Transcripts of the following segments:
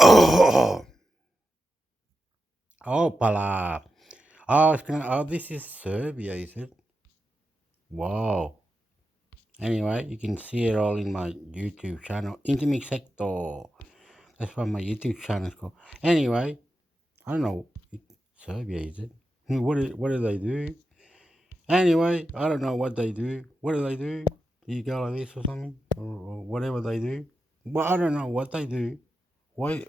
Oh, oh, pala. Oh, this is Serbia, is it? Wow. Anyway, you can see it all in my YouTube channel, intermixhector. That's what my YouTube channel is called. Anyway, I don't know. Serbia, is it? What do they do? Anyway, I don't know what they do. What do they do? Do you go like this or something? Or whatever they do? Well, I don't know what they do. Why?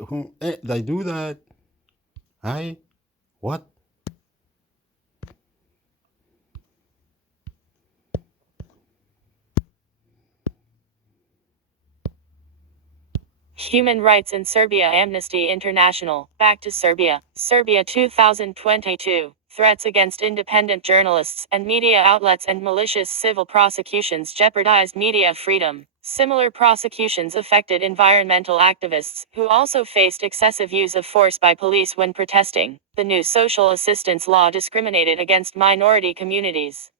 They do that. Hey? What? Human Rights in Serbia. Amnesty International. Back to Serbia. Serbia 2022. Threats against independent journalists and media outlets and malicious civil prosecutions jeopardized media freedom. Similar prosecutions affected environmental activists, who also faced excessive use of force by police when protesting. The new social assistance law discriminated against minority communities.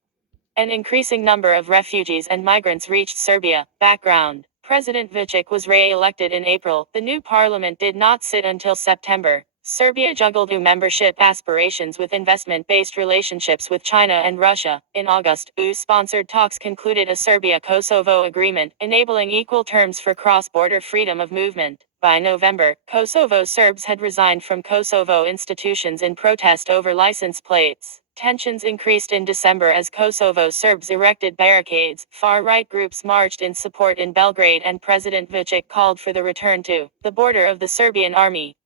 An increasing number of refugees and migrants reached Serbia. Background: President Vučić was re-elected in April. The new parliament did not sit until September. Serbia juggled EU membership aspirations with investment-based relationships with China and Russia. In August, EU-sponsored talks concluded a Serbia-Kosovo agreement, enabling equal terms for cross-border freedom of movement. By November, Kosovo Serbs had resigned from Kosovo institutions in protest over license plates. Tensions increased in December as Kosovo Serbs erected barricades, far-right groups marched in support in Belgrade, and President Vučić called for the return to the border of the Serbian army.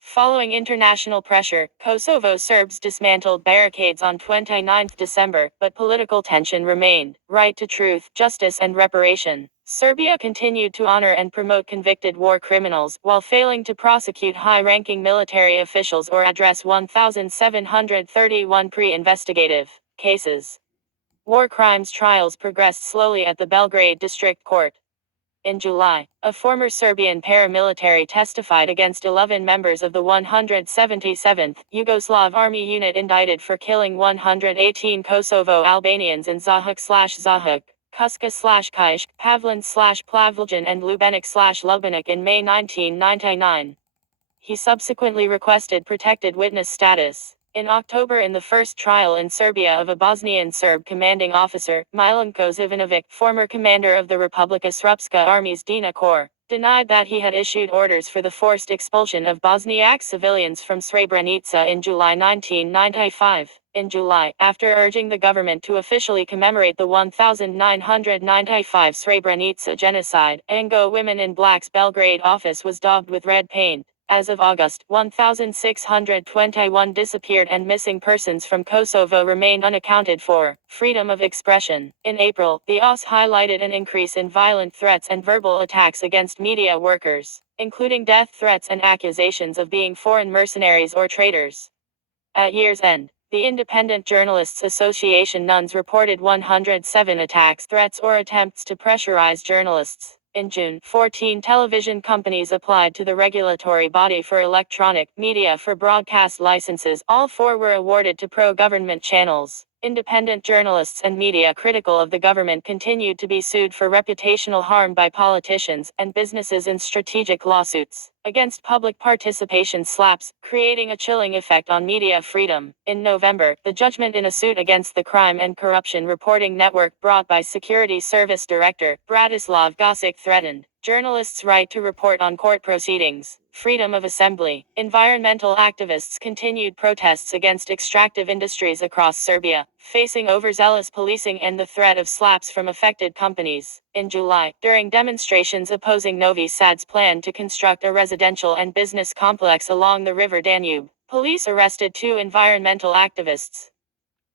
Following international pressure, Kosovo Serbs dismantled barricades on 29 December, but political tension remained. Right to truth, justice and reparation. Serbia continued to honor and promote convicted war criminals, while failing to prosecute high-ranking military officials or address 1,731 pre-investigative cases. War crimes trials progressed slowly at the Belgrade District Court. In July, a former Serbian paramilitary testified against 11 members of the 177th Yugoslav Army unit indicted for killing 118 Kosovo Albanians in Zahuk/Zahuk, Kuska/Kajk, Pavlin/Plavljan and Lubenik/Lubenik in May 1999. He subsequently requested protected witness status. In October, in the first trial in Serbia of a Bosnian Serb commanding officer, Milanko Zivanovic, former commander of the Republika Srpska Army's Dina Corps, denied that he had issued orders for the forced expulsion of Bosniak civilians from Srebrenica in July 1995. In July, after urging the government to officially commemorate the 1995 Srebrenica genocide, Ango Women in Black's Belgrade office was daubed with red paint. As of August, 1,621 disappeared and missing persons from Kosovo remained unaccounted for. Freedom of expression. In April, the OSCE highlighted an increase in violent threats and verbal attacks against media workers, including death threats and accusations of being foreign mercenaries or traitors. At year's end, the Independent Journalists Association nuns reported 107 attacks, threats or attempts to pressurize journalists. In June, 14 television companies applied to the regulatory body for electronic media for broadcast licenses. All 4 were awarded to pro-government channels. Independent journalists and media critical of the government continued to be sued for reputational harm by politicians and businesses in strategic lawsuits against public participation slaps, creating a chilling effect on media freedom. In November, the judgment in a suit against the Crime and Corruption Reporting Network brought by Security Service Director Bratislav Gosic threatened journalists' right to report on court proceedings. Freedom of assembly. Environmental activists continued protests against extractive industries across Serbia, facing overzealous policing and the threat of slaps from affected companies. In July, during demonstrations opposing Novi Sad's plan to construct a residential and business complex along the river Danube, police arrested 2 environmental activists.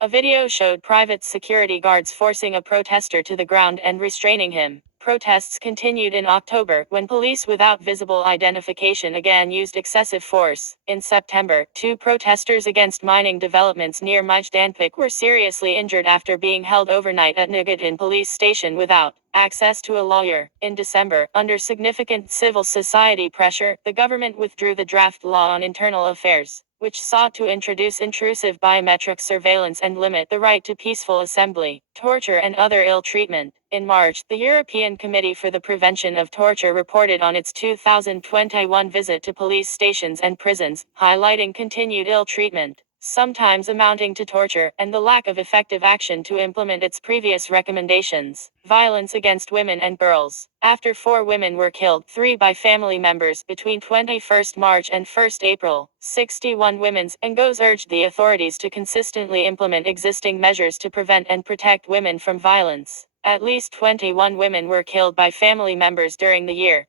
A video showed private security guards forcing a protester to the ground and restraining him. Protests continued in October, when police without visible identification again used excessive force. In September, 2 protesters against mining developments near Majdanpek were seriously injured after being held overnight at Negotin police station without access to a lawyer. In December, under significant civil society pressure, the government withdrew the draft law on internal affairs. which sought to introduce intrusive biometric surveillance and limit the right to peaceful assembly, torture and other ill treatment. In March, the European Committee for the Prevention of Torture reported on its 2021 visit to police stations and prisons, highlighting continued ill treatment, sometimes amounting to torture, and the lack of effective action to implement its previous recommendations. Violence against women and girls. After 4 women were killed, 3 by family members, between 21st March and 1st April, 61 women's NGOs urged the authorities to consistently implement existing measures to prevent and protect women from violence. At least 21 women were killed by family members during the year.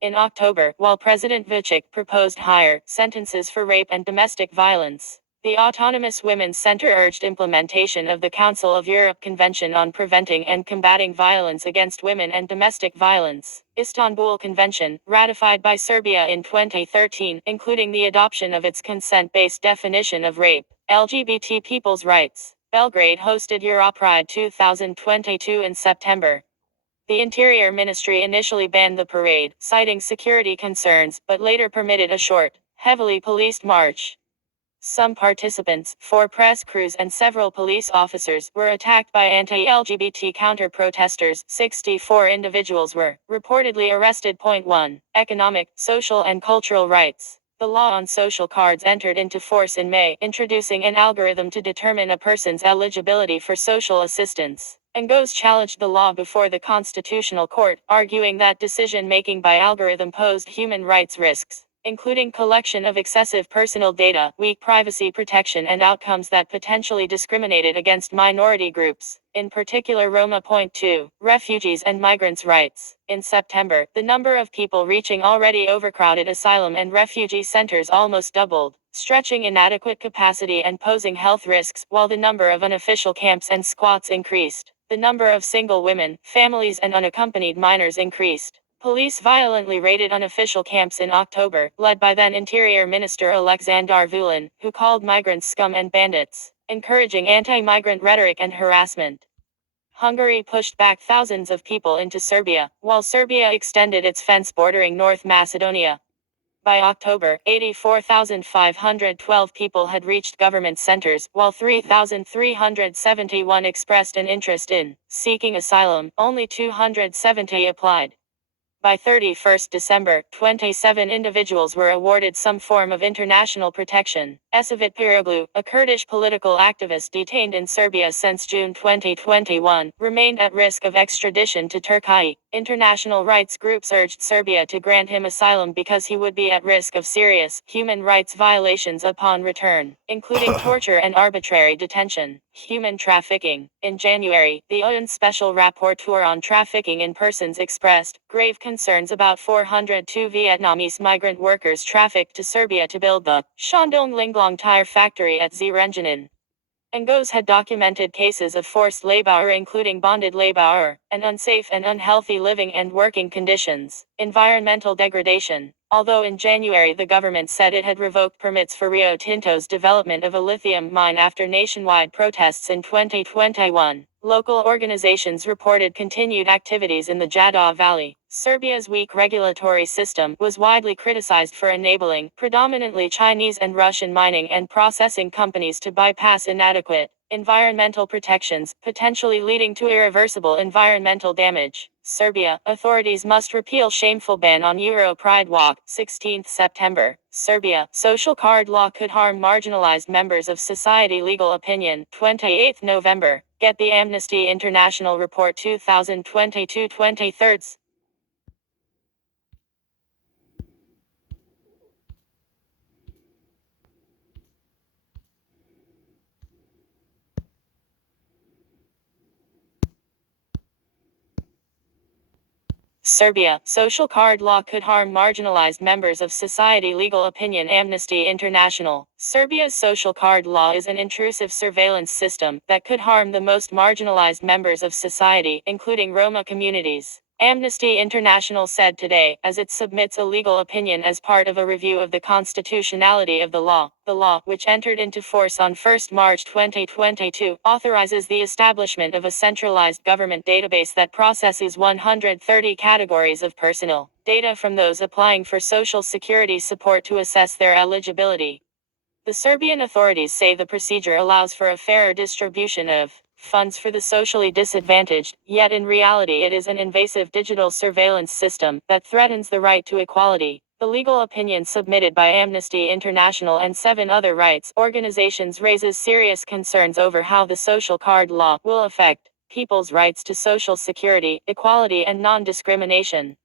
In October, while President Vučić proposed higher sentences for rape and domestic violence, the Autonomous Women's Center urged implementation of the Council of Europe Convention on Preventing and Combating Violence Against Women and Domestic Violence, Istanbul Convention, ratified by Serbia in 2013, including the adoption of its consent-based definition of rape. LGBT people's rights. Belgrade hosted Europride 2022 in September. The Interior Ministry initially banned the parade, citing security concerns, but later permitted a short, heavily policed march. Some participants, 4 press crews and several police officers, were attacked by anti-LGBT counter-protesters. 64 individuals were reportedly arrested. 1. Economic, social and cultural rights. The law on social cards entered into force in May, introducing an algorithm to determine a person's eligibility for social assistance. NGOs challenged the law before the Constitutional Court, arguing that decision-making by algorithm posed human rights risks, including collection of excessive personal data, weak privacy protection and outcomes that potentially discriminated against minority groups, in particular Roma. 2. Refugees and migrants' rights. In September, the number of people reaching already overcrowded asylum and refugee centers almost doubled, stretching inadequate capacity and posing health risks, while the number of unofficial camps and squats increased. The number of single women, families and unaccompanied minors increased. Police violently raided unofficial camps in October, led by then Interior Minister Aleksandar Vulin, who called migrants scum and bandits, encouraging anti-migrant rhetoric and harassment. Hungary pushed back thousands of people into Serbia, while Serbia extended its fence bordering North Macedonia. By October, 84,512 people had reached government centers, while 3,371 expressed an interest in seeking asylum. Only 270 applied. By 31st December, 27 individuals were awarded some form of international protection. Esavit Piroglu, a Kurdish political activist detained in Serbia since June 2021, remained at risk of extradition to Turkey. International rights groups urged Serbia to grant him asylum because he would be at risk of serious human rights violations upon return, including torture and arbitrary detention. Human trafficking. In January, the UN Special Rapporteur on Trafficking in Persons expressed grave concerns about 402 Vietnamese migrant workers trafficked to Serbia to build the Shandong Linglong tire factory at Zrenjanin. NGOs had documented cases of forced labor, including bonded labor, and unsafe and unhealthy living and working conditions. Environmental degradation. Although in January the government said it had revoked permits for Rio Tinto's development of a lithium mine after nationwide protests in 2021, local organizations reported continued activities in the Jadar Valley. Serbia's weak regulatory system was widely criticized for enabling predominantly Chinese and Russian mining and processing companies to bypass inadequate environmental protections, potentially leading to irreversible environmental damage. Serbia, authorities must repeal shameful ban on Euro Pride Walk. 16th September. Serbia, social card law could harm marginalized members of society. Legal opinion. 28th November. Get the Amnesty International Report 2022 23rd. Serbia, social card law could harm marginalized members of society. Legal opinion. Amnesty International. Serbia's social card law is an intrusive surveillance system that could harm the most marginalized members of society, including Roma communities. Amnesty International said today, as it submits a legal opinion as part of a review of the constitutionality of the law. The law, which entered into force on 1 March 2022, authorizes the establishment of a centralized government database that processes 130 categories of personal data from those applying for Social Security support to assess their eligibility. The Serbian authorities say the procedure allows for a fairer distribution of funds for the socially disadvantaged, yet in reality it is an invasive digital surveillance system that threatens the right to equality. The legal opinion submitted by Amnesty International and 7 other rights organizations raises serious concerns over how the social card law will affect people's rights to social security, equality and non-discrimination.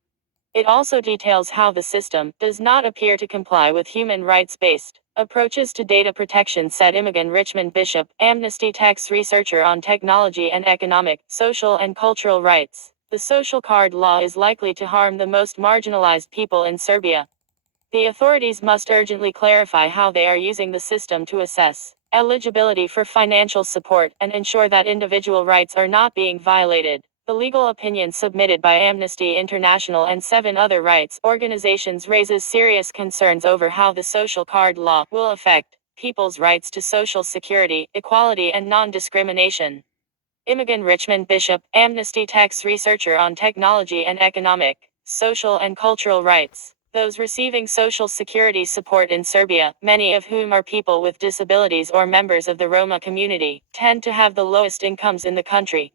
It also details how the system does not appear to comply with human rights-based approaches to data protection, said Imogen Richmond Bishop, Amnesty tax researcher on technology and economic, social and cultural rights. The social card law is likely to harm the most marginalized people in Serbia. The authorities must urgently clarify how they are using the system to assess eligibility for financial support and ensure that individual rights are not being violated. The legal opinion submitted by Amnesty International and 7 other rights organizations raises serious concerns over how the social card law will affect people's rights to social security, equality and non-discrimination. Imogen Richmond Bishop, Amnesty tax researcher on technology and economic, social and cultural rights. Those receiving social security support in Serbia, many of whom are people with disabilities or members of the Roma community, tend to have the lowest incomes in the country.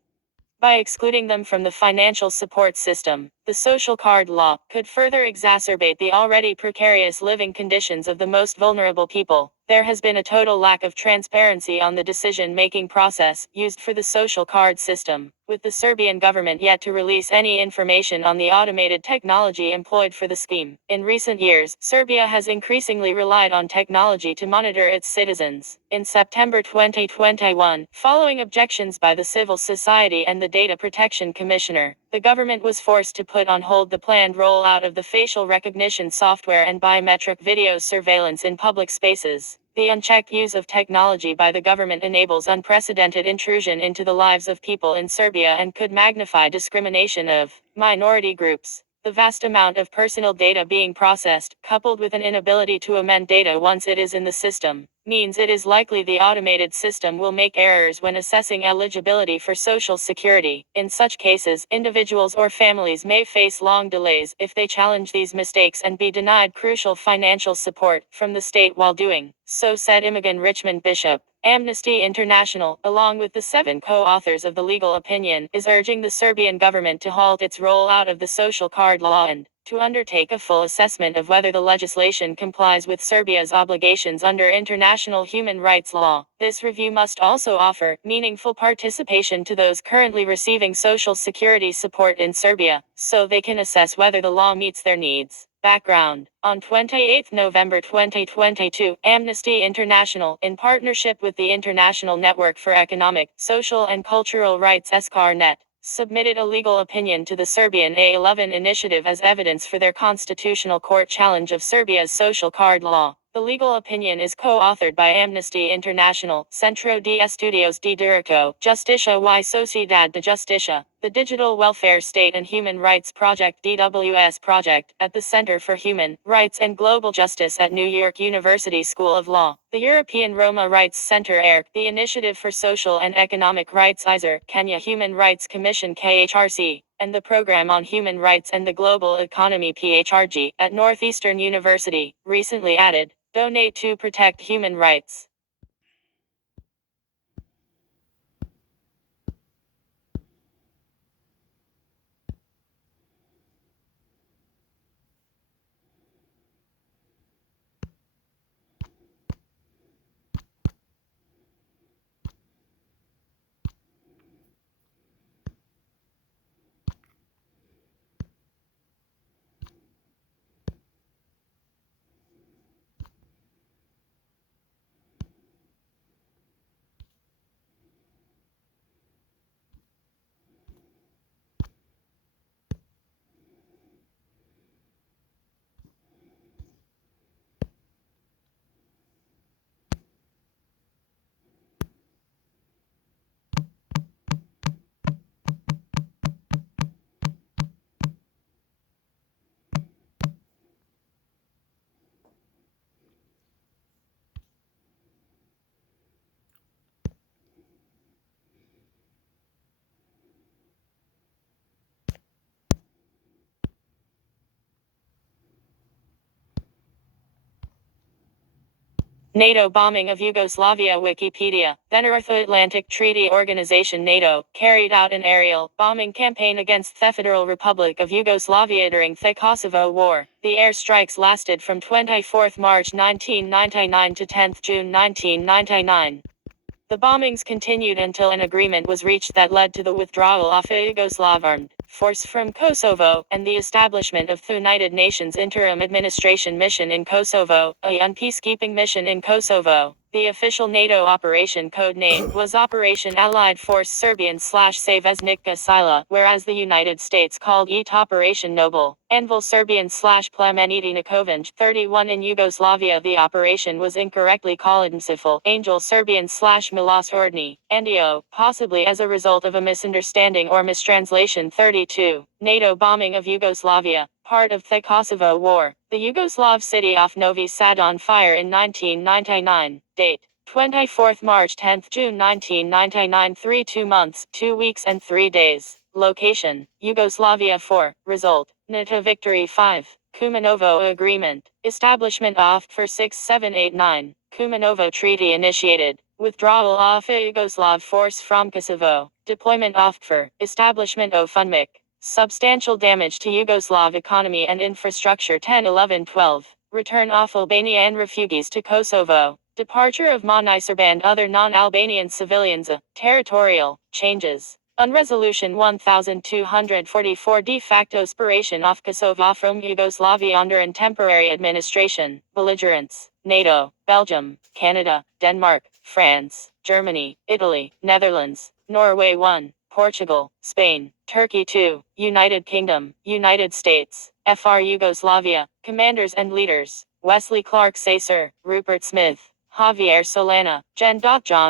By excluding them from the financial support system, the social card law could further exacerbate the already precarious living conditions of the most vulnerable people. There has been a total lack of transparency on the decision-making process used for the social card system, with the Serbian government yet to release any information on the automated technology employed for the scheme. In recent years, Serbia has increasingly relied on technology to monitor its citizens. In September 2021, following objections by the civil society and the Data Protection Commissioner, the government was forced to put on hold the planned rollout of the facial recognition software and biometric video surveillance in public spaces. The unchecked use of technology by the government enables unprecedented intrusion into the lives of people in Serbia and could magnify discrimination of minority groups. The vast amount of personal data being processed, coupled with an inability to amend data once it is in the system, means it is likely the automated system will make errors when assessing eligibility for Social Security. In such cases, individuals or families may face long delays if they challenge these mistakes and be denied crucial financial support from the state while doing so, said Imogen Richmond Bishop. Amnesty International, along with the 7 co-authors of the legal opinion, is urging the Serbian government to halt its rollout of the social card law and to undertake a full assessment of whether the legislation complies with Serbia's obligations under international human rights law. This review must also offer meaningful participation to those currently receiving social security support in Serbia, so they can assess whether the law meets their needs. Background. On 28 November 2022, Amnesty International, in partnership with the International Network for Economic, Social and Cultural Rights (SCARnet), submitted a legal opinion to the Serbian A11 initiative as evidence for their constitutional court challenge of Serbia's social card law. The legal opinion is co-authored by Amnesty International, Centro de Estudios de Derecho, Justicia y Sociedad de Justicia, the Digital Welfare State and Human Rights Project (DWS Project) at the Center for Human Rights and Global Justice at New York University School of Law, the European Roma Rights Center (ERC), the Initiative for Social and Economic Rights (ISER), Kenya Human Rights Commission (KHRC), and the Program on Human Rights and the Global Economy (PHRG) at Northeastern University, recently added. Donate to protect human rights. NATO bombing of Yugoslavia. Wikipedia. The North Atlantic Treaty Organization NATO carried out an aerial bombing campaign against the Federal Republic of Yugoslavia during the Kosovo War. The airstrikes lasted from 24 March 1999 to 10 June 1999. The bombings continued until an agreement was reached that led to the withdrawal of a Yugoslav armed force from Kosovo, and the establishment of the United Nations Interim Administration Mission in Kosovo, a peacekeeping mission in Kosovo. The official NATO operation code name was Operation Allied Force Serbian/Saveznica Sila, whereas the United States called it Operation Noble Anvil Serbian/Plemeniti Nikovanje 31 in Yugoslavia. The operation was incorrectly called Msifil Angel Serbian/Milos Ordni, Andio, possibly as a result of a misunderstanding or mistranslation. 32. NATO bombing of Yugoslavia, part of the Kosovo War. The Yugoslav city of Novi Sad on fire in 1999. Date: 24 March 10 June 1999. 2 months, 2 weeks and 3 days. Location: Yugoslavia 4. Result: NATO victory 5. Kumanovo Agreement. Establishment of for 6789. Kumanovo Treaty initiated. Withdrawal of a Yugoslav force from Kosovo. Deployment of for establishment of FUNMIC. Substantial damage to Yugoslav economy and infrastructure. 10-11-12. Return of Albanian refugees to Kosovo. Departure of Serb and other non-Albanian civilians. Territorial changes. On Resolution 1244, de facto separation of Kosovo from Yugoslavia under an temporary administration. Belligerents: NATO, Belgium, Canada, Denmark, France, Germany, Italy, Netherlands, Norway 1, Portugal, Spain, Turkey 2, United Kingdom, United States, FR Yugoslavia. Commanders and leaders: Wesley Clark Sacer, Rupert Smith, Javier Solana, John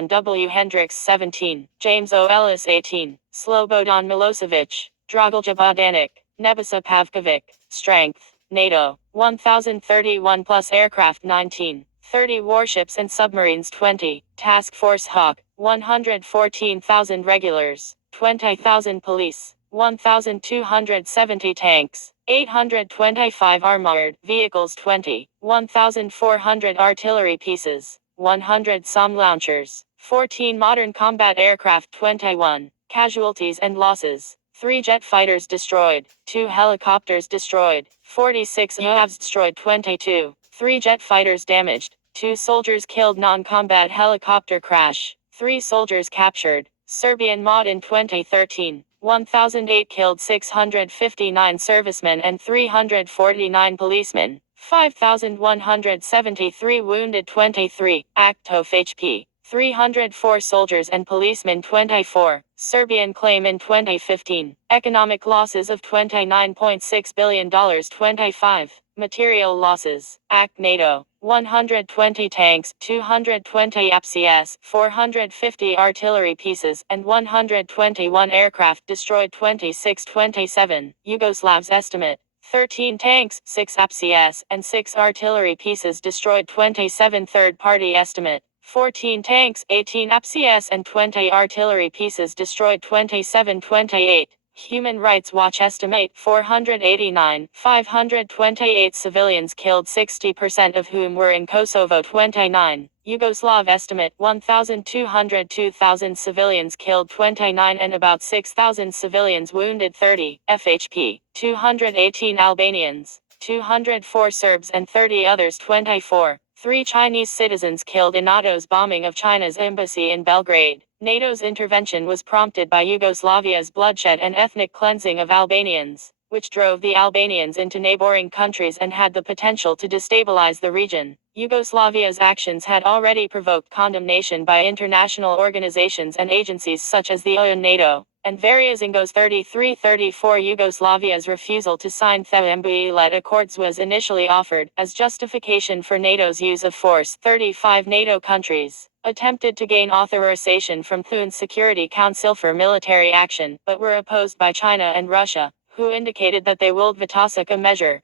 W. Hendricks 17, James O. Ellis 18, Slobodan Milosevic, Dragalja Bodanic, Nebisa Pavkovic. Strength: NATO, 1,031 plus aircraft 19, 30 warships and submarines 20, Task Force Hawk, 114,000 regulars, 20,000 police, 1,270 tanks, 825 armored vehicles 20, 1,400 artillery pieces, 100 SOM launchers, 14 modern combat aircraft 21, casualties and losses, 3 jet fighters destroyed, 2 helicopters destroyed, 46 UAVs destroyed 22, 3 jet fighters damaged, 2 soldiers killed non-combat helicopter crash, 3 soldiers captured. Serbian mod in 2013. 1,008 killed 659 servicemen and 349 policemen. 5,173 wounded 23. Actov HP. 304 soldiers and policemen 24. Serbian claim in 2015. Economic losses of $29.6 billion 25. Material losses. Act NATO. 120 tanks, 220 APCS, 450 artillery pieces, and 121 aircraft destroyed 26-27. Yugoslavs estimate. 13 tanks, 6 APCS, and 6 artillery pieces destroyed 27. Third-party estimate. 14 tanks, 18 APCS and 20 artillery pieces destroyed 27-28. Human Rights Watch estimate 489, 528 civilians killed 60% of whom were in Kosovo 29. Yugoslav estimate 1,200 2,000 civilians killed 29 and about 6,000 civilians wounded 30. FHP 218 Albanians, 204 Serbs and 30 others 24. 3 Chinese citizens killed in NATO's bombing of China's embassy in Belgrade. NATO's intervention was prompted by Yugoslavia's bloodshed and ethnic cleansing of Albanians, which drove the Albanians into neighboring countries and had the potential to destabilize the region. Yugoslavia's actions had already provoked condemnation by international organizations and agencies such as the UN, NATO, and various INGOs. 33-34 Yugoslavia's refusal to sign the MBE-led accords was initially offered as justification for NATO's use of force. 35 NATO countries attempted to gain authorization from the UN Security Council for military action, but were opposed by China and Russia, who indicated that they would veto such a measure.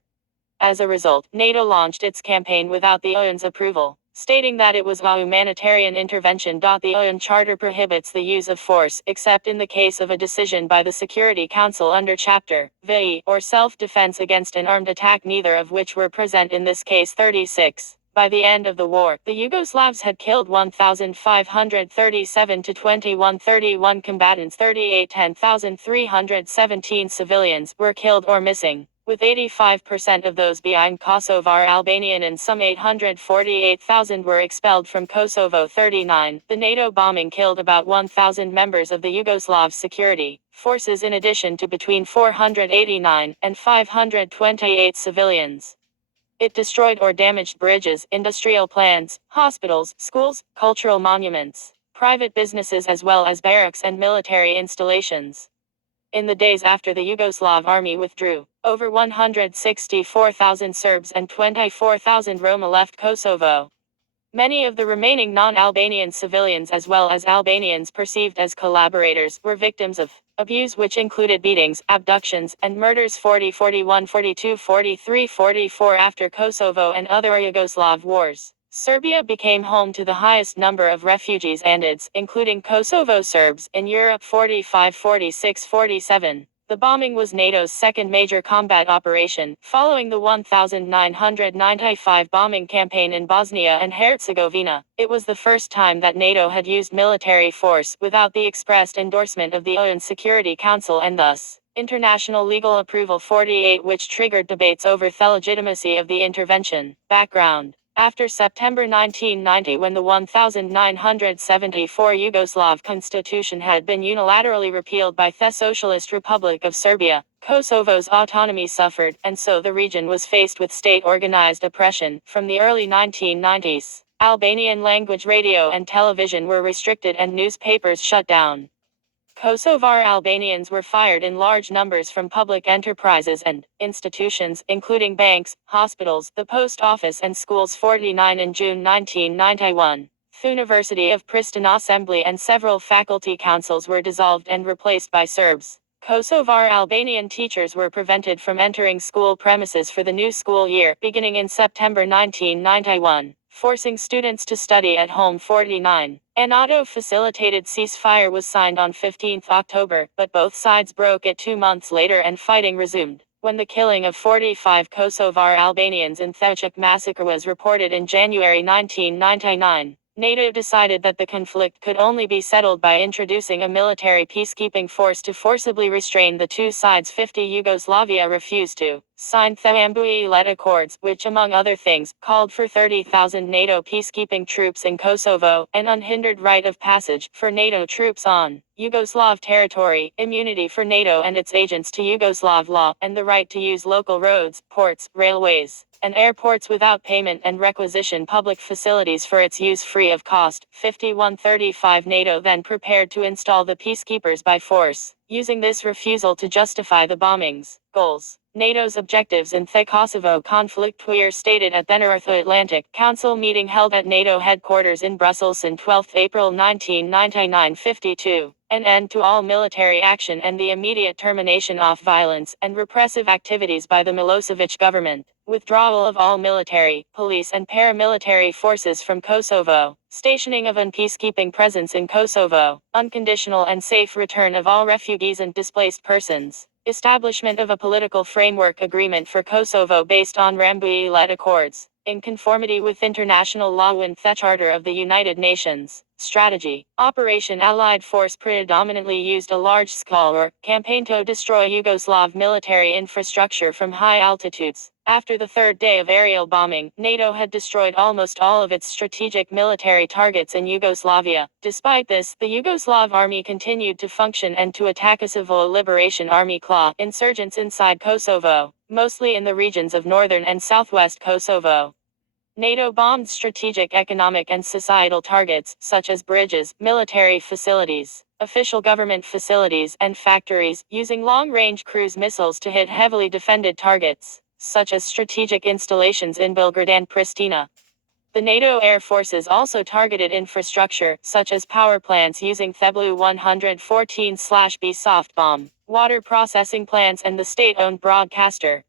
As a result, NATO launched its campaign without the UN's approval, stating that it was a humanitarian intervention. The UN Charter prohibits the use of force except in the case of a decision by the Security Council under Chapter VE or self-defense against an armed attack, neither of which were present in this case. 36. By the end of the war, the Yugoslavs had killed 1,537 to 2,131 combatants, 10,317 civilians were killed or missing, with 85% of those being Kosovar Albanian and some 848,000 were expelled from Kosovo. 39. The NATO bombing killed about 1,000 members of the Yugoslav security forces in addition to between 489 and 528 civilians. It destroyed or damaged bridges, industrial plants, hospitals, schools, cultural monuments, private businesses as well as barracks and military installations. In the days after the Yugoslav army withdrew, over 164,000 Serbs and 24,000 Roma left Kosovo. Many of the remaining non-Albanian civilians as well as Albanians perceived as collaborators were victims of abuse, which included beatings, abductions, and murders. 40, 41, 42, 43, 44. After Kosovo and other Yugoslav wars, Serbia became home to the highest number of refugees and IDs, including Kosovo Serbs, in Europe. 45, 46, 47. The bombing was NATO's second major combat operation, following the 1995 bombing campaign in Bosnia and Herzegovina. It was the first time that NATO had used military force without the expressed endorsement of the UN Security Council and thus international legal approval. 48, which triggered debates over the legitimacy of the intervention. Background: after September 1990, when the 1974 Yugoslav constitution had been unilaterally repealed by the Socialist Republic of Serbia, Kosovo's autonomy suffered, and so the region was faced with state-organized oppression. From the early 1990s, Albanian language radio and television were restricted and newspapers shut down. Kosovar Albanians were fired in large numbers from public enterprises and institutions, including banks, hospitals, the post office and schools. 49. In June 1991, the University of Pristina Assembly and several faculty councils were dissolved and replaced by Serbs. Kosovar Albanian teachers were prevented from entering school premises for the new school year, beginning in September 1991. Forcing students to study at home. 49. An NATO-facilitated ceasefire was signed on 15 October, but both sides broke it 2 months later and fighting resumed. When the killing of 45 Kosovar Albanians in Thechuk massacre was reported in January 1999, NATO decided that the conflict could only be settled by introducing a military peacekeeping force to forcibly restrain the two sides. 50. Yugoslavia refused to sign the Ambuilet Accords, which among other things, called for 30,000 NATO peacekeeping troops in Kosovo, an unhindered right of passage for NATO troops on Yugoslav territory, immunity for NATO and its agents to Yugoslav law, and the right to use local roads, ports, railways, and airports without payment and requisition public facilities for its use free of cost. 5135. NATO then prepared to install the peacekeepers by force, using this refusal to justify the bombings. Goals: NATO's objectives in the Kosovo conflict were stated at the North Atlantic Council meeting held at NATO headquarters in Brussels on 12 April 1999. 52. An end to all military action and the immediate termination of violence and repressive activities by the Milosevic government. Withdrawal of all military, police and paramilitary forces from Kosovo. Stationing of an peacekeeping presence in Kosovo. Unconditional and safe return of all refugees and displaced persons. Establishment of a political framework agreement for Kosovo based on Rambouillet Accords, in conformity with international law and the Charter of the United Nations. Strategy: Operation Allied Force predominantly used a large-scale campaign to destroy Yugoslav military infrastructure from high altitudes. After the third day of aerial bombing, NATO had destroyed almost all of its strategic military targets in Yugoslavia. Despite this, the Yugoslav army continued to function and to attack Kosovo Liberation Army KLA insurgents inside Kosovo, mostly in the regions of northern and southwest Kosovo. NATO bombed strategic economic and societal targets, such as bridges, military facilities, official government facilities, and factories, using long-range cruise missiles to hit heavily defended targets, such as strategic installations in Belgrade and Pristina. The NATO air forces also targeted infrastructure, such as power plants using Theblu 114/B soft bomb, water processing plants and the state-owned broadcaster.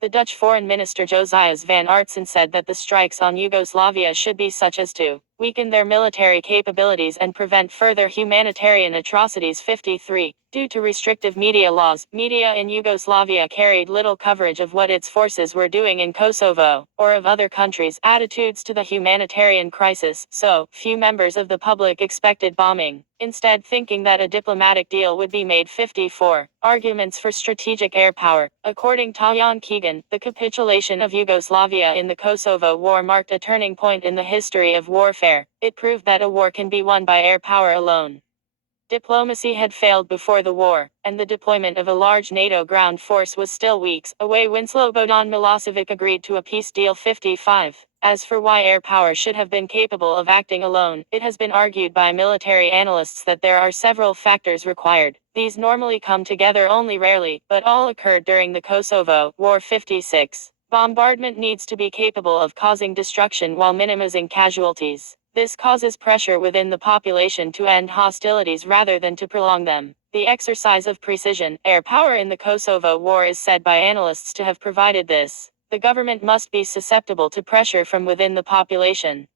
The Dutch Foreign Minister Josias van Aartsen said that the strikes on Yugoslavia should be such as to weaken their military capabilities and prevent further humanitarian atrocities. 53. Due to restrictive media laws, media in Yugoslavia carried little coverage of what its forces were doing in Kosovo, or of other countries' attitudes to the humanitarian crisis, so few members of the public expected bombing, instead thinking that a diplomatic deal would be made. 54. Arguments for strategic air power. According to Jan Keegan, the capitulation of Yugoslavia in the Kosovo War marked a turning point in the history of warfare. It proved that a war can be won by air power alone. Diplomacy had failed before the war, and the deployment of a large NATO ground force was still weeks away when Slobodan Milosevic agreed to a peace deal. 55. As for why air power should have been capable of acting alone, it has been argued by military analysts that there are several factors required. These normally come together only rarely, but all occurred during the Kosovo War. 56. Bombardment needs to be capable of causing destruction while minimizing casualties. This causes pressure within the population to end hostilities rather than to prolong them. The exercise of precision, air power in the Kosovo War is said by analysts to have provided this. The government must be susceptible to pressure from within the population,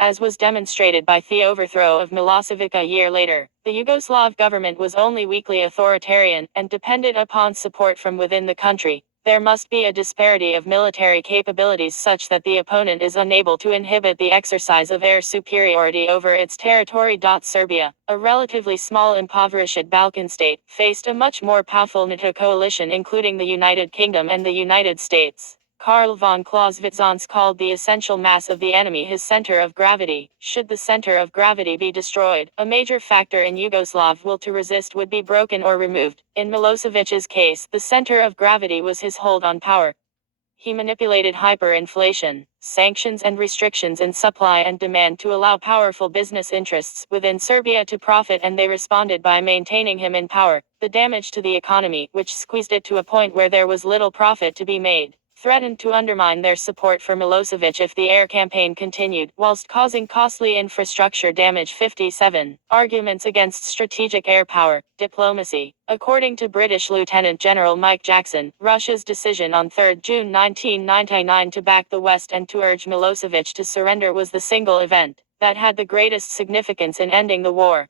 as was demonstrated by the overthrow of Milosevic a year later. The Yugoslav government was only weakly authoritarian, and depended upon support from within the country. There must be a disparity of military capabilities such that the opponent is unable to inhibit the exercise of air superiority over its territory. Serbia, a relatively small impoverished Balkan state, faced a much more powerful NATO coalition including the United Kingdom and the United States. Karl von Clausewitz called the essential mass of the enemy his center of gravity. Should the center of gravity be destroyed, a major factor in Yugoslav will to resist would be broken or removed. In Milosevic's case, the center of gravity was his hold on power. He manipulated hyperinflation, sanctions and restrictions in supply and demand to allow powerful business interests within Serbia to profit, and they responded by maintaining him in power. The damage to the economy, which squeezed it to a point where there was little profit to be made, threatened to undermine their support for Milosevic if the air campaign continued, whilst causing costly infrastructure damage. 57. Arguments against strategic air power. Diplomacy. According to British Lieutenant General Mike Jackson, Russia's decision on 3 June 1999 to back the West and to urge Milosevic to surrender was the single event that had the greatest significance in ending the war.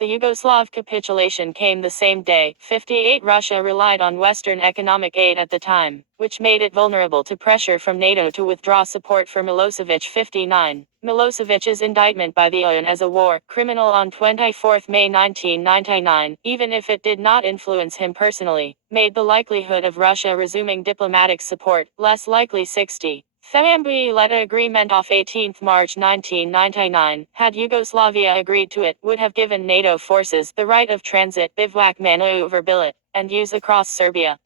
The Yugoslav capitulation came the same day. 58. Russia relied on Western economic aid at the time, which made it vulnerable to pressure from NATO to withdraw support for Milosevic. 59. Milosevic's indictment by the OUN as a war criminal on 24 May 1999, even if it did not influence him personally, made the likelihood of Russia resuming diplomatic support less likely. 60. The agreement of 18 March 1999, had Yugoslavia agreed to it, would have given NATO forces the right of transit, bivouac maneuverability, and use across Serbia.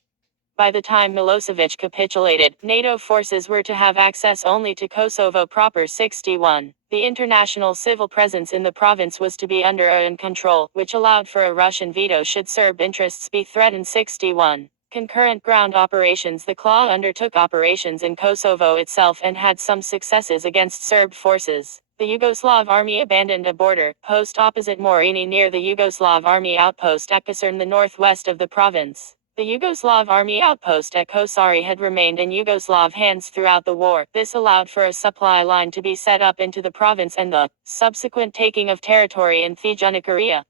By the time Milosevic capitulated, NATO forces were to have access only to Kosovo proper. 61. The international civil presence in the province was to be under UN control, which allowed for a Russian veto should Serb interests be threatened. 61. Concurrent ground operations. The KLA undertook operations in Kosovo itself and had some successes against Serb forces. The Yugoslav army abandoned a border post opposite Morini near the Yugoslav army outpost at Kasern, the northwest of the province. The Yugoslav army outpost at Kosari had remained in Yugoslav hands throughout the war. This allowed for a supply line to be set up into the province and the subsequent taking of territory in Thijunikaria.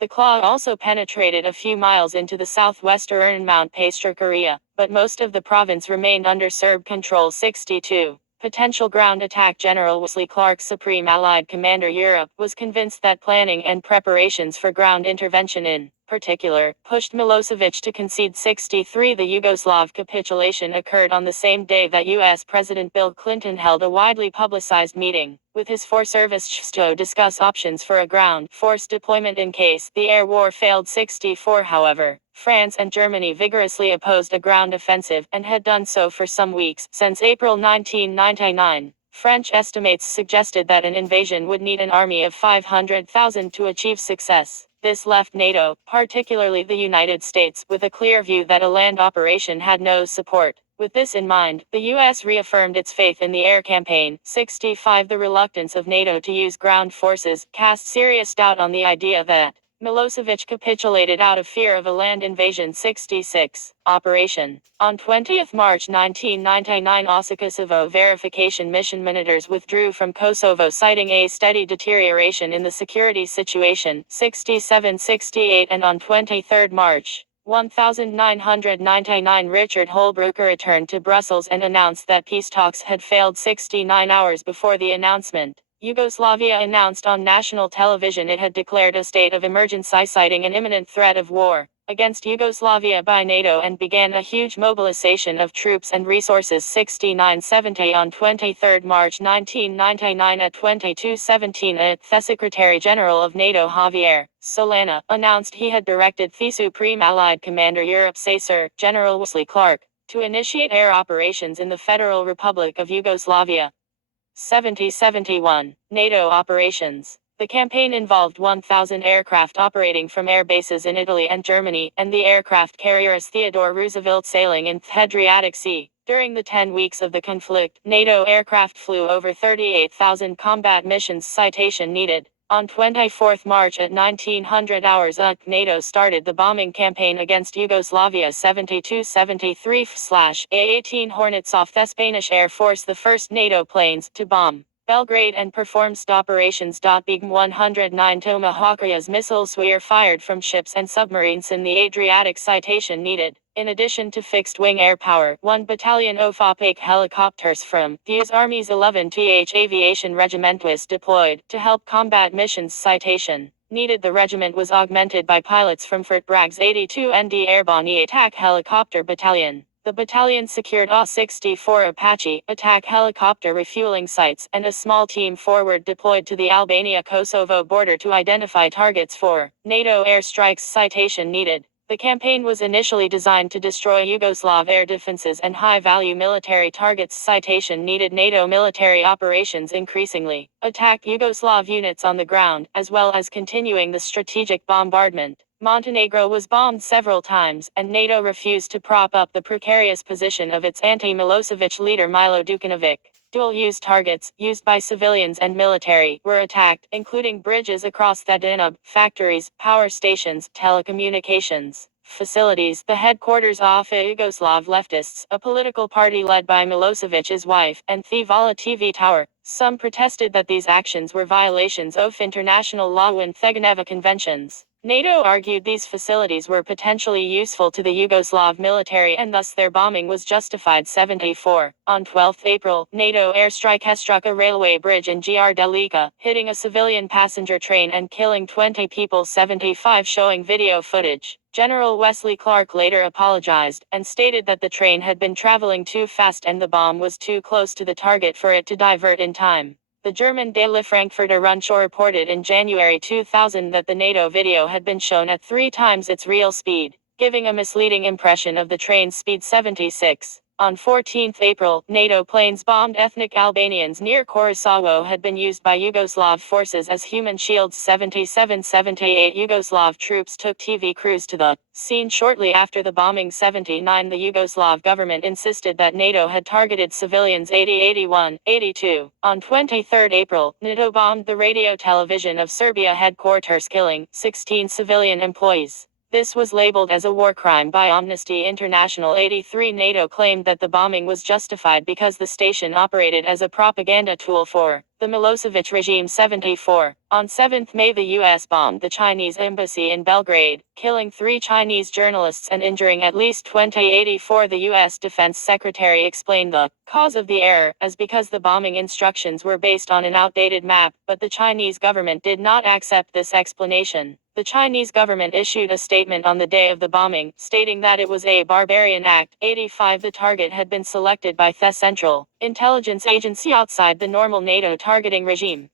The KLA also penetrated a few miles into the southwestern Mount Pastrikaria, but most of the province remained under Serb control. 62. Potential ground attack. General Wesley Clark, Supreme Allied Commander Europe, was convinced that planning and preparations for ground intervention in particular, pushed Milosevic to concede. 63. The Yugoslav capitulation occurred on the same day that U.S. President Bill Clinton held a widely publicized meeting with his four service chiefs to discuss options for a ground force deployment in case the air war failed. 64. However, France and Germany vigorously opposed a ground offensive, and had done so for some weeks, since April 1999. French estimates suggested that an invasion would need an army of 500,000 to achieve success. This left NATO, particularly the United States, with a clear view that a land operation had no support. With this in mind, the U.S. reaffirmed its faith in the air campaign. 65. The reluctance of NATO to use ground forces cast serious doubt on the idea that Milosevic capitulated out of fear of a land invasion. 66. Operation. On 20th March 1999, Kosovo verification mission monitors withdrew from Kosovo, citing a steady deterioration in the security situation. 67-68. And on 23rd March 1999, Richard Holbrooke returned to Brussels and announced that peace talks had failed. 69 hours before the announcement, Yugoslavia announced on national television it had declared a state of emergency, citing an imminent threat of war against Yugoslavia by NATO, and began a huge mobilization of troops and resources. 69-70. On 23 March 1999 at 22:17, the Secretary General of NATO Javier Solana announced he had directed the Supreme Allied Commander Europe Sir General Wesley Clark to initiate air operations in the Federal Republic of Yugoslavia. 70-71. NATO operations. The campaign involved 1,000 aircraft operating from air bases in Italy and Germany, and the aircraft carriers Theodore Roosevelt sailing in the Adriatic Sea. During the 10 weeks of the conflict, NATO aircraft flew over 38,000 combat missions. Citation needed. On 24 March at 1900 hours, NATO started the bombing campaign against Yugoslavia. 72-73. A-18 Hornets off the Spanish Air Force, the first NATO planes to bomb Belgrade and performed operations. Big 109 Tomahawk missiles were fired from ships and submarines in the Adriatic. Citation needed. In addition to fixed-wing air power, 1 battalion of opaque helicopters from the US Army's 11th Aviation Regiment was deployed to help combat missions. Citation needed. The regiment was augmented by pilots from Fort Bragg's 82 ND Airborne Attack Helicopter Battalion. The battalion secured A-64 Apache attack helicopter refueling sites, and a small team forward deployed to the Albania-Kosovo border to identify targets for NATO airstrikes. Citation needed. The campaign was initially designed to destroy Yugoslav air defenses and high-value military targets. Citation needed. NATO military operations increasingly attacked Yugoslav units on the ground, as well as continuing the strategic bombardment. Montenegro was bombed several times, and NATO refused to prop up the precarious position of its anti-Milosevic leader Milo Đukanović. Dual-use targets, used by civilians and military, were attacked, including bridges across the Danube, factories, power stations, telecommunications facilities, the headquarters of Yugoslav leftists, a political party led by Milosevic's wife, and the Vala TV tower. Some protested that these actions were violations of international law and the Geneva Conventions. NATO argued these facilities were potentially useful to the Yugoslav military, and thus their bombing was justified. 74. On 12 April, NATO airstrike struck a railway bridge in Grdelica, hitting a civilian passenger train and killing 20 people. 75. Showing video footage. General Wesley Clark later apologized, and stated that the train had been traveling too fast and the bomb was too close to the target for it to divert in time. The German Daily Frankfurter Rundschau reported in January 2000 that the NATO video had been shown at 3 times its real speed, giving a misleading impression of the train's speed. 76. On 14 April, NATO planes bombed ethnic Albanians near Kosovo had been used by Yugoslav forces as human shields. 77-78 Yugoslav troops took TV crews to the scene shortly after the bombing. 79 The Yugoslav government insisted that NATO had targeted civilians. 80-81-82 On 23 April, NATO bombed the radio television of Serbia headquarters, killing 16 civilian employees. This was labeled as a war crime by Amnesty International. 83 NATO claimed that the bombing was justified because the station operated as a propaganda tool for the Milosevic regime. 74. On 7 May the U.S. bombed the Chinese embassy in Belgrade, killing 3 Chinese journalists and injuring at least 20. 84 The U.S. Defense Secretary explained the cause of the error as because the bombing instructions were based on an outdated map, but the Chinese government did not accept this explanation. The Chinese government issued a statement on the day of the bombing, stating that it was a barbarian act. 85 The target had been selected by the Central Intelligence Agency outside the normal NATO targeting regime.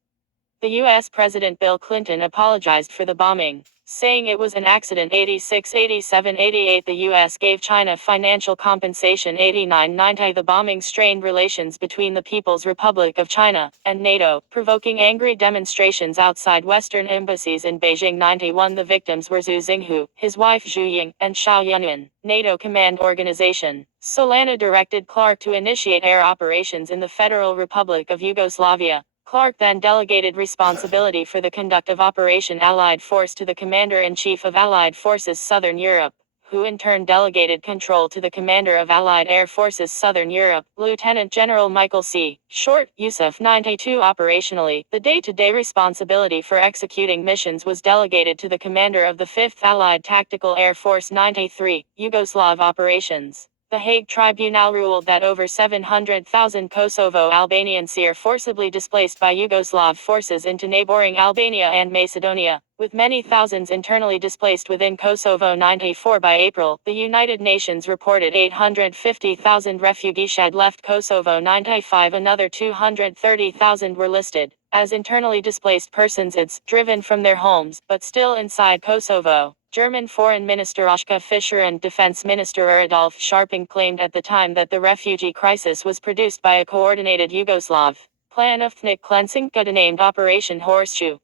The U.S. President Bill Clinton apologized for the bombing, saying it was an accident. 86, 87, 88 The U.S. gave China financial compensation. 89, 90 The bombing strained relations between the People's Republic of China and NATO, provoking angry demonstrations outside Western embassies in Beijing. 91 The victims were Zhu Xinghu, his wife Zhu Ying, and Xiao Yunyuan. NATO Command Organization. Solana directed Clark to initiate air operations in the Federal Republic of Yugoslavia. Clark then delegated responsibility for the conduct of Operation Allied Force to the Commander-in-Chief of Allied Forces Southern Europe, who in turn delegated control to the Commander of Allied Air Forces Southern Europe, Lieutenant General Michael C. Short, Yusuf 92. Operationally, the day-to-day responsibility for executing missions was delegated to the Commander of the 5th Allied Tactical Air Force 93, Yugoslav Operations. The Hague Tribunal ruled that over 700,000 Kosovo Albanians are forcibly displaced by Yugoslav forces into neighboring Albania and Macedonia, with many thousands internally displaced within Kosovo. 94. By April, the United Nations reported 850,000 refugees had left Kosovo. 95. Another 230,000 were listed as internally displaced persons driven from their homes, but still inside Kosovo. German Foreign Minister Oskar Fischer and Defense Minister Adolf Scharping claimed at the time that the refugee crisis was produced by a coordinated Yugoslav plan of ethnic cleansing, named Operation Horseshoe.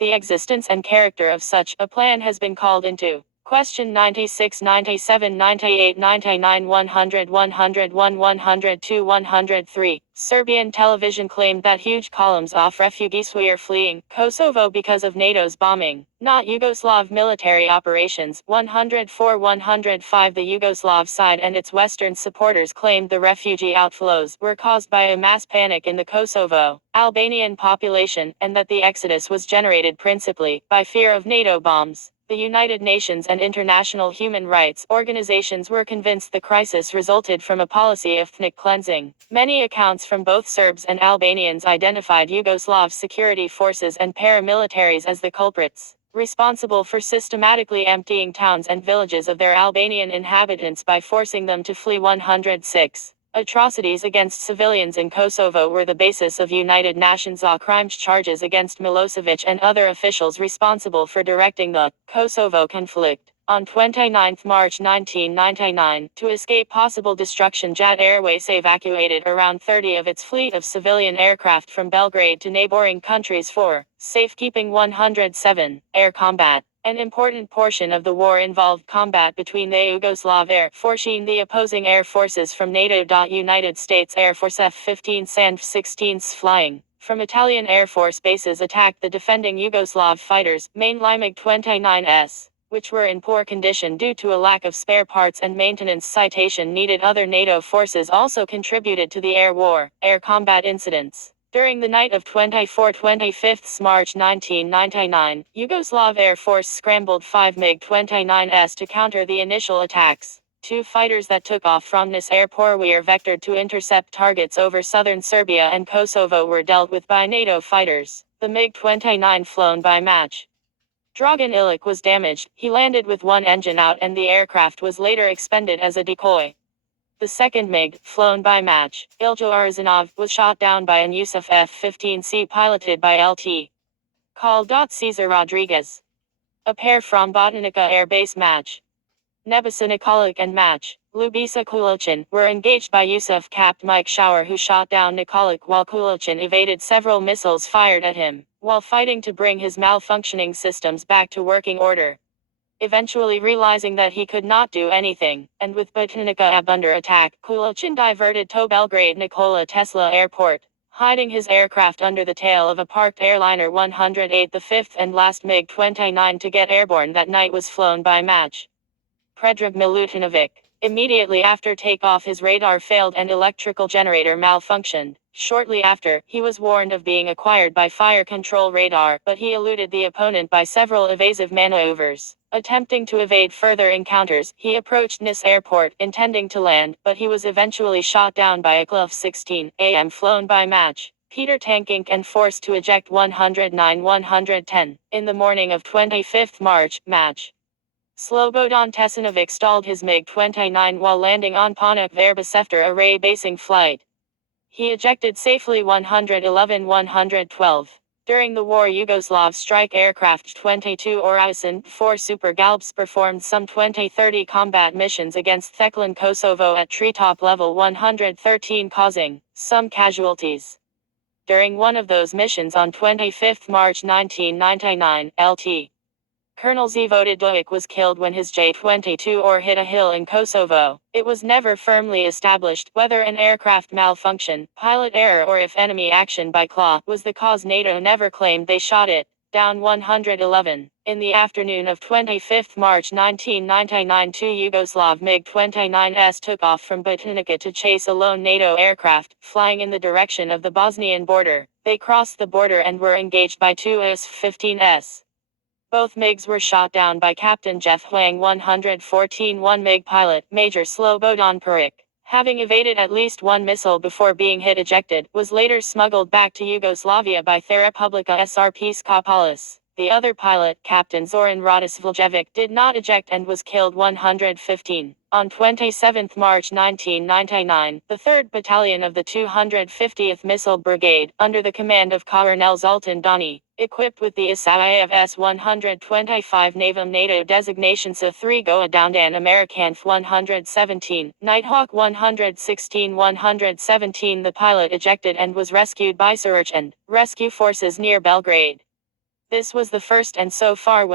The existence and character of such a plan has been called into question. 96, 97, 98, 99, 100, 101, 102, 103. Serbian television claimed that huge columns of refugees were fleeing Kosovo because of NATO's bombing, not Yugoslav military operations. 104, 105. The Yugoslav side and its Western supporters claimed the refugee outflows were caused by a mass panic in the Kosovo Albanian population, and that the exodus was generated principally by fear of NATO bombs. The United Nations and international human rights organizations were convinced the crisis resulted from a policy of ethnic cleansing. Many accounts from both Serbs and Albanians identified Yugoslav security forces and paramilitaries as the culprits, responsible for systematically emptying towns and villages of their Albanian inhabitants by forcing them to flee. 106. Atrocities against civilians in Kosovo were the basis of United Nations crimes charges against Milosevic and other officials responsible for directing the Kosovo conflict. On 29 March 1999, to escape possible destruction, Jet Airways evacuated around 30 of its fleet of civilian aircraft from Belgrade to neighboring countries for safekeeping. 107. Air combat. An important portion of the war involved combat between the Yugoslav Air Force and the opposing air forces from NATO. United States Air Force F-15s and F-16s flying from Italian Air Force bases attacked the defending Yugoslav fighters, mainly MiG-29s, which were in poor condition due to a lack of spare parts and maintenance citation needed. Other NATO forces also contributed to the air war. Air combat incidents. During the night of 24-25 March 1999, Yugoslav Air Force scrambled 5 MiG-29s to counter the initial attacks. 2 fighters that took off from this airport were vectored to intercept targets over southern Serbia and Kosovo were dealt with by NATO fighters. The MiG-29 flown by Mach. Dragan Ilic was damaged. He landed with one engine out and the aircraft was later expended as a decoy. The second MiG, flown by Mach. Iljo Arzanov, was shot down by an Yusuf F-15C piloted by Lt. Col. Cesar Rodriguez. A pair from Botanica Air Base Mach. Nebisa Nikolic and Mach. Lubisa Kulochin, were engaged by Yusuf Capt. Mike Shower, who shot down Nikolic while Kulochin evaded several missiles fired at him, while fighting to bring his malfunctioning systems back to working order. Eventually realizing that he could not do anything, and with Botanica under attack, Kulochin diverted to Belgrade Nikola Tesla Airport, hiding his aircraft under the tail of a parked airliner 108. The fifth and last MiG-29 to get airborne that night was flown by Mach. Predrag Milutinovic. Immediately after takeoff, his radar failed and electrical generator malfunctioned. Shortly after, he was warned of being acquired by fire control radar, but he eluded the opponent by several evasive maneuvers. Attempting to evade further encounters, he approached Nis Airport, intending to land, but he was eventually shot down by a Klf-16 AM flown by Mach. Peter Tankink and forced to eject 109-110. In the morning of 25 March, Mach. Slobodan Tesanovic stalled his MiG-29 while landing on Pana Verbis after a ray-basing flight. He ejected safely 111-112. During the war, Yugoslav strike aircraft 22 Horizon 4 Super Galps performed some 20-30 combat missions against Theklan Kosovo at treetop level 113, causing some casualties. During one of those missions on 25 March 1999, Lt. Colonel Zvoje Dojic was killed when his J-22 or hit a hill in Kosovo. It was never firmly established whether an aircraft malfunction, pilot error or if enemy action by CLA was the cause. NATO never claimed they shot it down. 111. In the afternoon of 25 March 1999, two Yugoslav MiG-29s took off from Botnica to chase a lone NATO aircraft, flying in the direction of the Bosnian border. They crossed the border and were engaged by two IS-15s. Both MiGs were shot down by Captain Jeff Huang. 114. One MiG pilot, Major Slobodan Peric, having evaded at least one missile before being hit ejected, was later smuggled back to Yugoslavia by Republika Srpska Skapalis. The other pilot, Captain Zoran Radosvljevic, did not eject and was killed. 115. On 27 March 1999, the 3rd Battalion of the 250th Missile Brigade, under the command of Colonel Zoltan Dani, equipped with the ISAF S-125 NAVAM NATO designation SA-3 Goa Downdan Americanf 117, Nighthawk 116. The pilot ejected and was rescued by search and rescue forces near Belgrade. This was the first and so far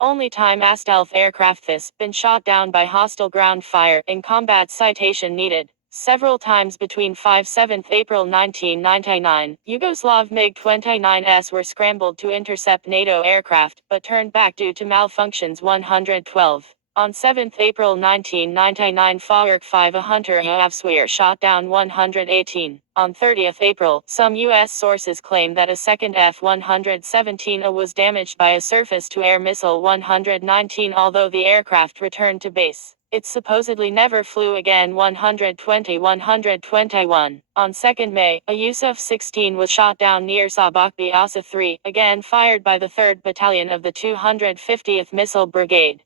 only time a stealth aircraft has been shot down by hostile ground fire in combat. Citation needed. Several times between 5-7 April 1999, Yugoslav MiG-29s were scrambled to intercept NATO aircraft, but turned back due to malfunctions. 112. On 7 April 1999, Fawrk 5 a Hunter UAVs were shot down. 118. On 30 April, some U.S. sources claim that a second F-117A was damaged by a surface-to-air missile. 119. Although the aircraft returned to base, it supposedly never flew again. 121. On 2 May, a Yusuf-16 was shot down near Sabakbi Asa-3, again fired by the 3rd Battalion of the 250th Missile Brigade.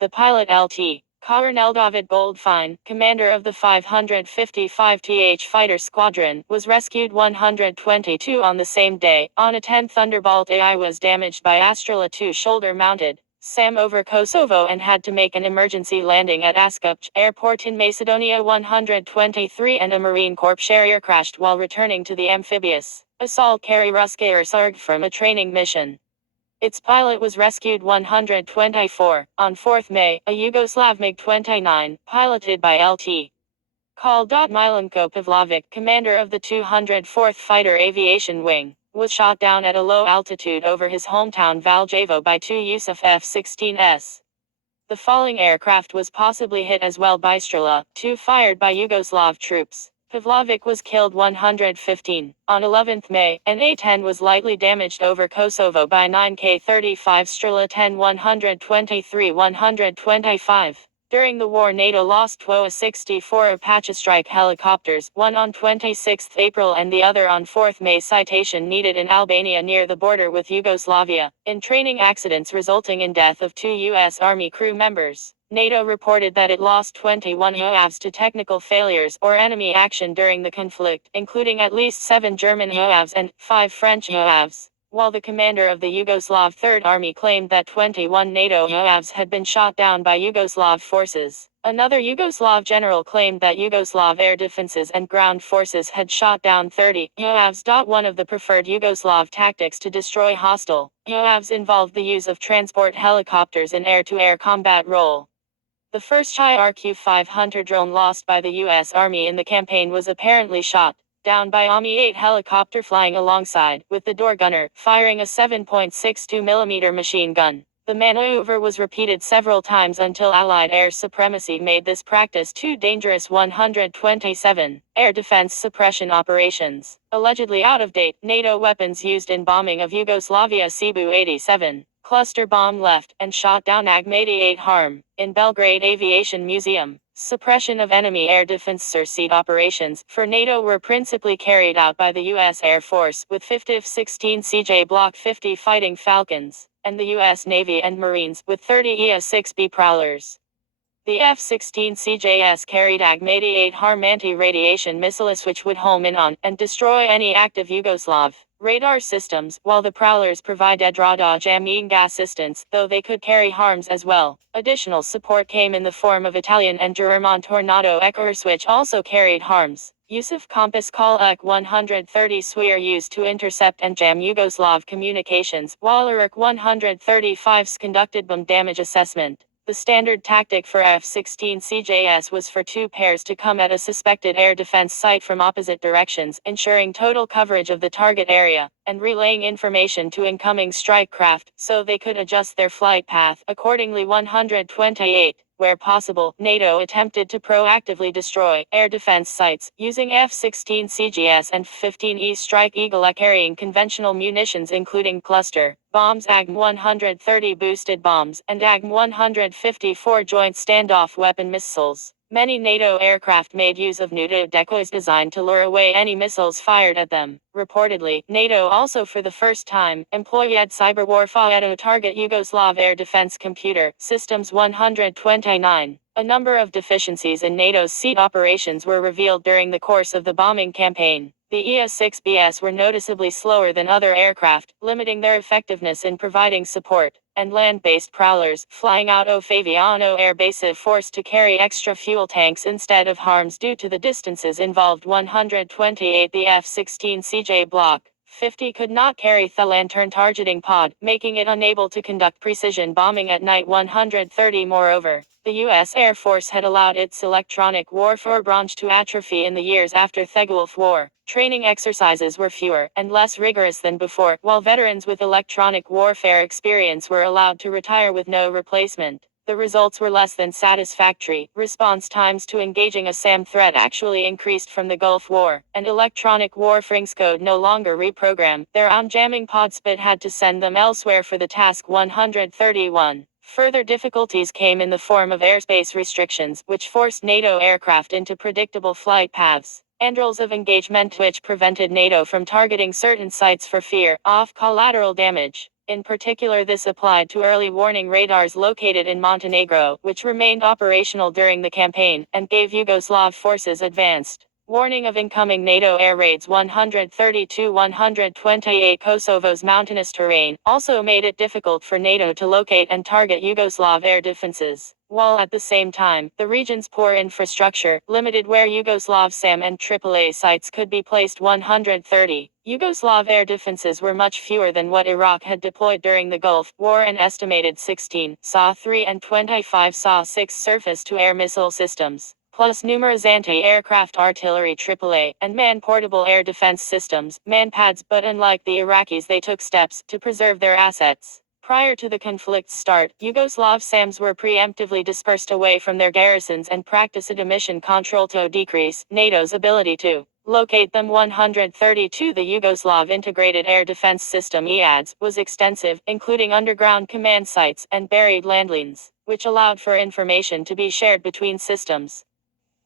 The pilot Lt. Colonel David Goldfein, commander of the 555th Fighter Squadron, was rescued. 122. On the same day, on a 10 Thunderbolt AI was damaged by Astrala 2 shoulder-mounted SAM over Kosovo and had to make an emergency landing at Askupch Airport in Macedonia. 123. And a Marine Corps Harrier crashed while returning to the amphibious assault carrier Ruskair Sarg from a training mission. Its pilot was rescued. 124. On 4 May, a Yugoslav MiG-29, piloted by Lt. Col. Milenko Pavlovic, commander of the 204th Fighter Aviation Wing, was shot down at a low altitude over his hometown Valjevo by two Yusuf F-16s. The falling aircraft was possibly hit as well by Strela 2 fired by Yugoslav troops. Pavlovic was killed. 115. On 11 May, an A-10 was lightly damaged over Kosovo by 9K-35 Strela 10. 123. During the war, NATO lost 64 Apache strike helicopters, one on 26 April and the other on 4 May. Citation needed. In Albania near the border with Yugoslavia, in training accidents resulting in death of 2 U.S. Army crew members, NATO reported that it lost 21 UAVs to technical failures or enemy action during the conflict, including at least 7 German UAVs and 5 French UAVs. While the commander of the Yugoslav Third Army claimed that 21 NATO UAVs had been shot down by Yugoslav forces, another Yugoslav general claimed that Yugoslav air defenses and ground forces had shot down 30 UAVs. One of the preferred Yugoslav tactics to destroy hostile UAVs involved the use of transport helicopters in air-to-air combat role. The first IRQ-5 Hunter drone lost by the U.S. Army in the campaign was apparently shot down by AMI-8 helicopter flying alongside, with the door gunner firing a 7.62mm machine gun. The maneuver was repeated several times until Allied air supremacy made this practice too dangerous. 127. Air defense suppression operations. Allegedly out of date, NATO weapons used in bombing of Yugoslavia. Cebu 87. Cluster bomb left and shot down AG-88 harm in Belgrade Aviation Museum. Suppression of enemy air defense surseat operations for NATO were principally carried out by the U.S. Air Force with 50F-16 CJ Block 50 Fighting Falcons, and the U.S. Navy and Marines with 30 EA-6B Prowlers. The F-16 CJS carried AG-88 harm anti-radiation missiles which would home in on and destroy any active Yugoslav radar systems, while the Prowlers provided radar jamming assistance, though they could carry harms as well. Additional support came in the form of Italian and German Tornado Eckers, which also carried harms. Use of compass call EK-130 were used to intercept and jam Yugoslav communications, while EK-135s conducted bomb damage assessment. The standard tactic for F-16 CJS was for two pairs to come at a suspected air defense site from opposite directions, ensuring total coverage of the target area, and relaying information to incoming strike craft, so they could adjust their flight path. Accordingly, 128, where possible, NATO attempted to proactively destroy air defense sites, using F-16 CGS and F-15E Strike Eagle carrying conventional munitions including cluster bombs, AGM-130 boosted bombs, and AGM-154 joint standoff weapon missiles. Many NATO aircraft made use of neuter decoys designed to lure away any missiles fired at them. Reportedly, NATO also for the first time employed cyber warfare to target Yugoslav air defense computer systems 129. A number of deficiencies in NATO's SEAT operations were revealed during the course of the bombing campaign. The ES-6Bs were noticeably slower than other aircraft, limiting their effectiveness in providing support, and land-based prowlers, flying out of Favignano Air Base, forced to carry extra fuel tanks instead of harms due to the distances involved. 128 The F-16 CJ Block 50 could not carry the lantern targeting pod, making it unable to conduct precision bombing at night. 130 Moreover, the U.S. Air Force had allowed its electronic warfare branch to atrophy in the years after the Gulf War. Training exercises were fewer and less rigorous than before, while veterans with electronic warfare experience were allowed to retire with no replacement. The results were less than satisfactory. Response times to engaging a SAM threat actually increased from the Gulf War, and electronic warfare could no longer reprogram their own jamming pods but had to send them elsewhere for the task. 131. Further difficulties came in the form of airspace restrictions, which forced NATO aircraft into predictable flight paths, and rules of engagement which prevented NATO from targeting certain sites for fear of collateral damage. In particular, this applied to early warning radars located in Montenegro, which remained operational during the campaign, and gave Yugoslav forces advanced warning of incoming NATO air raids. 132-128 Kosovo's mountainous terrain also made it difficult for NATO to locate and target Yugoslav air defenses, while at the same time, the region's poor infrastructure limited where Yugoslav SAM and AAA sites could be placed. 130. Yugoslav air defenses were much fewer than what Iraq had deployed during the Gulf War, an estimated 16 SA-3 and 25 SA-6 surface-to-air missile systems, plus numerous anti-aircraft artillery AAA and man-portable air defense systems, man-pads. But unlike the Iraqis, they took steps to preserve their assets. Prior to the conflict's start, Yugoslav SAMs were preemptively dispersed away from their garrisons and practiced a mission control to decrease NATO's ability to locate them. 132 The Yugoslav Integrated Air Defense System EADS was extensive, including underground command sites and buried landlines, which allowed for information to be shared between systems.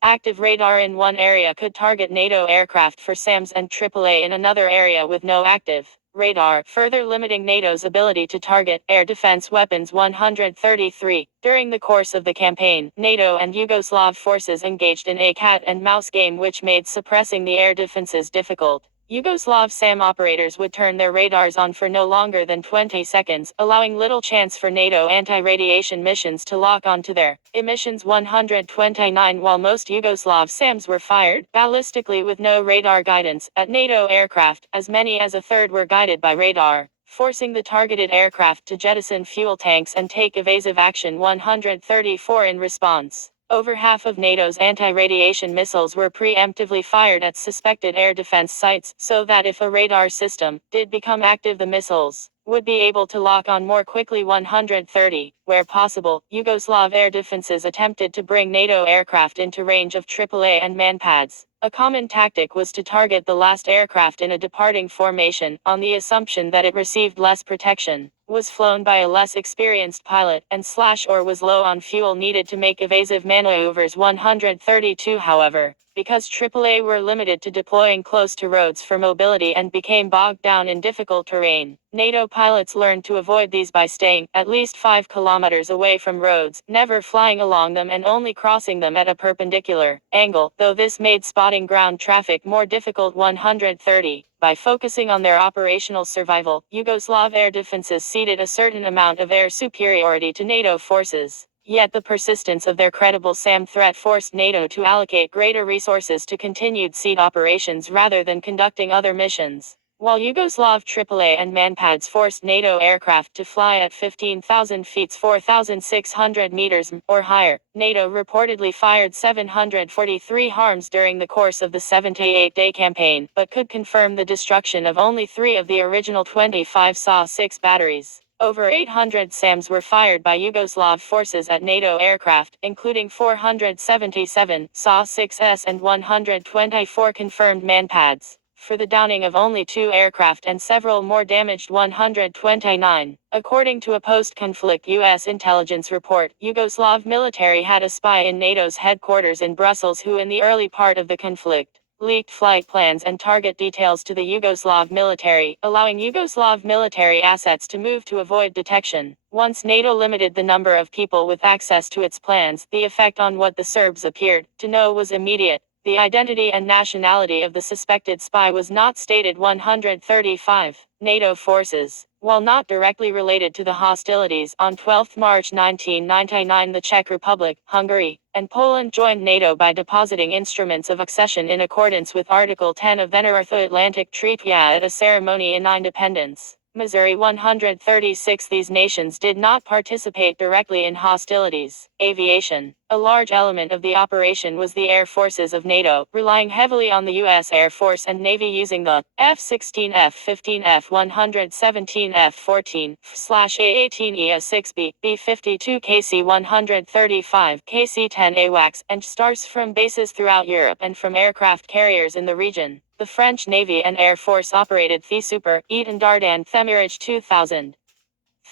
Active radar in one area could target NATO aircraft for SAMs and AAA in another area with no active radar, further limiting NATO's ability to target air defense weapons. 133. During the course of the campaign, NATO and Yugoslav forces engaged in a cat-and-mouse game which made suppressing the air defenses difficult. Yugoslav SAM operators would turn their radars on for no longer than 20 seconds, allowing little chance for NATO anti-radiation missions to lock onto their emissions. 129 While most Yugoslav SAMs were fired ballistically with no radar guidance at NATO aircraft, as many as a third were guided by radar, forcing the targeted aircraft to jettison fuel tanks and take evasive action. 134 In response, over half of NATO's anti-radiation missiles were preemptively fired at suspected air defense sites, so that if a radar system did become active, the missiles would be able to lock on more quickly. 130. Where possible, Yugoslav air defenses attempted to bring NATO aircraft into range of AAA and man-pads. A common tactic was to target the last aircraft in a departing formation, on the assumption that it received less protection, was flown by a less experienced pilot, and or was low on fuel needed to make evasive maneuvers. 132 However, because AAA were limited to deploying close to roads for mobility and became bogged down in difficult terrain, NATO pilots learned to avoid these by staying at least 5 kilometers away from roads, never flying along them and only crossing them at a perpendicular angle, though this made spotting ground traffic more difficult. 130. By focusing on their operational survival, Yugoslav air defenses ceded a certain amount of air superiority to NATO forces. Yet the persistence of their credible SAM threat forced NATO to allocate greater resources to continued SEAD operations rather than conducting other missions. While Yugoslav AAA and manpads forced NATO aircraft to fly at 15,000 feet 4,600 meters or higher, NATO reportedly fired 743 harms during the course of the 78-day campaign, but could confirm the destruction of only 3 of the original 25 SA-6 batteries. Over 800 SAMs were fired by Yugoslav forces at NATO aircraft, including 477 SA-6s and 124 confirmed manpads, for the downing of only 2 aircraft and several more damaged 129. According to a post-conflict U.S. intelligence report, Yugoslav military had a spy in NATO's headquarters in Brussels who in the early part of the conflict leaked flight plans and target details to the Yugoslav military, allowing Yugoslav military assets to move to avoid detection. Once NATO limited the number of people with access to its plans, the effect on what the Serbs appeared to know was immediate. The identity and nationality of the suspected spy was not stated. 135. NATO forces. While not directly related to the hostilities, on 12 March 1999 the Czech Republic, Hungary, and Poland joined NATO by depositing instruments of accession in accordance with Article 10 of the North Atlantic Treaty at a ceremony in independence. Missouri 136. These nations did not participate directly in hostilities. Aviation. A large element of the operation was the air forces of NATO, relying heavily on the U.S. Air Force and Navy using the F-16, F-15, F-117, F-14/A-18 EA-6B, B-52 KC-135, KC-10 AWACS, and STARS from bases throughout Europe and from aircraft carriers in the region. The French Navy and Air Force operated the Super, Eton Dardan Themirage 2000.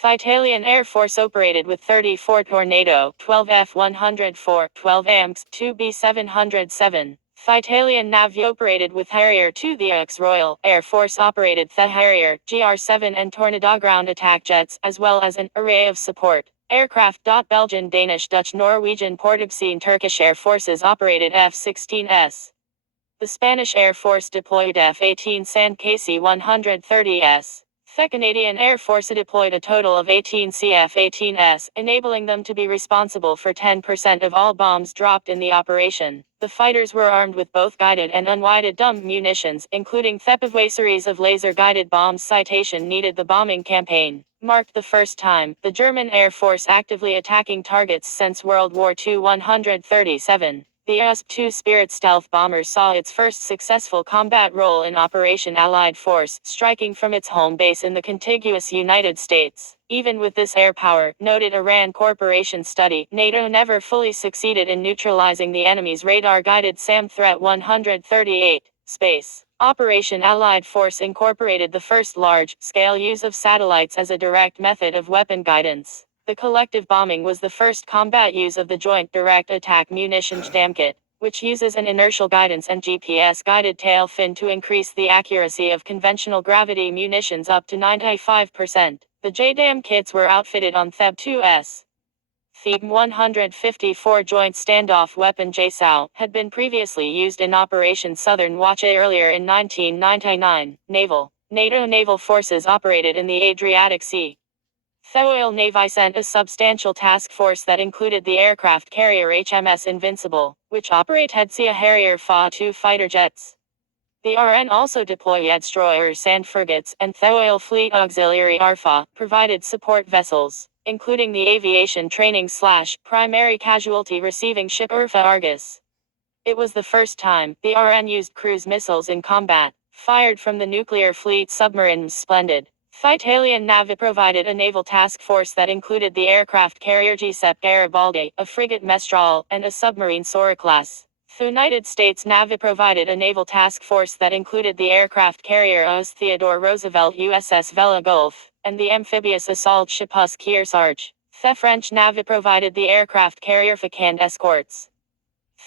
The Italian Air Force operated with 34 Tornado, 12 F-104, 12 AMX, 2 B-707. The Italian Navy operated with Harrier 2. The ex-Royal Air Force operated the Harrier, GR-7 and Tornado ground attack jets, as well as an array of support aircraft. Belgian, Danish, Dutch, Norwegian, Portuguese and Turkish Air Forces operated F-16s. The Spanish Air Force deployed F-18 Sand KC-130s. The Canadian Air Force deployed a total of 18 CF-18s, enabling them to be responsible for 10% of all bombs dropped in the operation. The fighters were armed with both guided and unguided dumb munitions, including a series of laser-guided bombs. Citation needed. The bombing campaign marked the first time the German Air Force actively attacking targets since World War II. 137. The USP-2 Spirit stealth bomber saw its first successful combat role in Operation Allied Force, striking from its home base in the contiguous United States. Even with this air power, noted a RAND Corporation study, NATO never fully succeeded in neutralizing the enemy's radar-guided SAM threat. 138. Space. Operation Allied Force incorporated the first large-scale use of satellites as a direct method of weapon guidance. The collective bombing was the first combat use of the Joint Direct Attack Munitions Dam Kit, which uses an inertial guidance and GPS-guided tail fin to increase the accuracy of conventional gravity munitions up to 95%. The JDAM kits were outfitted on Theb-2S. The 154 Joint Standoff Weapon JSOW had been previously used in Operation Southern Watch earlier in 1999. Naval. NATO naval forces operated in the Adriatic Sea. The Royal Navy sent a substantial task force that included the aircraft carrier HMS Invincible, which operated the Harrier FA-2 fighter jets. The RN also deployed destroyers and frigates, and the Royal Fleet Auxiliary ARFA provided support vessels, including the aviation training/primary casualty receiving ship URFA Argus. It was the first time the RN used cruise missiles in combat, fired from the nuclear fleet submarine Splendid. The Italian Navy provided a naval task force that included the aircraft carrier Giuseppe Garibaldi, a frigate Mestral, and a submarine Sora class. The United States Navy provided a naval task force that included the aircraft carrier US Theodore Roosevelt USS Vela Gulf, and the amphibious assault ship US Kearsarge. The French Navy provided the aircraft carrier Facand escorts.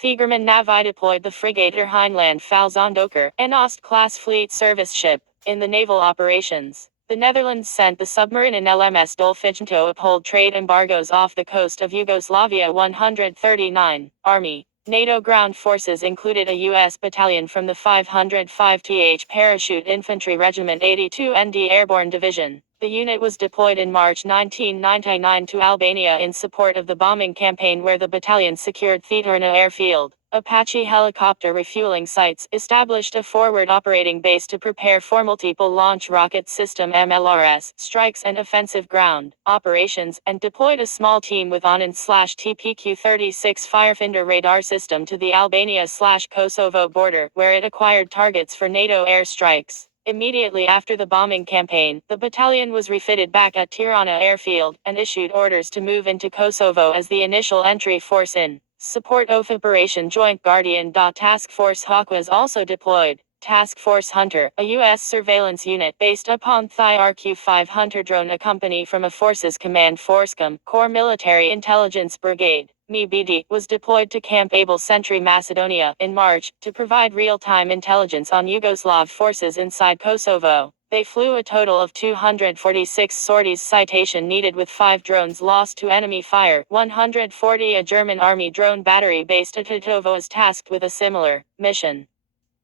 The German Navy deployed the frigate Heinland Falzondoker, an Ost-class fleet service ship, in the naval operations. The Netherlands sent the submarine and LMS Dolphin to uphold trade embargoes off the coast of Yugoslavia. 139. Army. NATO ground forces included a U.S. battalion from the 505th Parachute Infantry Regiment 82 ND Airborne Division. The unit was deployed in March 1999 to Albania in support of the bombing campaign where the battalion secured Theterna airfield. Apache helicopter refueling sites, established a forward operating base to prepare for multiple launch rocket system MLRS strikes and offensive ground operations, and deployed a small team with ONAN/TPQ-36 Firefinder radar system to the Albania/Kosovo border, where it acquired targets for NATO air strikes. Immediately after the bombing campaign, the battalion was refitted back at Tirana airfield, and issued orders to move into Kosovo as the initial entry force in support of Operation Joint Guardian. Task Force Hawk was also deployed. Task Force Hunter, a U.S. surveillance unit based upon Thai RQ-5 Hunter drone, a company from a Forces Command Forscom Corps Military Intelligence Brigade, MIBD, was deployed to Camp Able Sentry, Macedonia, in March, to provide real-time intelligence on Yugoslav forces inside Kosovo. They flew a total of 246 sorties. Citation needed with 5 drones lost to enemy fire. 140. A German army drone battery based at Tetovo is tasked with a similar mission.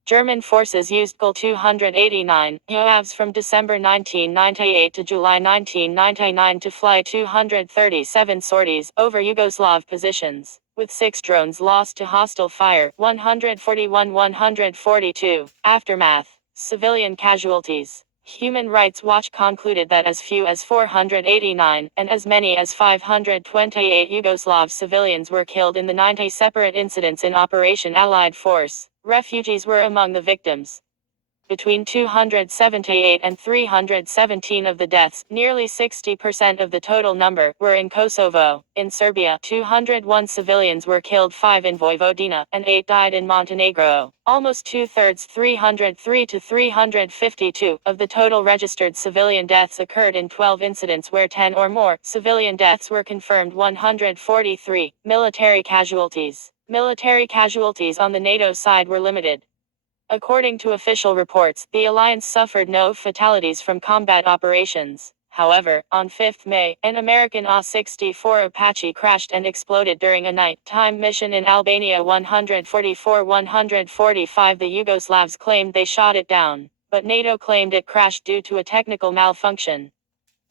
German forces used GOL 289 UAVs from December 1998 to July 1999 to fly 237 sorties over Yugoslav positions, with 6 drones lost to hostile fire. 141-142. Aftermath. Civilian casualties. Human Rights Watch concluded that as few as 489 and as many as 528 Yugoslav civilians were killed in the 90 separate incidents in Operation Allied Force. Refugees were among the victims. Between 278 and 317 of the deaths, nearly 60% of the total number, were in Kosovo. In Serbia, 201 civilians were killed, 5 in Vojvodina, and 8 died in Montenegro. Almost two-thirds, 303 to 352, of the total registered civilian deaths occurred in 12 incidents where 10 or more civilian deaths were confirmed. 143. Military casualties. Military casualties on the NATO side were limited. According to official reports, the alliance suffered no fatalities from combat operations. However, on 5 May, an American A-64 Apache crashed and exploded during a night-time mission in Albania. 144-145. The Yugoslavs claimed they shot it down, but NATO claimed it crashed due to a technical malfunction.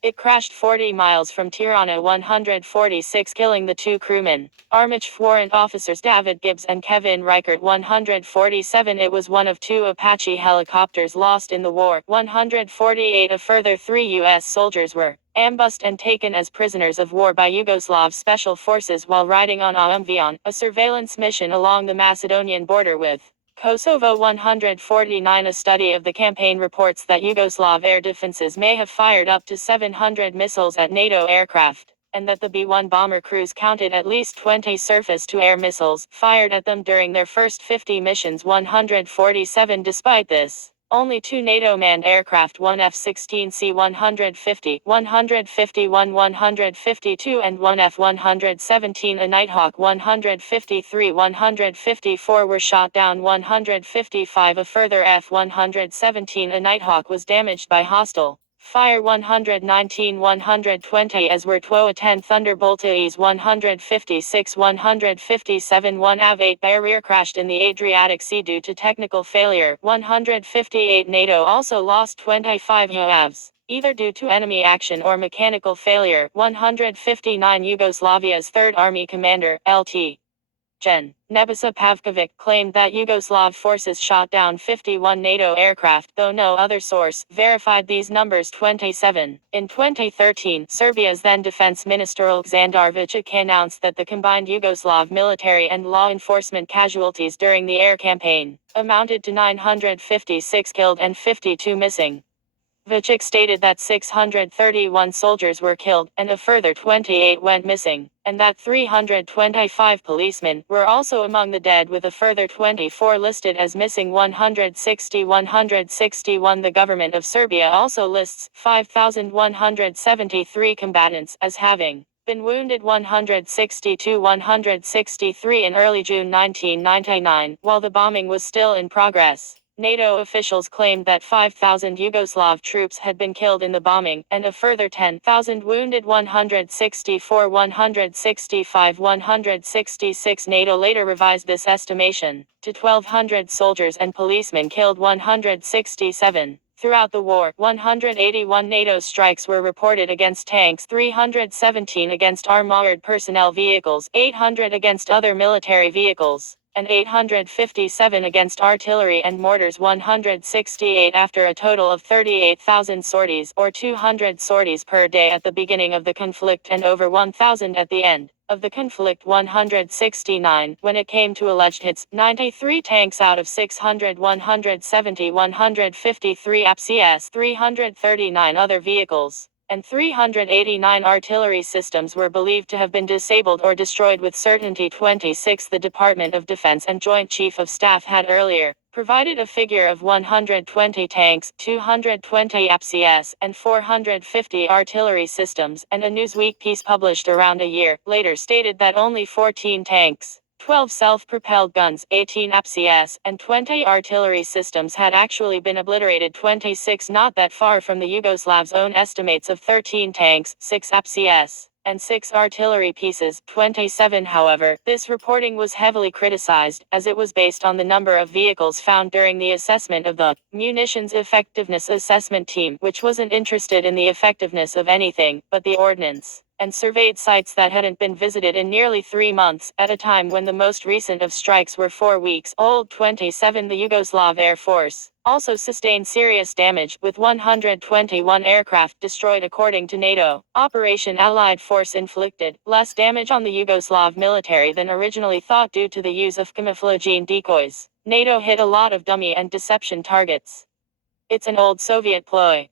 It crashed 40 miles from Tirana. 146, killing the 2 crewmen, Armitage warrant officers David Gibbs and Kevin Reichert. 147, it was one of 2 Apache helicopters lost in the war. 148, a further 3 U.S. soldiers were ambushed and taken as prisoners of war by Yugoslav special forces while riding on AMVion, a surveillance mission along the Macedonian border with Kosovo. 149, a study of the campaign reports that Yugoslav air defenses may have fired up to 700 missiles at NATO aircraft, and that the B-1 bomber crews counted at least 20 surface-to-air missiles fired at them during their first 50 missions. 147, despite this, only 2 NATO-manned aircraft, one F-16 C-150, 151, 152 and one F-117, a Nighthawk 153, 154 were shot down. 155, a further F-117, a Nighthawk, was damaged by hostile fire. 119, 120 as were 10 Thunderbolt AEs. 156, 157, one AV-8 Barrier crashed in the Adriatic Sea due to technical failure. 158, NATO also lost 25 UAVs, either due to enemy action or mechanical failure. 159, Yugoslavia's 3rd Army commander, Lt. Gen. Nebojša Pavkovic, claimed that Yugoslav forces shot down 51 NATO aircraft, though no other source verified these numbers. 27. In 2013, Serbia's then Defense Minister Aleksandar Vučić announced that the combined Yugoslav military and law enforcement casualties during the air campaign amounted to 956 killed and 52 missing. Vučić stated that 631 soldiers were killed, and a further 28 went missing, and that 325 policemen were also among the dead, with a further 24 listed as missing. 161. The government of Serbia also lists 5,173 combatants as having been wounded. 163 in early June 1999, while the bombing was still in progress. NATO officials claimed that 5,000 Yugoslav troops had been killed in the bombing, and a further 10,000 wounded. 164, 165, 166. NATO later revised this estimation to 1,200 soldiers and policemen killed. 167. Throughout the war, 181 NATO strikes were reported against tanks, 317 against armored personnel vehicles, 800 against other military vehicles, and 857 against artillery and mortars. 168 after a total of 38,000 sorties or 200 sorties per day at the beginning of the conflict and over 1,000 at the end of the conflict. 169 when it came to alleged hits, 93 tanks out of 600, 170, 153 APCS, 339 other vehicles, and 389 artillery systems were believed to have been disabled or destroyed with certainty. 26 The Department of Defense and Joint Chief of Staff had earlier provided a figure of 120 tanks, 220 APCS, and 450 artillery systems, and a Newsweek piece published around a year later stated that only 14 tanks, 12 self-propelled guns, 18 APCS, and 20 artillery systems had actually been obliterated. 26 Not that far from the Yugoslavs' own estimates of 13 tanks, 6 APCS, and 6 artillery pieces. 27 However, this reporting was heavily criticized, as it was based on the number of vehicles found during the assessment of the Munitions Effectiveness Assessment Team, which wasn't interested in the effectiveness of anything but the ordnance, and surveyed sites that hadn't been visited in nearly 3 months, at a time when the most recent of strikes were 4 weeks old. 27 The Yugoslav Air Force also sustained serious damage, with 121 aircraft destroyed according to NATO. Operation Allied Force inflicted less damage on the Yugoslav military than originally thought due to the use of camouflaging decoys. NATO hit a lot of dummy and deception targets. It's an old Soviet ploy.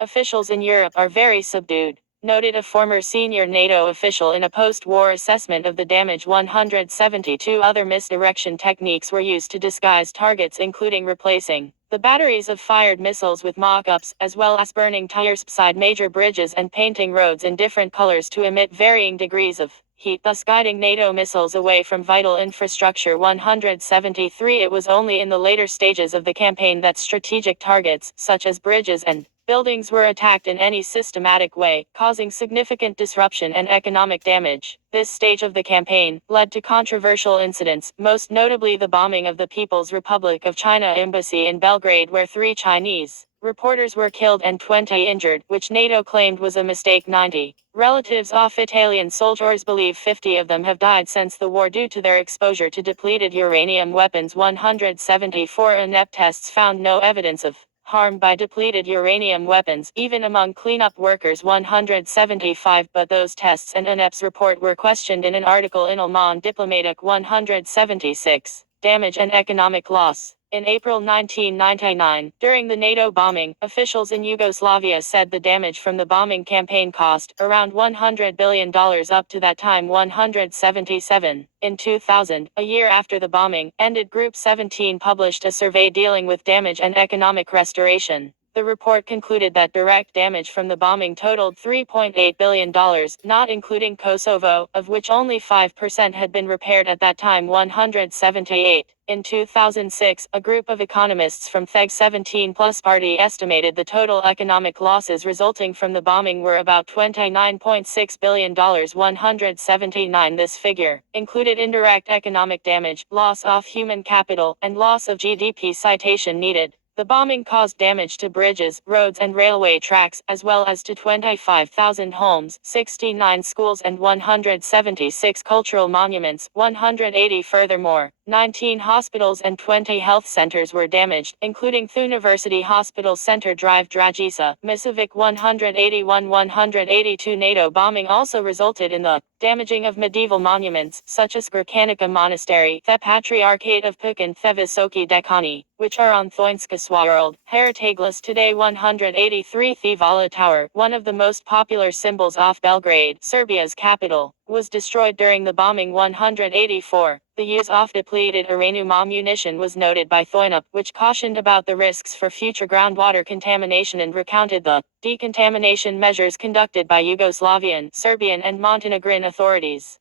Officials in Europe are very subdued, noted a former senior NATO official in a post-war assessment of the damage. 172 other misdirection techniques were used to disguise targets, including replacing the batteries of fired missiles with mock-ups, as well as burning tires beside major bridges and painting roads in different colors to emit varying degrees of heat, thus guiding NATO missiles away from vital infrastructure. 173 It was only in the later stages of the campaign that strategic targets, such as bridges and buildings, were attacked in any systematic way, causing significant disruption and economic damage. This stage of the campaign led to controversial incidents, most notably the bombing of the People's Republic of China embassy in Belgrade, where 3 Chinese reporters were killed and 20 injured, which NATO claimed was a mistake. 90 relatives of Italian soldiers believe 50 of them have died since the war due to their exposure to depleted uranium weapons. 174 INEP tests found no evidence of harm by depleted uranium weapons, even among cleanup workers. 175 But those tests and INEP's report were questioned in an article in Le Monde Diplomatique. 176 Damage and economic loss. In April 1999, during the NATO bombing, officials in Yugoslavia said the damage from the bombing campaign cost around $100 billion up to that time. 177 In 2000, a year after the bombing ended, Group 17 published a survey dealing with damage and economic restoration. The report concluded that direct damage from the bombing totaled $3.8 billion, not including Kosovo, of which only 5% had been repaired at that time. 178 In 2006, a group of economists from the 17+ party estimated the total economic losses resulting from the bombing were about $29.6 billion. 179 This figure included indirect economic damage, loss of human capital, and loss of GDP. Citation needed. The bombing caused damage to bridges, roads and railway tracks, as well as to 25,000 homes, 69 schools and 176 cultural monuments. 180 Furthermore, 19 hospitals and 20 health centers were damaged, including the University Hospital Center Drive Dragica, Misovic. 181 182 NATO bombing also resulted in the damaging of medieval monuments, such as Grkanica Monastery, the Patriarchate of Puk and the Visoki Dekani, which are on Thoinska World Heritage today. 183 The Vala Tower, one of the most popular symbols of Belgrade, Serbia's capital, was destroyed during the bombing. 184 The use of depleted uranium ammunition was noted by Thoinup, which cautioned about the risks for future groundwater contamination and recounted the decontamination measures conducted by Yugoslavian, Serbian and Montenegrin authorities.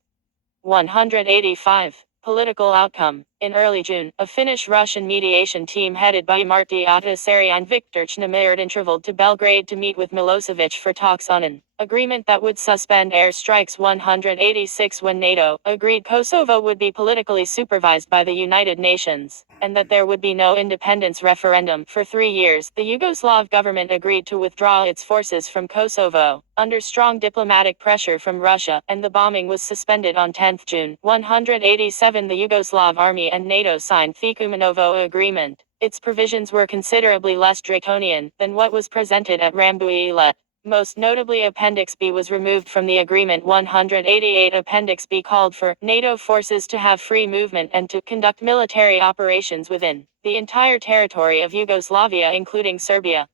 185 Political outcome. In early June, a Finnish-Russian mediation team headed by Martti Ahtisaari and Viktor Chnamyrdin traveled to Belgrade to meet with Milosevic for talks on an agreement that would suspend airstrikes. 186 When NATO agreed Kosovo would be politically supervised by the United Nations, and that there would be no independence referendum for 3 years, the Yugoslav government agreed to withdraw its forces from Kosovo, under strong diplomatic pressure from Russia, and the bombing was suspended on 10 June. 187 The Yugoslav army and NATO signed the Kumanovo Agreement. Its provisions were considerably less draconian than what was presented at Rambouillet. Most notably, Appendix B was removed from the agreement. 188 Appendix B called for NATO forces to have free movement and to conduct military operations within the entire territory of Yugoslavia, including Serbia.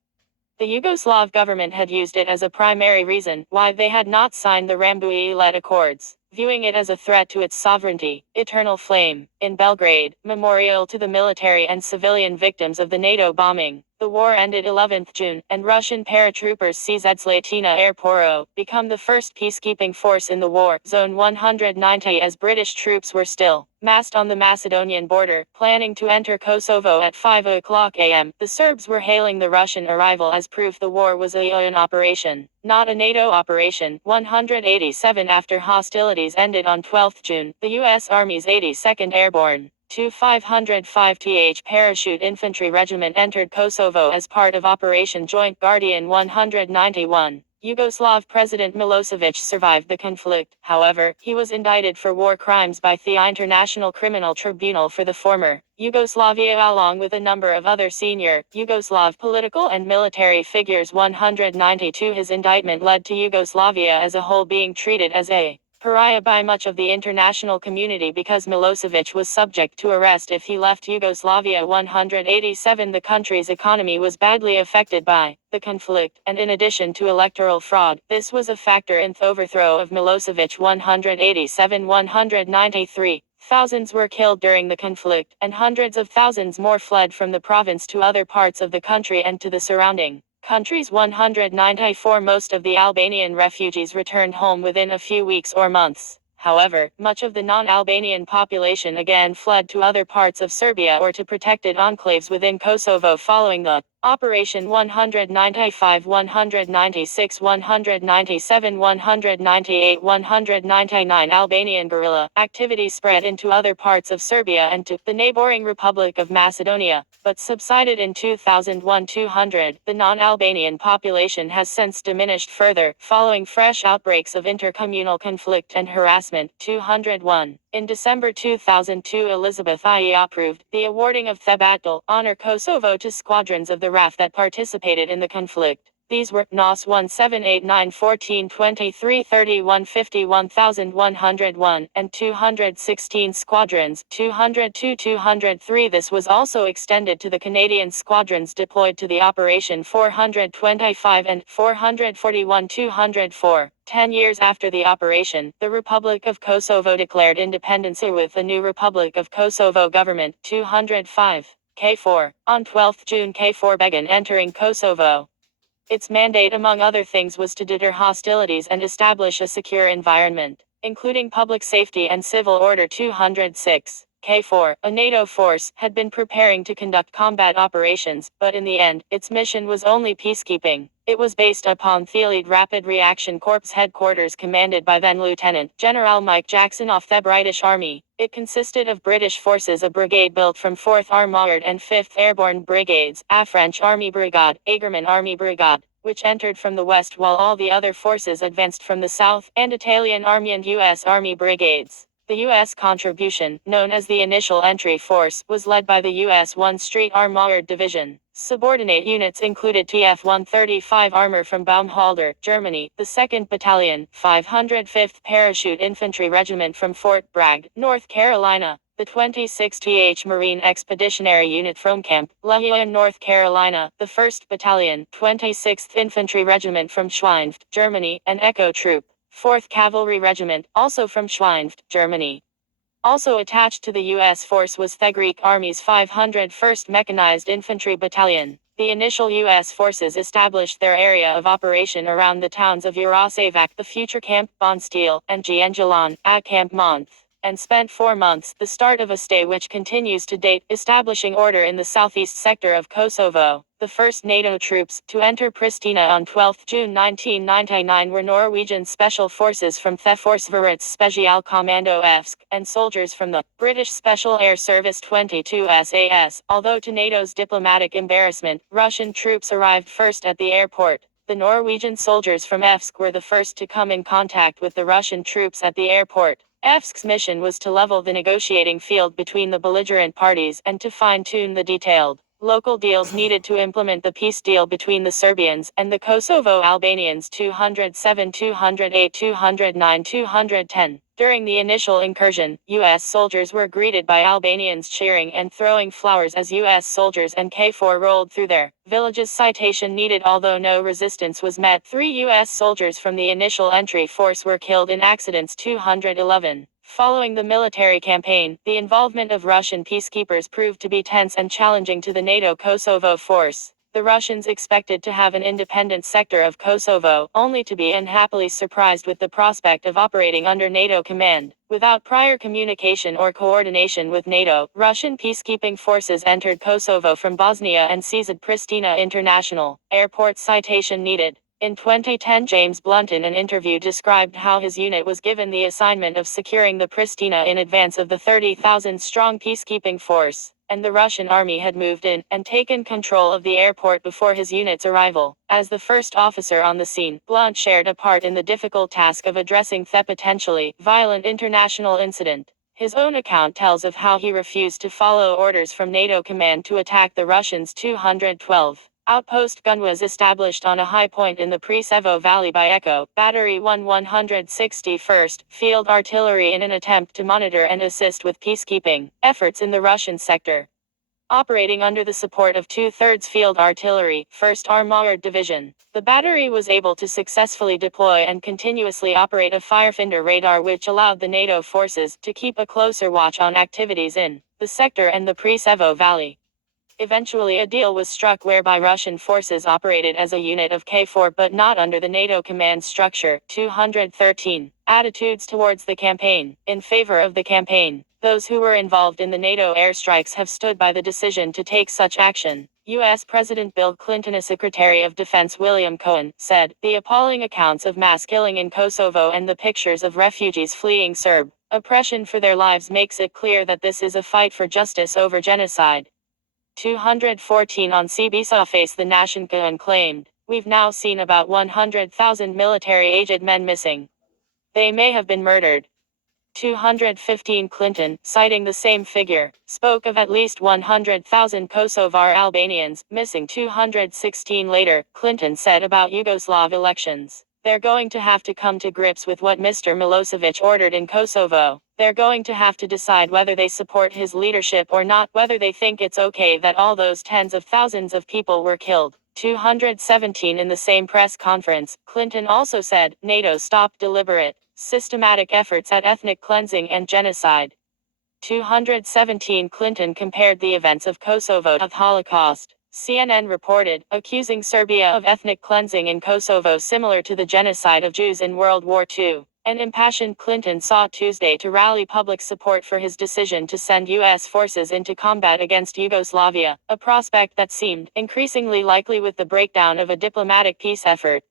The Yugoslav government had used it as a primary reason why they had not signed the Rambouillet Accords, viewing it as a threat to its sovereignty. Eternal Flame. In Belgrade, memorial to the military and civilian victims of the NATO bombing. The war ended 11 June, and Russian paratroopers seized Slatina Airporo, become the first peacekeeping force in the war zone. 190 As British troops were still massed on the Macedonian border, planning to enter Kosovo at 5 o'clock a.m., the Serbs were hailing the Russian arrival as proof the war was a UN operation, not a NATO operation. 187 After hostilities ended on 12 June, the U.S. Army's 82nd Airborne 505th Parachute Infantry Regiment entered Kosovo as part of Operation Joint Guardian. 191. Yugoslav President Milosevic survived the conflict. However, he was indicted for war crimes by the International Criminal Tribunal for the former Yugoslavia, along with a number of other senior Yugoslav political and military figures. 192 His indictment led to Yugoslavia as a whole being treated as a pariah by much of the international community because Milosevic was subject to arrest if he left Yugoslavia. 187 The country's economy was badly affected by the conflict, and in addition to electoral fraud, this was a factor in the overthrow of Milosevic. 187 193 Thousands were killed during the conflict, and hundreds of thousands more fled from the province to other parts of the country and to the surrounding countries. 194 Most of the Albanian refugees returned home within a few weeks or months. However, much of the non-Albanian population again fled to other parts of Serbia or to protected enclaves within Kosovo following the Operation. 195 196 197 198 199 Albanian guerrilla activity spread into other parts of Serbia and to the neighboring Republic of Macedonia, but subsided in 2001. 200 The non-Albanian population has since diminished further, following fresh outbreaks of intercommunal conflict and harassment. 201 In December 2002, Elizabeth II approved the awarding of the Battle Honor Kosovo to squadrons of the RAF that participated in the conflict. These were NOS 1789 14 23 31 50 1101 and 216 squadrons 202 203. This was also extended to the Canadian squadrons deployed to the Operation 425 and 441 204. 10 years after the operation, the Republic of Kosovo declared independence with the new Republic of Kosovo government. 205. K4. On 12 June, K4 began entering Kosovo. Its mandate, among other things, was to deter hostilities and establish a secure environment, including public safety and civil order. 206. K4, a NATO force, had been preparing to conduct combat operations, but in the end, its mission was only peacekeeping. It was based upon the Elite Rapid Reaction Corps headquarters commanded by then Lieutenant General Mike Jackson of the British Army. It consisted of British forces, a brigade built from 4th Armoured and 5th Airborne Brigades, a French Army Brigade, a German Army Brigade, which entered from the west while all the other forces advanced from the south, and Italian Army and U.S. Army brigades. The U.S. contribution, known as the Initial Entry Force, was led by the U.S. 1 Street Armored Division. Subordinate units included TF-135 armor from Baumholder, Germany, the 2nd Battalion, 505th Parachute Infantry Regiment from Fort Bragg, North Carolina, the 26th Marine Expeditionary Unit from Camp Lejeune, North Carolina, the 1st Battalion, 26th Infantry Regiment from Schweinfurt, Germany, and Echo Troop, 4th Cavalry Regiment, also from Schweinfurt, Germany. Also attached to the U.S. force was the Greek Army's 501st Mechanized Infantry Battalion. The initial U.S. forces established their area of operation around the towns of Yaroslavl, the future Camp Bondsteel, and Giengilan, at Camp Month. and spent 4 months, the start of a stay which continues to date, establishing order in the southeast sector of Kosovo. The first NATO troops to enter Pristina on 12 June 1999 were Norwegian Special Forces from Forsvarets Specialkommando FSK, and soldiers from the British Special Air Service 22 SAS. Although to NATO's diplomatic embarrassment, Russian troops arrived first at the airport. The Norwegian soldiers from FSK were the first to come in contact with the Russian troops at the airport. FSK's mission was to level the negotiating field between the belligerent parties and to fine-tune the detailed local deals needed to implement the peace deal between the Serbians and the Kosovo Albanians 207, 208, 209, 210. During the initial incursion, U.S. soldiers were greeted by Albanians cheering and throwing flowers as U.S. soldiers and KFOR rolled through their villages. Citation needed. Although no resistance was met, 3 U.S. soldiers from the initial entry force were killed in accidents. 211. Following the military campaign, the involvement of Russian peacekeepers proved to be tense and challenging to the NATO Kosovo force. The Russians expected to have an independent sector of Kosovo, only to be unhappily surprised with the prospect of operating under NATO command. Without prior communication or coordination with NATO, Russian peacekeeping forces entered Kosovo from Bosnia and seized Pristina International Airport. Citation needed. In 2010, James Blunt in an interview described how his unit was given the assignment of securing the Pristina in advance of the 30,000-strong peacekeeping force, and the Russian army had moved in and taken control of the airport before his unit's arrival. As the first officer on the scene, Blunt shared a part in the difficult task of addressing the potentially violent international incident. His own account tells of how he refused to follow orders from NATO command to attack the Russians. 212. Outpost gun was established on a high point in the Preševo Valley by Echo Battery 1 161st Field Artillery in an attempt to monitor and assist with peacekeeping efforts in the Russian sector. Operating under the support of 2/3 Field Artillery, 1st Armored Division, the battery was able to successfully deploy and continuously operate a firefinder radar which allowed the NATO forces to keep a closer watch on activities in the sector and the Preševo Valley. Eventually a deal was struck whereby Russian forces operated as a unit of KFOR but not under the NATO command structure. 213. Attitudes towards the campaign. In favor of the campaign, those who were involved in the NATO airstrikes have stood by the decision to take such action. U.S. President Bill Clinton, a Secretary of Defense William Cohen, said, "The appalling accounts of mass killing in Kosovo and the pictures of refugees fleeing Serb oppression for their lives makes it clear that this is a fight for justice over genocide." 214. On CBSA face the Nashenka and claimed, "We've now seen about 100,000 military-aged men missing. They may have been murdered." 215. Clinton, citing the same figure, spoke of at least 100,000 Kosovar Albanians missing. 216. Later, Clinton said about Yugoslav elections, "They're going to have to come to grips with what Mr. Milosevic ordered in Kosovo. They're going to have to decide whether they support his leadership or not, whether they think it's okay that all those tens of thousands of people were killed." 217. In the same press conference, Clinton also said, "NATO stopped deliberate, systematic efforts at ethnic cleansing and genocide." 217. Clinton compared the events of Kosovo to the Holocaust. CNN reported, accusing Serbia of ethnic cleansing in Kosovo similar to the genocide of Jews in World War II. An impassioned Clinton sought Tuesday to rally public support for his decision to send U.S. forces into combat against Yugoslavia, a prospect that seemed increasingly likely with the breakdown of a diplomatic peace effort.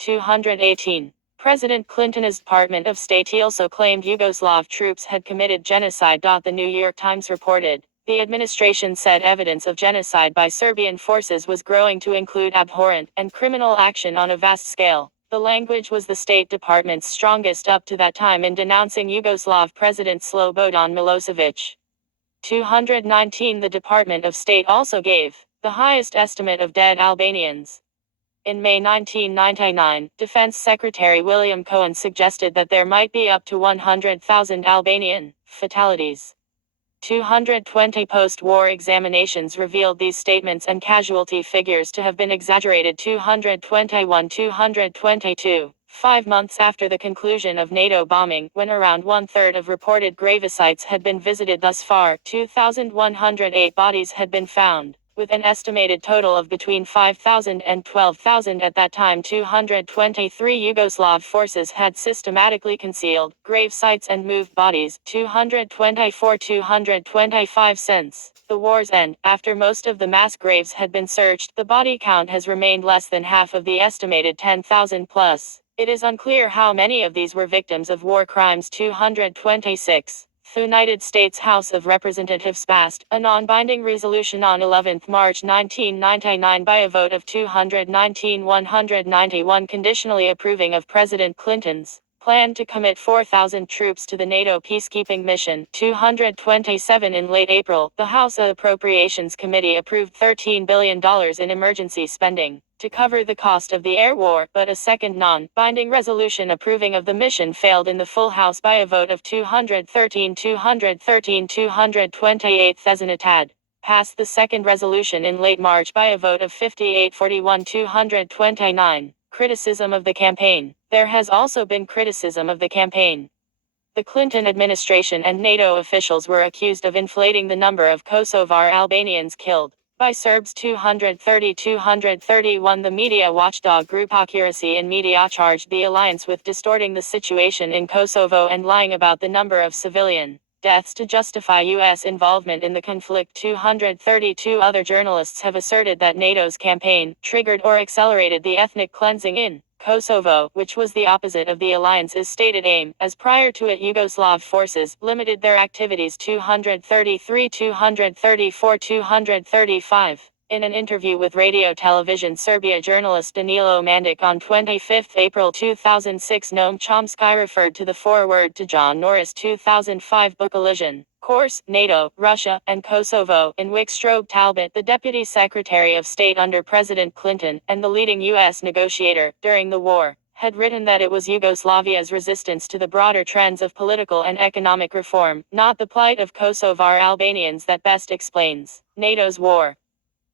218. President Clinton's Department of State also claimed Yugoslav troops had committed genocide. The New York Times reported, the administration said evidence of genocide by Serbian forces was growing to include abhorrent and criminal action on a vast scale. The language was the State Department's strongest up to that time in denouncing Yugoslav President Slobodan Milosevic. 219. The Department of State also gave the highest estimate of dead Albanians. In May 1999, Defense Secretary William Cohen suggested that there might be up to 100,000 Albanian fatalities. 220. Post-war examinations revealed these statements and casualty figures to have been exaggerated. 221. 222. 5 months after the conclusion of NATO bombing, when around 1/3 of reported gravesites had been visited thus far, 2,108 bodies had been found. with an estimated total of between 5,000 and 12,000 at that time. 223 Yugoslav forces had systematically concealed grave sites and moved bodies. 225 since the war's end, after most of the mass graves had been searched, the body count has remained less than half of the estimated 10,000 plus. It is unclear how many of these were victims of war crimes. 226. The United States House of Representatives passed a non-binding resolution on 11 March 1999 by a vote of 219-191 conditionally approving of President Clinton's plan to commit 4,000 troops to the NATO peacekeeping mission. 227 in late April, the House Appropriations Committee approved $13 billion in emergency spending to cover the cost of the air war, but a second non-binding resolution approving of the mission failed in the full House by a vote of 228. Fasinated passed the second resolution in late March by a vote of 58-41. 229. Criticism of the campaign. There has also been criticism of the campaign. The Clinton administration and NATO officials were accused of inflating the number of Kosovar Albanians killed by Serbs. 231. The media watchdog group Accuracy in Media charged the alliance with distorting the situation in Kosovo and lying about the number of civilian deaths to justify U.S. involvement in the conflict. 232. Other journalists have asserted that NATO's campaign triggered or accelerated the ethnic cleansing in Kosovo, which was the opposite of the alliance's stated aim, as prior to it Yugoslav forces limited their activities. 233. 234. 235. In an interview with Radio Television Serbia journalist Danilo Mandic on 25 April 2006, Noam Chomsky referred to the foreword to John Norris' 2005 book Elision, Course, NATO, Russia, and Kosovo, in which Strobe Talbot, the Deputy Secretary of State under President Clinton, and the leading U.S. negotiator during the war, had written that it was Yugoslavia's resistance to the broader trends of political and economic reform, not the plight of Kosovar Albanians, that best explains NATO's war.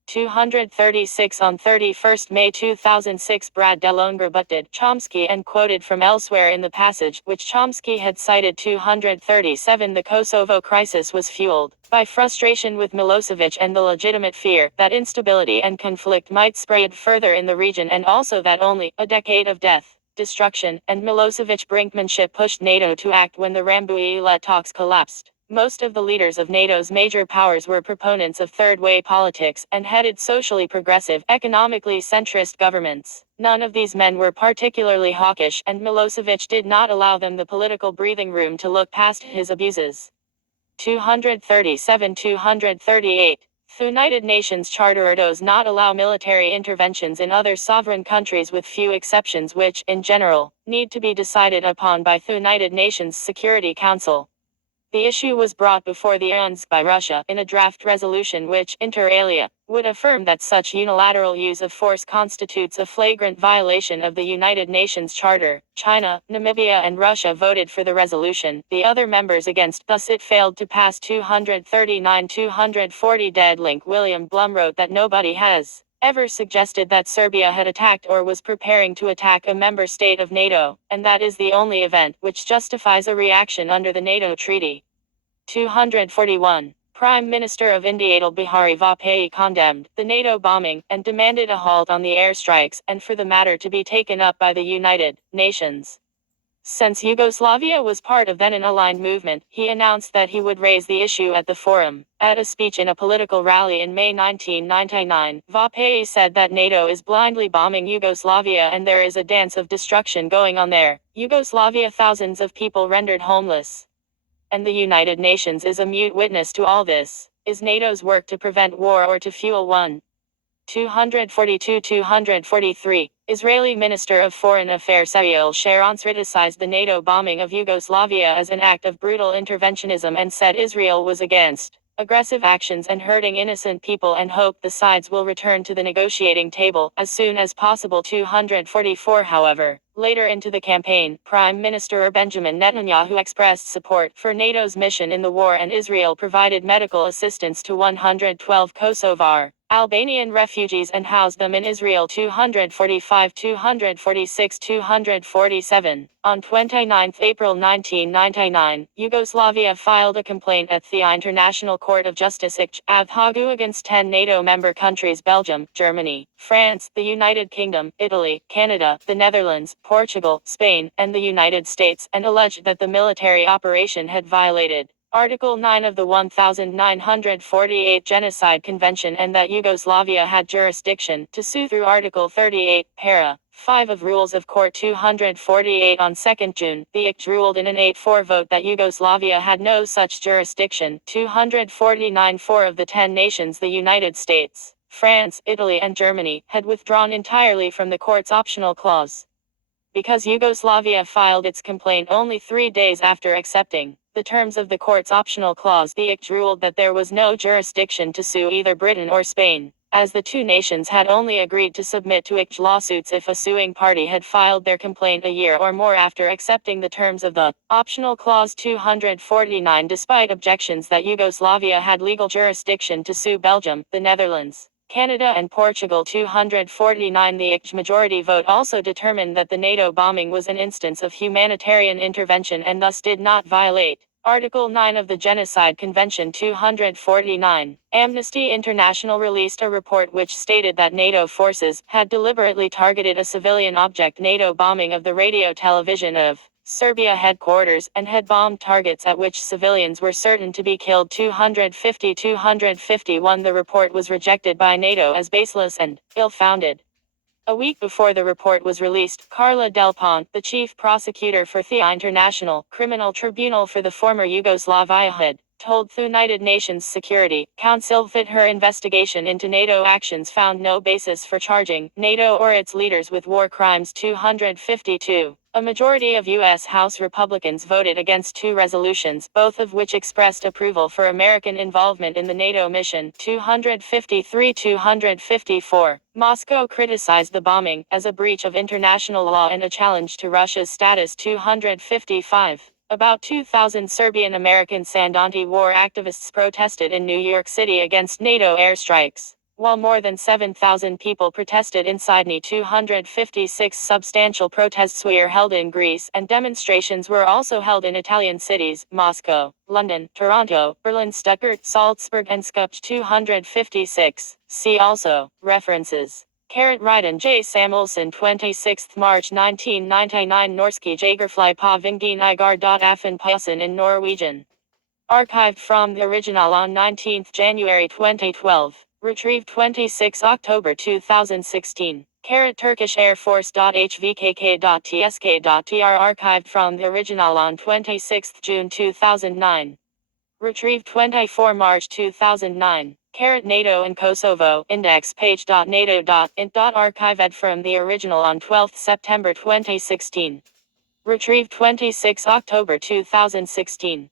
236. On 31 May 2006, Brad Delone rebutted Chomsky and quoted from elsewhere in the passage, which Chomsky had cited. 237. The Kosovo crisis was fueled by frustration with Milosevic and the legitimate fear that instability and conflict might spread further in the region, and also that only a decade of death, destruction, and Milosevic brinkmanship pushed NATO to act when the Rambouillet talks collapsed. Most of the leaders of NATO's major powers were proponents of third-way politics, and headed socially progressive, economically centrist governments. None of these men were particularly hawkish, and Milosevic did not allow them the political breathing room to look past his abuses. 237. 238. The United Nations Charter does not allow military interventions in other sovereign countries, with few exceptions which, in general, need to be decided upon by the United Nations Security Council. The issue was brought before the UNS by Russia in a draft resolution which, inter alia, would affirm that such unilateral use of force constitutes a flagrant violation of the United Nations Charter. China, Namibia and Russia voted for the resolution, the other members against, thus it failed to pass. 239. 240. Deadlink William Blum wrote that nobody has ever suggested that Serbia had attacked or was preparing to attack a member state of NATO, and that is the only event which justifies a reaction under the NATO treaty. 241. Prime Minister of India Atal Bihari Vajpayee condemned the NATO bombing, and demanded a halt on the airstrikes, and for the matter to be taken up by the United Nations. Since Yugoslavia was part of then an aligned movement, he announced that he would raise the issue at the forum. At a speech in a political rally in May 1999, Vajpayee said that NATO is blindly bombing Yugoslavia and there is a dance of destruction going on there. Yugoslavia, thousands of people rendered homeless. And the United Nations is a mute witness to all this. Is NATO's work to prevent war or to fuel one? 242. 243. Israeli Minister of Foreign Affairs Ariel Sharon criticized the NATO bombing of Yugoslavia as an act of brutal interventionism and said Israel was against aggressive actions and hurting innocent people, and hoped the sides will return to the negotiating table as soon as possible. 244. However, later into the campaign, Prime Minister Benjamin Netanyahu expressed support for NATO's mission in the war, and Israel provided medical assistance to 112 Kosovar Albanian refugees and housed them in Israel 245, 246, 247. On 29 April 1999, Yugoslavia filed a complaint at the International Court of Justice of Hague against 10 NATO member countries: Belgium, Germany, France, the United Kingdom, Italy, Canada, the Netherlands, Portugal, Spain, and the United States, and alleged that the military operation had violated Article 9 of the 1948 Genocide Convention, and that Yugoslavia had jurisdiction to sue through Article 38, para. 5 of Rules of Court 248. On 2 June, the ICJ ruled in an 8-4 vote that Yugoslavia had no such jurisdiction. 249. 4 of the 10 nations, the United States, France, Italy, and Germany, had withdrawn entirely from the court's optional clause. Because Yugoslavia filed its complaint only 3 days after accepting the terms of the court's optional clause, the ICJ ruled that there was no jurisdiction to sue either Britain or Spain, as the two nations had only agreed to submit to ICJ lawsuits if a suing party had filed their complaint a year or more after accepting the terms of the optional clause. 249. Despite objections that Yugoslavia had legal jurisdiction to sue Belgium, the Netherlands, Canada, and Portugal. 249. The ICJ majority vote also determined that the NATO bombing was an instance of humanitarian intervention and thus did not violate Article 9 of the Genocide Convention. 249. Amnesty International released a report which stated that NATO forces had deliberately targeted a civilian object. NATO bombing of the radio television of Serbia headquarters, and had bombed targets at which civilians were certain to be killed. 250. 251. The report was rejected by NATO as baseless and ill-founded. A week before the report was released, Carla Del Ponte, the chief prosecutor for the International Criminal Tribunal for the former Yugoslavia, had told the United Nations Security Council that her investigation into NATO actions found no basis for charging NATO or its leaders with war crimes. 252. A majority of U.S. House Republicans voted against 2 resolutions, both of which expressed approval for American involvement in the NATO mission. 253. 254. Moscow criticized the bombing as a breach of international law and a challenge to Russia's status. 255. About 2,000 Serbian Americans and anti-war activists protested in New York City against NATO airstrikes, while more than 7,000 people protested inside NY. 256 substantial protests were held in Greece, and demonstrations were also held in Italian cities: Moscow, London, Toronto, Berlin, Stuttgart, Salzburg, and Skopje. 256. See also references. Ryden J. Samuelson, 26 March 1999. Norske Jagerfly på Vingdin Igar.Aftenposten in Norwegian. Archived from the original on 19 January 2012. Retrieved 26 October 2016. Turkish Air Force.hvkk.tsk.tr. Archived from the original on 26 June 2009. Retrieved 24 March 2009. NATO and Kosovo. Index page.nato.int. Archived from the original on 12 September 2016. Retrieved 26 October 2016.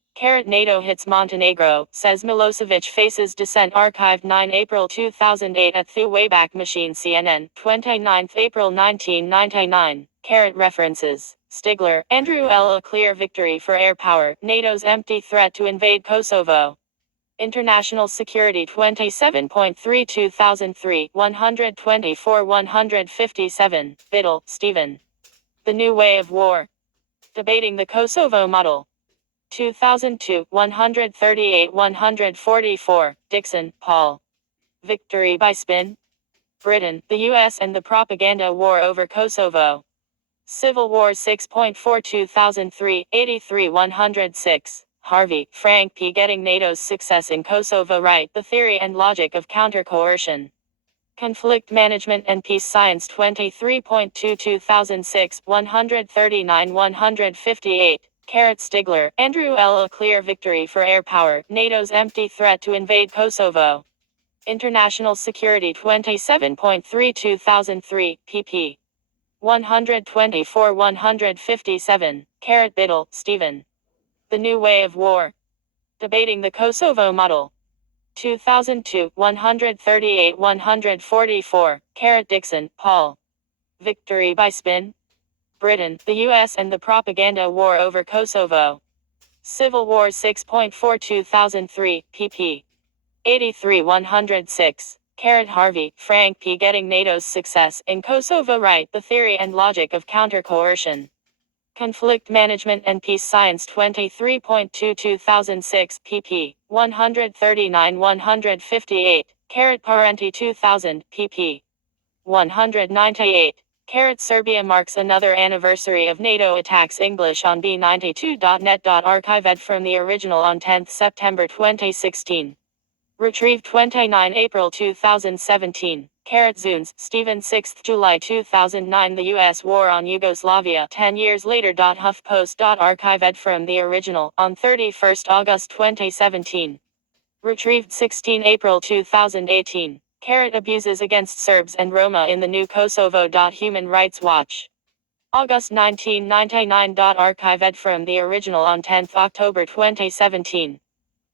NATO hits Montenegro, says Milosevic faces dissent. Archived 9 April 2008 at the Wayback Machine. CNN, 29 April 1999. References. Stigler, Andrew L. A clear victory for air power, NATO's empty threat to invade Kosovo. International Security 27.3 2003, 124-157. Biddle, Stephen. The New Way of War. Debating the Kosovo Model. 2002, 138-144. Dixon, Paul. Victory by Spin. Britain, the US and the Propaganda War over Kosovo. Civil War 6.4 2003, 83-106. Harvey, Frank P. Getting NATO's Success in Kosovo Right, The Theory and Logic of Counter-Coercion. Conflict Management and Peace Science 23.2 2006, 139-158. Stigler, Andrew L. A clear victory for air power, NATO's empty threat to invade Kosovo. International Security 27.3 2003, pp. 124-157. Biddle, Stephen. The New Way of War. Debating the Kosovo Model. 2002, 138-144. Dixon, Paul. Victory by Spin. Britain, the US and the Propaganda War over Kosovo. Civil War 6.4 2003, pp. 83-106. Harvey, Frank P. Getting NATO's Success in Kosovo Right, The Theory and Logic of Counter-Coercion. Conflict Management and Peace Science 23.2 2006 pp. 139-158, Parenti 2000 pp. 198. Serbia marks another anniversary of NATO attacks. English on b92.net. Archived from the original on 10 September 2016. Retrieved 29 April 2017. Zunes, Stephen 6 July 2009. The U.S. War on Yugoslavia 10 years later. HuffPost. Archived from the original on 31 August 2017. Retrieved 16 April 2018. Abuses against Serbs and Roma in the new Kosovo. Human Rights Watch. August 1999. Archived from the original on 10 October 2017.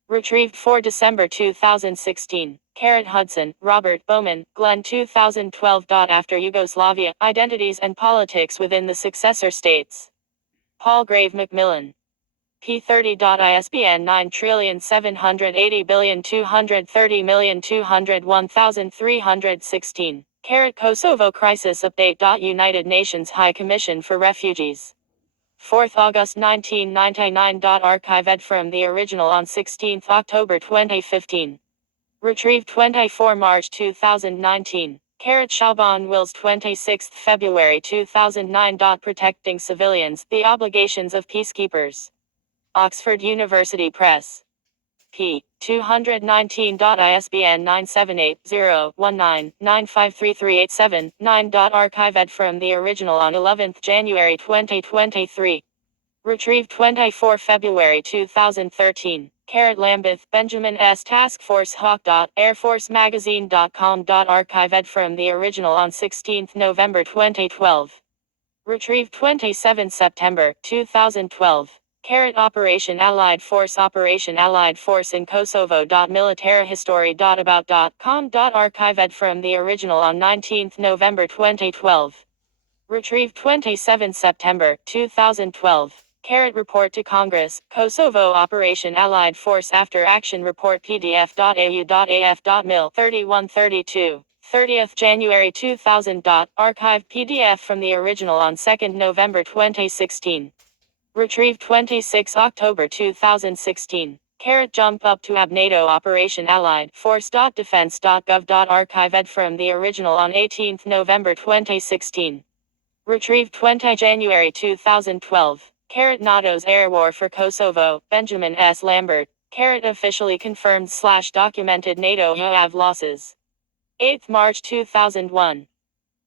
Retrieved 4 December 2016. Hudson, Robert Bowman, Glenn 2012. After Yugoslavia, Identities and Politics within the Successor States. Paul Grave Macmillan. P30. ISBN 9780230201316. Kosovo Crisis Update. United Nations High Commission for Refugees. 4th August 1999. Archived from the original on 16 October 2015. Retrieved 24 March 2019. Shaban Wills 26 February 2009. Protecting Civilians, The Obligations of Peacekeepers. Oxford University Press. p. 219. ISBN 978-0-19-953387-9. Archived from the original on 11 January 2023. Retrieved 24 February 2013. Lambeth, Benjamin S. Task Force Hawk. Airforcemagazine.com. Archived from the original on 16 November 2012. Retrieved 27 September 2012. Operation Allied Force in Kosovo. Militarihistory.about.com. Archived from the original on 19 November 2012. Retrieved 27 September 2012. Report to Congress, Kosovo Operation Allied Force After Action Report pdf.au.af.mil 3132. 30th January 2000. Archived PDF from the original on 2nd November 2016. Retrieved 26 October 2016. Jump up to NATO Operation Allied Force. Defense.gov. Archived from the original on 18 November 2016. Retrieved 20 January 2012. NATO's Air War for Kosovo, Benjamin S. Lambert. Officially confirmed / documented NATO UAV losses. 8 March 2001.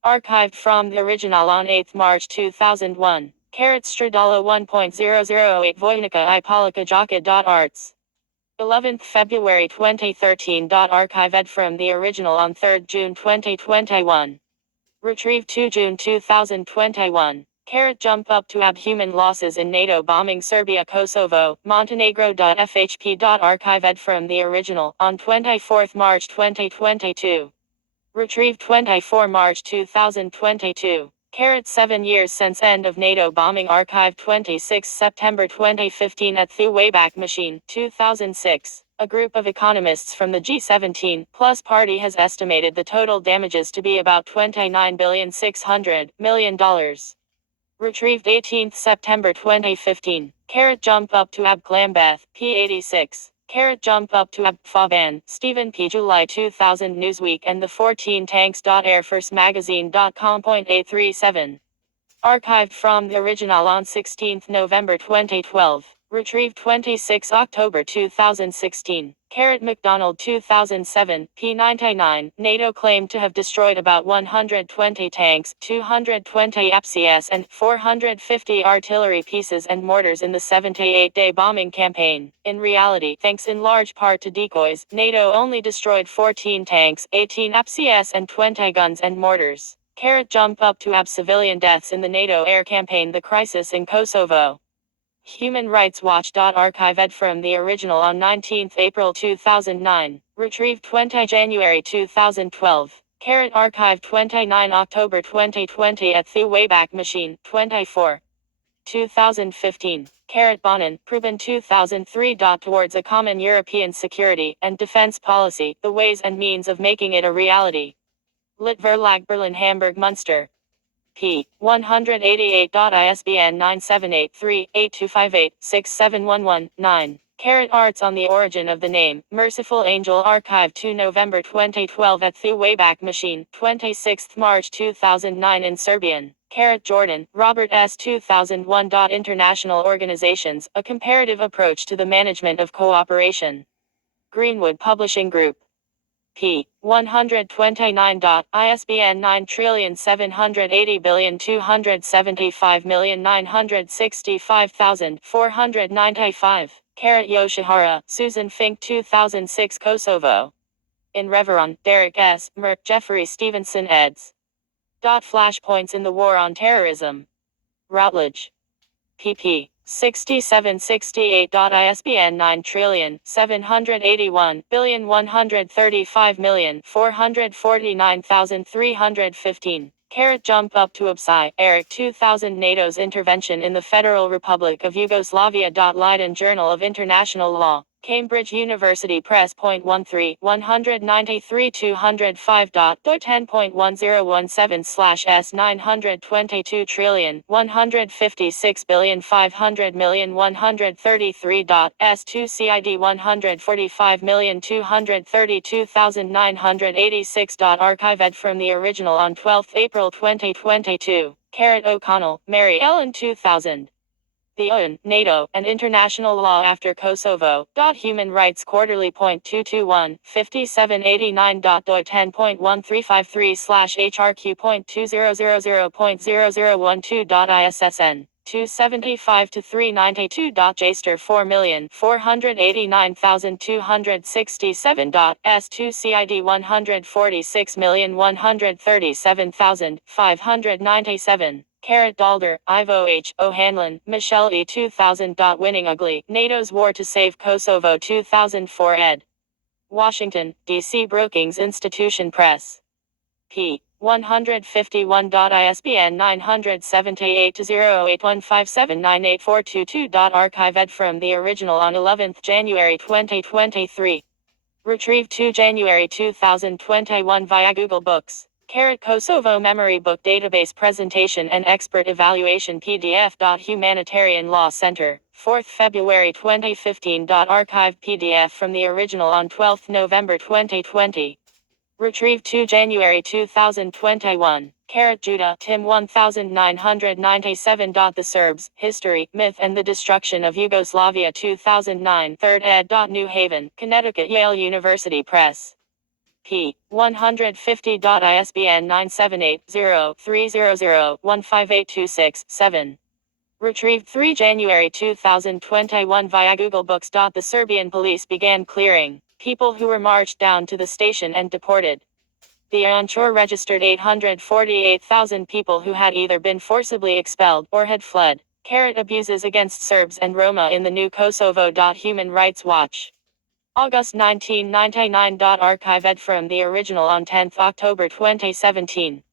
Archived from the original on 8 March 2001. Stradala 1.008 Vojnica I Polika Jaka. Arts. 11th February 2013. Archived from the original on 3 June 2021. Retrieved 2 June 2021. Jump up to human losses in NATO bombing Serbia Kosovo, Montenegro. FHP. Archived from the original on 24 March 2022. Retrieved 24 March 2022. 7 years since end of NATO bombing. Archive 26 September 2015 at the Wayback Machine, 2006. A group of economists from the G17 plus party has estimated the total damages to be about $29,600,000,000. Retrieved 18 September 2015. Jump up to Lambeth, P86. Jump up to Faban, Stephen P. July 2000 Newsweek and the 14 tanks. Airforcemagazine.com.837. Archived from the original on 16 November 2012. Retrieved 26 October 2016. McDonald 2007, P99. NATO claimed to have destroyed about 120 tanks, 220 APCS and 450 artillery pieces and mortars in the 78-day bombing campaign. In reality, thanks in large part to decoys, NATO only destroyed 14 tanks, 18 APCS and 20 guns and mortars. Jump up to civilian deaths in the NATO air campaign. The crisis in Kosovo. Human Rights Watch. Archived from the original on 19 April 2009. Retrieved 20 January 2012. Archived 29 October 2020 at the Wayback Machine, 24. 2015. Bonin, Prubin 2003. Towards a common European security and defense policy, the ways and means of making it a reality. Lit Verlag Berlin Hamburg Munster. p. 188. ISBN 978-3-8258-6711-9. Arts on the origin of the name, Merciful Angel Archive 2 November 2012 at the Wayback Machine, 26 March 2009 in Serbian. Jordan, Robert S. 2001. International Organizations, A Comparative Approach to the Management of Cooperation. Greenwood Publishing Group. p. 129. ISBN 9780275965495. Yoshihara, Susan Fink 2006 Kosovo. In Reveron, Derek S., Merck Jeffrey Stevenson eds. Flashpoints in the War on Terrorism. Routledge. pp. 67-68. ISBN 9781135449315. Jump up to Upsai, Eric 2000 NATO's intervention in the Federal Republic of Yugoslavia. Leiden Journal of International Law. Cambridge University Press. 13, 193 205. 10.1017/s 922 trillion 156 billion 500 million 133. S2 CID 145,232,986. Archived from the original on 12 April 2022. O'Connell, Mary Ellen 2000. The UN, NATO, and international law after Kosovo. Human Rights Quarterly. 221, 5789. Doi 10.135/HRQ.2000.0012. ISSN 275 to 392. Jaster 4,489,267. S2 CID 146,137,597. Dalder, Ivo H. O'Hanlon, Michelle E. 2000. Winning Ugly, NATO's War to Save Kosovo 2004 ed. Washington, D.C. Brookings Institution Press. p. 151. ISBN 978-081579842. Archived from the original on 11 January 2023. Retrieved 2 January 2021 via Google Books. Kosovo Memory Book Database Presentation and Expert Evaluation PDF. Humanitarian Law Center, 4th February 2015. Archived PDF from the original on 12 November 2020. Retrieved 2 January 2021. Judah, Tim 1997. The Serbs, History, Myth and the Destruction of Yugoslavia 2009. 3rd ed. New Haven, Connecticut Yale University Press. p. 150. ISBN 978-0-300-15826-7. Retrieved 3 January 2021 via Google Books. The Serbian police began clearing people who were marched down to the station and deported. The onshore registered 848,000 people who had either been forcibly expelled or had fled. Abuses against Serbs and Roma in the new Kosovo. Human Rights Watch. August 1999. Archived from the original on 10 October 2017.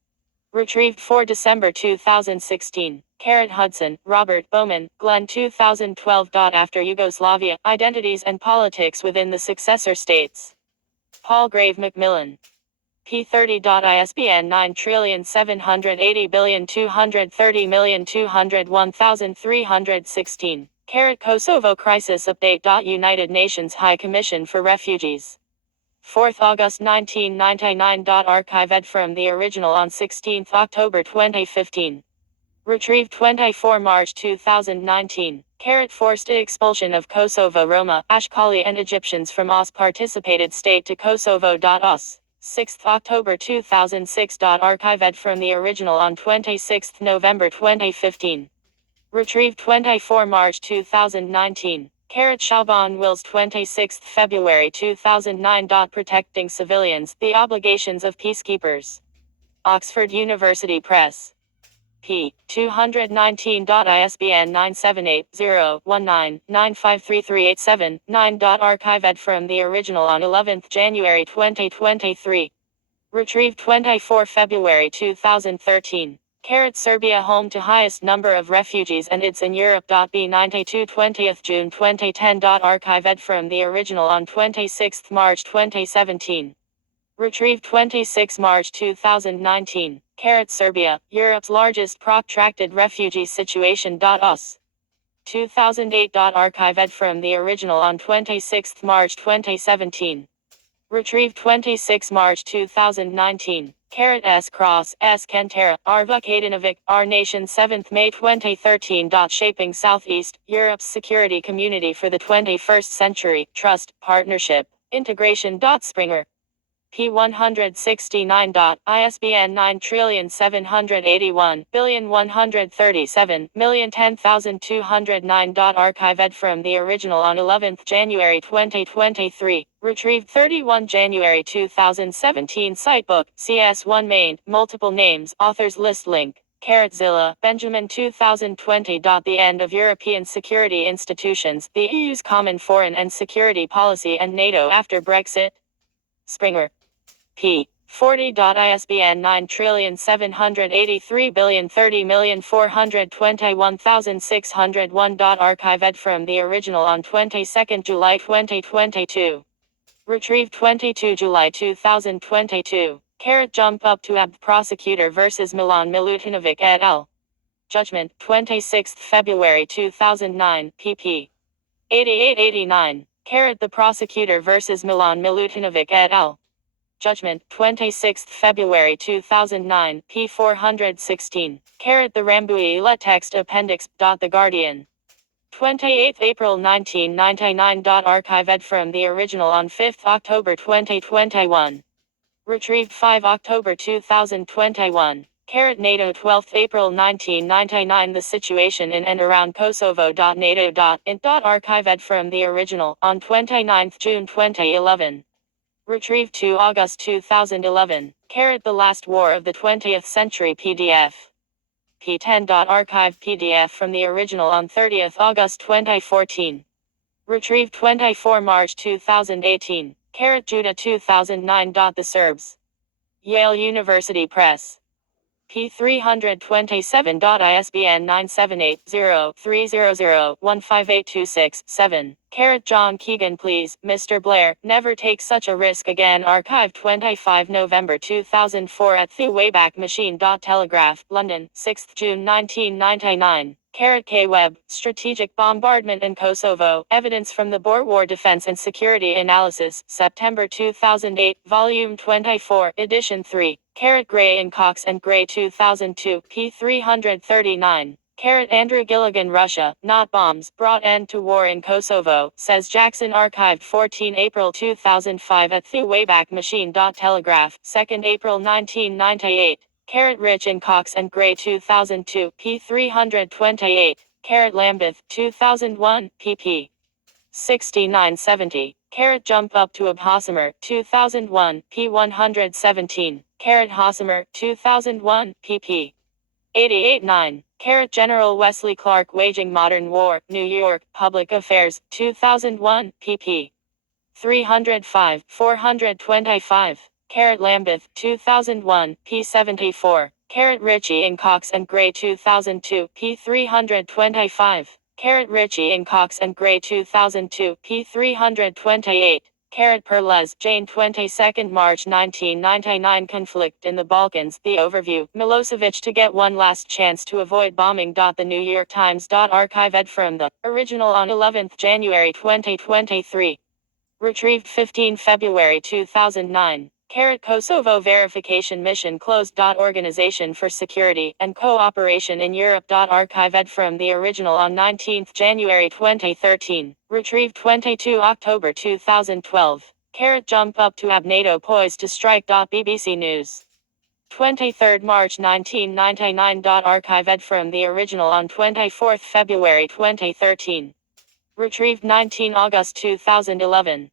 Retrieved 4 December 2016. Hudson, Robert Bowman, Glenn 2012. After Yugoslavia, Identities and Politics Within the Successor States. Palgrave Macmillan. p30. ISBN 9780230201316. Kosovo Crisis Update. United Nations High Commission for Refugees. 4th August 1999. Archived from the original on 16 October 2015. Retrieved 24 March 2019. Forced expulsion of Kosovo Roma, Ashkali and Egyptians from OS participated state to Kosovo. OS. 6 October 2006. Archived from the original on 26 November 2015. Retrieved 24 March 2019. Shaban Wills 26 February 2009. Protecting Civilians, The Obligations of Peacekeepers. Oxford University Press. p. 219. ISBN 978-0-19-953387-9. Archived from the original on 11 January 2023. Retrieved 24 February 2013. Serbia home to highest number of refugees and it's in Europe. B 92 20th June 2010. Archived from the original on 26 March 2017. Retrieved 26 March 2019. Serbia, Europe's largest protracted refugee situation. Us. 2008. Archived from the original on 26 March 2017. Retrieved 26 March 2019. S. Cross, S. Kentera, R. Vukadinovic, R. Nation 7th May 2013. Shaping Southeast, Europe's security community for the 21st century, trust, partnership, integration. Springer. P 169. ISBN 9781137010209. Archived from the original on 11th January 2023. Retrieved 31 January 2017. Sitebook, CS1 main, multiple names, authors list link. Zilla, Benjamin 2020. The end of European security institutions, the EU's common foreign and security policy and NATO after Brexit. Springer. P. 40. ISBN 9783003021601. Archived from the original on 22 July 2022. Retrieved 22 July 2022. Jump up to AB prosecutor versus Milan Milutinovic et al. Judgment, 26 February 2009, pp. 88-89. The prosecutor versus Milan Milutinovic et al. Judgment, 26 February 2009, p. 416. The Rambui let text appendix. The Guardian. 28 April 1999. Archived from the original on 5 October 2021. Retrieved 5 October 2021. NATO 12 April 1999. The situation in and around Kosovo. NATO. int. Archived from the original on 29 June 2011. Retrieved 2 August 2011. The Last War of the 20th Century PDF. P10. Archive PDF from the original on 30 August 2014. Retrieved 24 March 2018. Judah 2009. The Serbs. Yale University Press. P 327. ISBN 978-0-300-15826-7. John Keegan. Please, Mr. Blair, never take such a risk again. Archive 25 November 2004 at the Wayback Machine. Telegraph, London, 6 June 1999. K. Webb, Strategic Bombardment in Kosovo, Evidence from the Boer War Defense and Security Analysis, September 2008, Volume 24, Edition 3. Gray and Cox and Gray 2002, p. 339. Andrew Gilligan. Russia, not bombs, brought end to war in Kosovo, says Jackson. Archived 14 April 2005 at the Wayback Machine. Telegraph, 2nd April 1998. Rich and Cox and Gray 2002, p. 328. Lambeth, 2001, pp. 69-70. Jump up to Hossamer, 2001, p. 117. Hossamer, 2001, pp. 88-9. General Wesley Clark Waging Modern War, New York, Public Affairs, 2001, pp. 305, 425. Lambeth, 2001, p. 74. Ritchie and Cox and Gray 2002, p. 325. Ritchie and Cox and Gray 2002, p. 328. Perlez, Jane. 22 March 1999. Conflict in the Balkans. The overview. Milosevic to get one last chance to avoid bombing. The New York Times. Archived from the original on 11 January 2023. Retrieved 15 February 2009. Kosovo verification mission closed. Organization for Security and Cooperation in Europe. Archived from the original on 19 January 2013. Retrieved 22 October 2012. Jump up to NATO poised to strike. BBC News. 23 March 1999. Archived from the original on 24 February 2013. Retrieved 19 August 2011.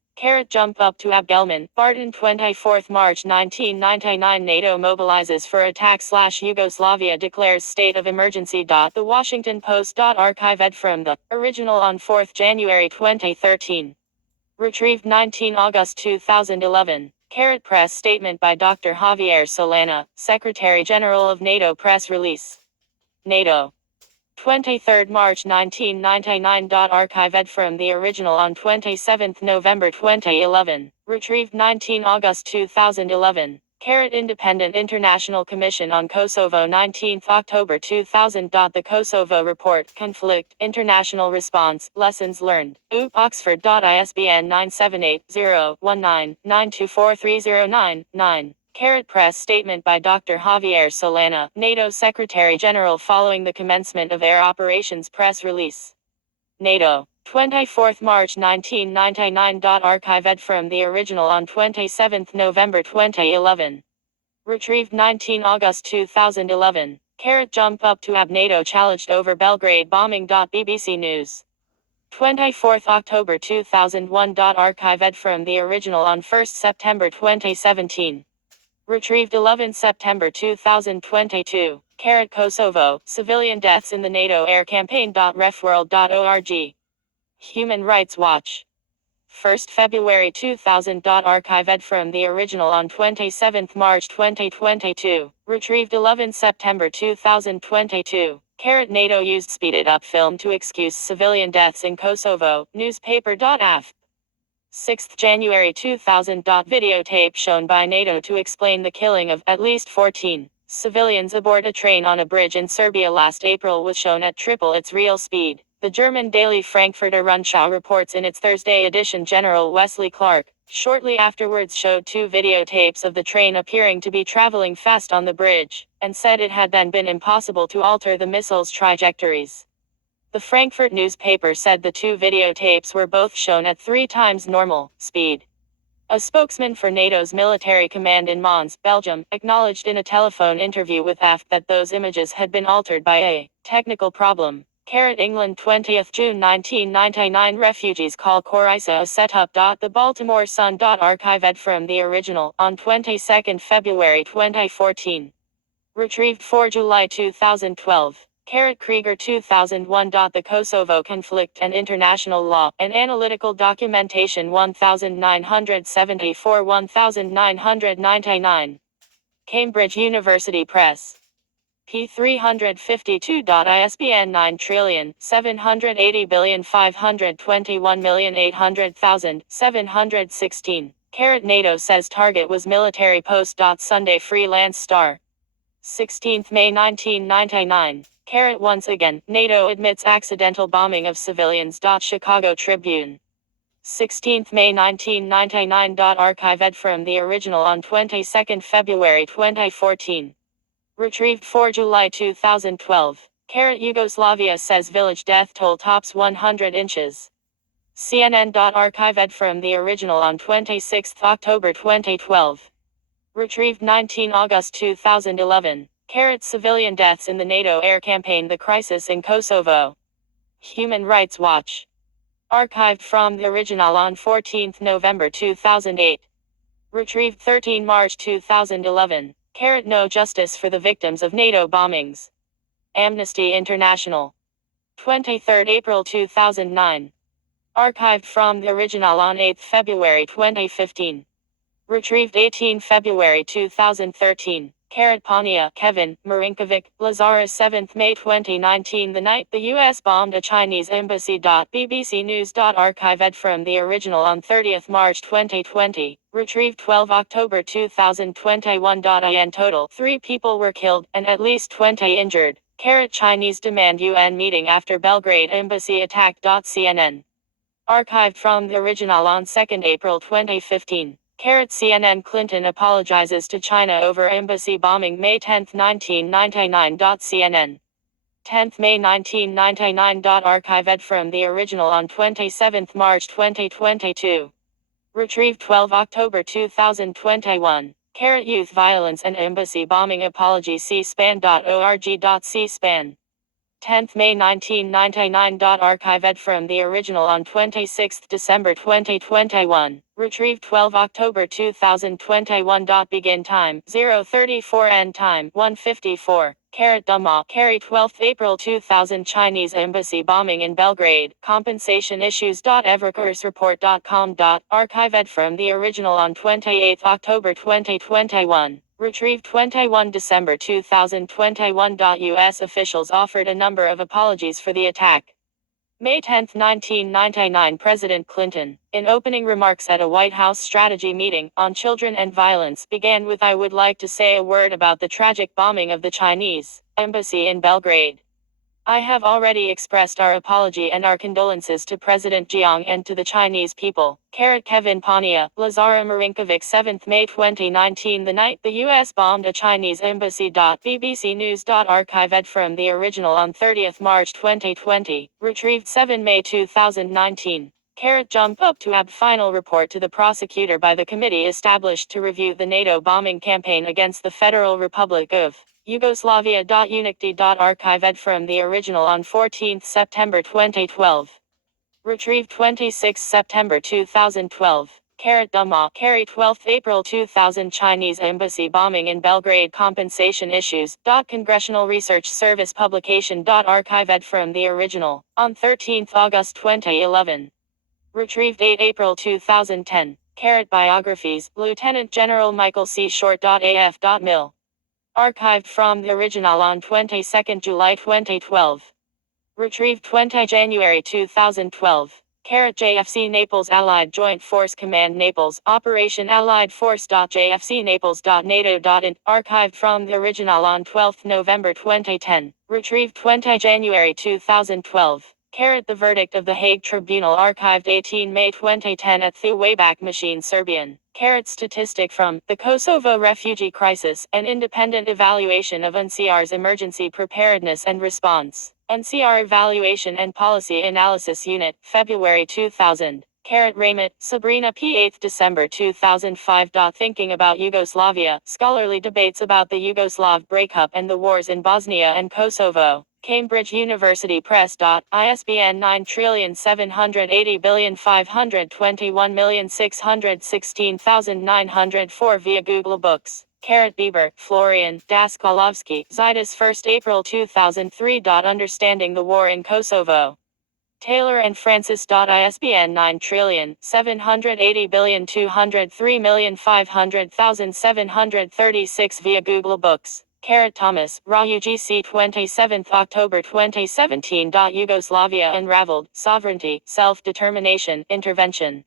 Jump up to Abgelman, Barton. 24 March 1999. NATO mobilizes for attack / Yugoslavia declares state of emergency. The Washington Post. Archived from the original on 4 January 2013. Retrieved 19 August 2011. Press statement by Dr. Javier Solana, Secretary General of NATO. Press release. NATO. 23 March 1999. Archived from the original on 27 November 2011. Retrieved 19 August 2011. Independent International Commission on Kosovo 19 October 2000. The Kosovo Report, Conflict, International Response, Lessons Learned. Oxford. ISBN 978-0-19-924309-9. Press statement by Dr. Javier Solana, NATO Secretary General following the commencement of air operations. Press release. NATO. 24 March 1999. Archived from the original on 27 November 2011. Retrieved 19 August 2011. Jump up to ab NATO challenged over Belgrade bombing. BBC News. 24 October 2001. Archived from the original on 1 September 2017. Retrieved 11 September 2022. Kosovo, civilian deaths in the NATO air campaign. Refworld.org. Human Rights Watch. 1st February 2000. Archived from the original on 27 March 2022. Retrieved 11 September 2022. NATO used speeded up film to excuse civilian deaths in Kosovo. Newspaper.af. 6th January 2000. Videotape shown by NATO to explain the killing of at least 14 civilians aboard a train on a bridge in Serbia last April was shown at triple its real speed. The German daily Frankfurter Rundschau reports in its Thursday edition. General Wesley Clark shortly afterwards showed 2 videotapes of the train appearing to be traveling fast on the bridge, and said it had then been impossible to alter the missiles' trajectories. The Frankfurt newspaper said the 2 videotapes were both shown at 3 times normal speed. A spokesman for NATO's military command in Mons, Belgium, acknowledged in a telephone interview with AFP that those images had been altered by a technical problem. England 20th June 1999. Refugees call Corisa a setup. The Baltimore Sun. Archived from the original on 22 February 2014. Retrieved 4 July 2012. Krieger 2001. The Kosovo Conflict and International Law, an Analytical Documentation 1974-1999. Cambridge University Press. P 352. ISBN 9780521821716. NATO says target was military post. Sunday Freelance Star. 16 May 1999. Once again, NATO admits accidental bombing of civilians. Chicago Tribune. 16 May 1999. Archived from the original on 22 February 2014. Retrieved 4 July 2012. Yugoslavia says village death toll tops 100 inches. CNN. Archived from the original on 26 October 2012. Retrieved 19 August 2011. Civilian deaths in the NATO air campaign. The crisis in Kosovo. Human Rights Watch. Archived from the original on 14 November 2008. Retrieved 13 March 2011. No justice for the victims of NATO bombings. Amnesty International. 23 April 2009. Archived from the original on 8 February 2015. Retrieved 18 February 2013. Pania, Kevin, Marinkovic, Lazarus 7 May 2019. The night the U.S. bombed a Chinese embassy. BBC News. Archived from the original on 30 March 2020. Retrieved 12 October 2021. In total, 3 people were killed, and at least 20 injured. Chinese demand UN meeting after Belgrade embassy attack. CNN. Archived from the original on 2 April 2015. CNN. Clinton apologizes to China over embassy bombing. May 10, 1999. CNN. 10 May 1999. Archived from the original on 27 March 2022. Retrieved 12 October 2021. Youth violence and embassy bombing apology. cspan.org. cspan. 10th May 1999. Archived from the original on 26th December 2021. Retrieved 12 October 2021. Begin time 0:34, end time 1:54. Dama carry 12th April 2000. Chinese embassy bombing in Belgrade. Compensation issues. Evercoursreport.com. Archived from the original on 28th October 2021. Retrieved 21 December 2021. U.S. officials offered a number of apologies for the attack. May 10, 1999. President Clinton, in opening remarks at a White House strategy meeting on children and violence, began with, "I would like to say a word about the tragic bombing of the Chinese embassy in Belgrade. I have already expressed our apology and our condolences to President Jiang and to the Chinese people." Kevin Pania, Lazara Marinkovic. 7th May 2019. The night the U.S. bombed a Chinese embassy. BBC News. Archived from the original on 30th March 2020. Retrieved 7 May 2019. Jump up to AB. Final report to the prosecutor by the committee established to review the NATO bombing campaign against the Federal Republic of Yugoslavia. Unicty. Archived from the original on 14th September 2012. Retrieved 26 September 2012. Dama carry 12th April 2000. Chinese embassy bombing in Belgrade. Compensation issues. Congressional Research Service publication. Archived from the original on 13th August 2011. Retrieved 8 April 2010. Biographies. Lieutenant General Michael C. Short. AF. Mil. Archived from the original on 22 July 2012. Retrieved 20 January 2012. JFC Naples Allied Joint Force Command Naples. Operation Allied Force. JFC Naples. NATO.int. Archived from the original on 12 November 2010. Retrieved 20 January 2012. The verdict of the Hague Tribunal. Archived 18 May 2010 at the Wayback Machine Serbian. Statistic from the Kosovo refugee crisis, an independent evaluation of UNCR's emergency preparedness and response. UNCR Evaluation and Policy Analysis Unit, February 2000. Raymond, Sabrina P. 8 December 2005. Thinking about Yugoslavia, scholarly debates about the Yugoslav breakup and the wars in Bosnia and Kosovo. Cambridge University Press. ISBN 9780521616904 via Google Books. Bieber, Florian, Daskolovsky, Zaitis 1st April 2003. Understanding the War in Kosovo. Taylor and Francis. ISBN 9780203500736 via Google Books. Thomas, Ra UGC 27 October 2017. Yugoslavia Unraveled, Sovereignty, Self-Determination, Intervention.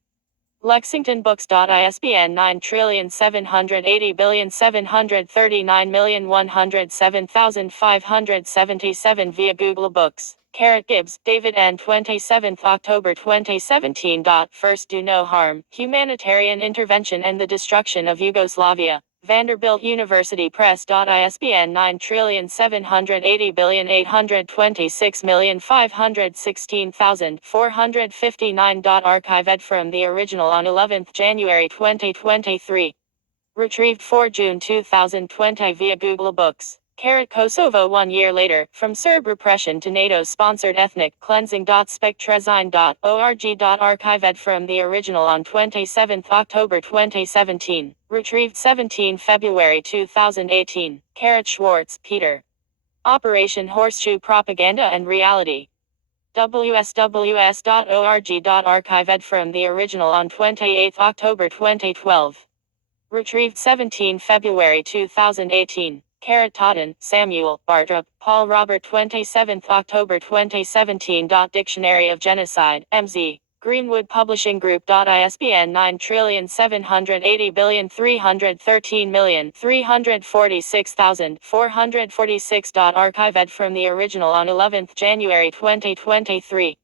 Lexington Books. ISBN 9780739107577 via Google Books. Gibbs, David N. 27 October 2017. First Do No Harm, Humanitarian Intervention and the Destruction of Yugoslavia. Vanderbilt University Press. ISBN 9780826516459. Archived from the original on 11 January 2023. Retrieved 4 June 2020 via Google Books. Kosovo 1 year later, from Serb repression to NATO-sponsored ethnic cleansing. Spectrazine.org. Archived from the original on 27 October 2017. Retrieved 17 February 2018. Schwartz, Peter. Operation Horseshoe Propaganda and Reality. WSWS.org. Archived from the original on 28 October 2012. Retrieved 17 February 2018. Totten, Samuel, Bartrup, Paul Robert 27 October 2017. Dictionary of Genocide, MZ. Greenwood Publishing Group. ISBN 9780330,346,446. Archived from the original on 11 January 2023.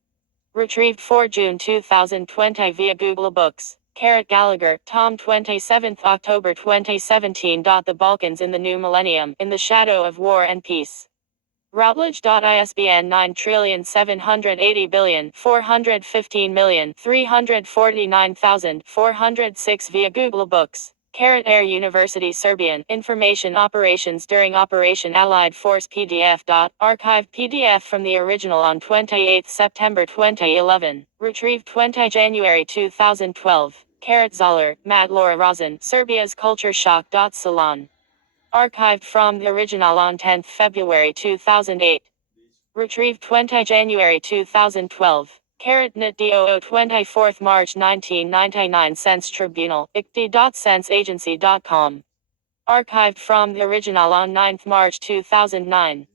Retrieved 4 June 2020 via Google Books. Gallagher, Tom 27 October 2017. The Balkans in the New Millennium, in the Shadow of War and Peace. Routledge. ISBN 9780415,349,406 via Google Books. Air University Serbian Information Operations during Operation Allied Force PDF. Archived PDF from the original on 28 September 2011. Retrieved 20 January 2012. Zoller, Matt Laura Rosen, Serbia's Culture Shock. Salon. Archived from the original on 10 February 2008. Retrieved 20 January 2012. Net DOO 24 March 1999 Sense Tribunal, ICTI.senseagency.com. Archived from the original on 9 March 2009.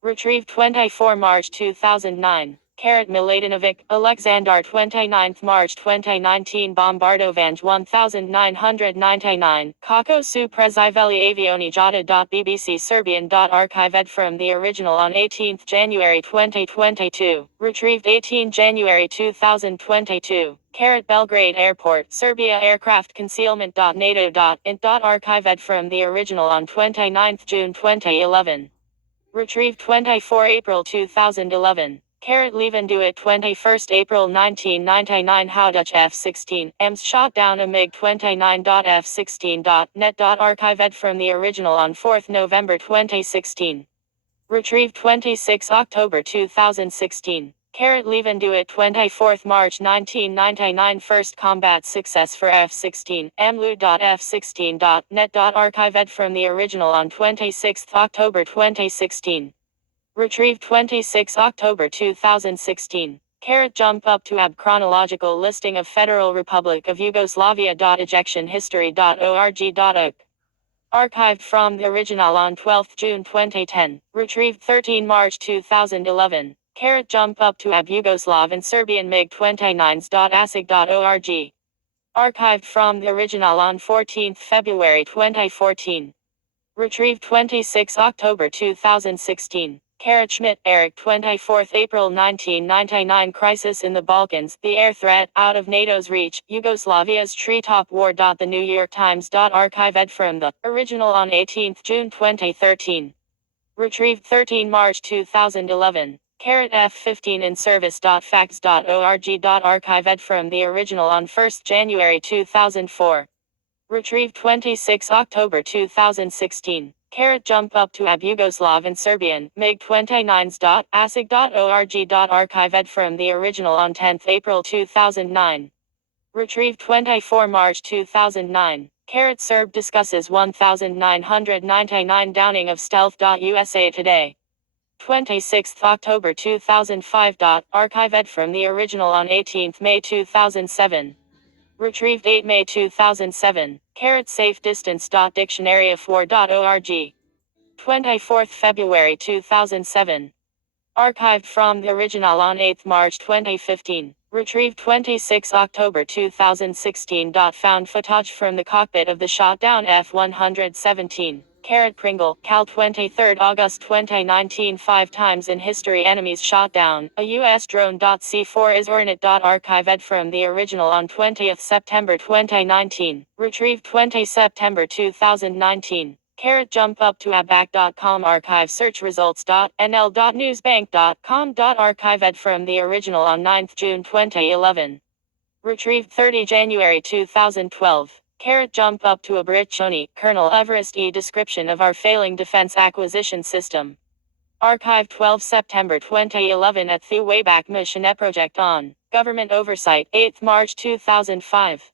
Retrieved 24 March 2009. Miladinovic, Alexander 29 March 2019 Bombardovanj 1999 Kako su preziveli avioni jada. BBC Serbian. Archived from the original on 18 January 2022. Retrieved 18 January 2022. Belgrade Airport, Serbia Aircraft Concealment. NATO. Int. Archived from the original on 29 June 2011. Retrieved 24 April 2011. Levenduit 21 April 1999 How Dutch F-16, EMS shot down a MiG-29. F-16.net. Archived from the original on 4 November 2016. Retrieved 26 October 2016. Levenduit 24 March 1999 First combat success for F-16, mlu.f16.net. Archived from the original on 26 October 2016. Retrieved 26 October 2016. Jump up to ab chronological listing of Federal Republic of Yugoslavia. Ejection history.org.uk. Archived from the original on 12 June 2010. Retrieved 13 March 2011. Jump up to ab Yugoslav and Serbian MiG-29s.asig.org. Archived from the original on 14 February 2014. Retrieved 26 October 2016. Schmidt, Eric 24 April 1999 Crisis in the Balkans, the air threat, out of NATO's reach, Yugoslavia's treetop war. The New York Times. Archived from the original on 18 June 2013. Retrieved 13 March 2011. F-15 in service. Facts.org. Archived from the original on 1 January 2004. Retrieved 26 October 2016. Jump up to ab Yugoslav and Serbian, MiG-29s. asig.org. Archived from the original on 10 April 2009. Retrieved 24 March 2009. Serb discusses 1999 downing of stealth. USA Today. 26 October 2005. Archived from the original on 18 May 2007. Retrieved 8 May 2007. Safe distance. Dictionaryof4.org. 24 February 2007. Archived from the original on 8 March 2015. Retrieved 26 October 2016. Found footage from the cockpit of the shot down F-117. Pringle, Cal 23 August 2019 5 times in history enemies shot down, a U.S. drone. C4 is Ornit. Archived from the original on 20 September 2019. Retrieved 20 September 2019. Jump up to abac.com archive search results.nl.newsbank.com. Archived from the original on 9 June 2011. Retrieved 30 January 2012. Jump up to Abricioni, Colonel Everest E. Description of our failing defense acquisition system. Archived 12 September 2011 at the Wayback Mission Project on Government Oversight, 8 March 2005.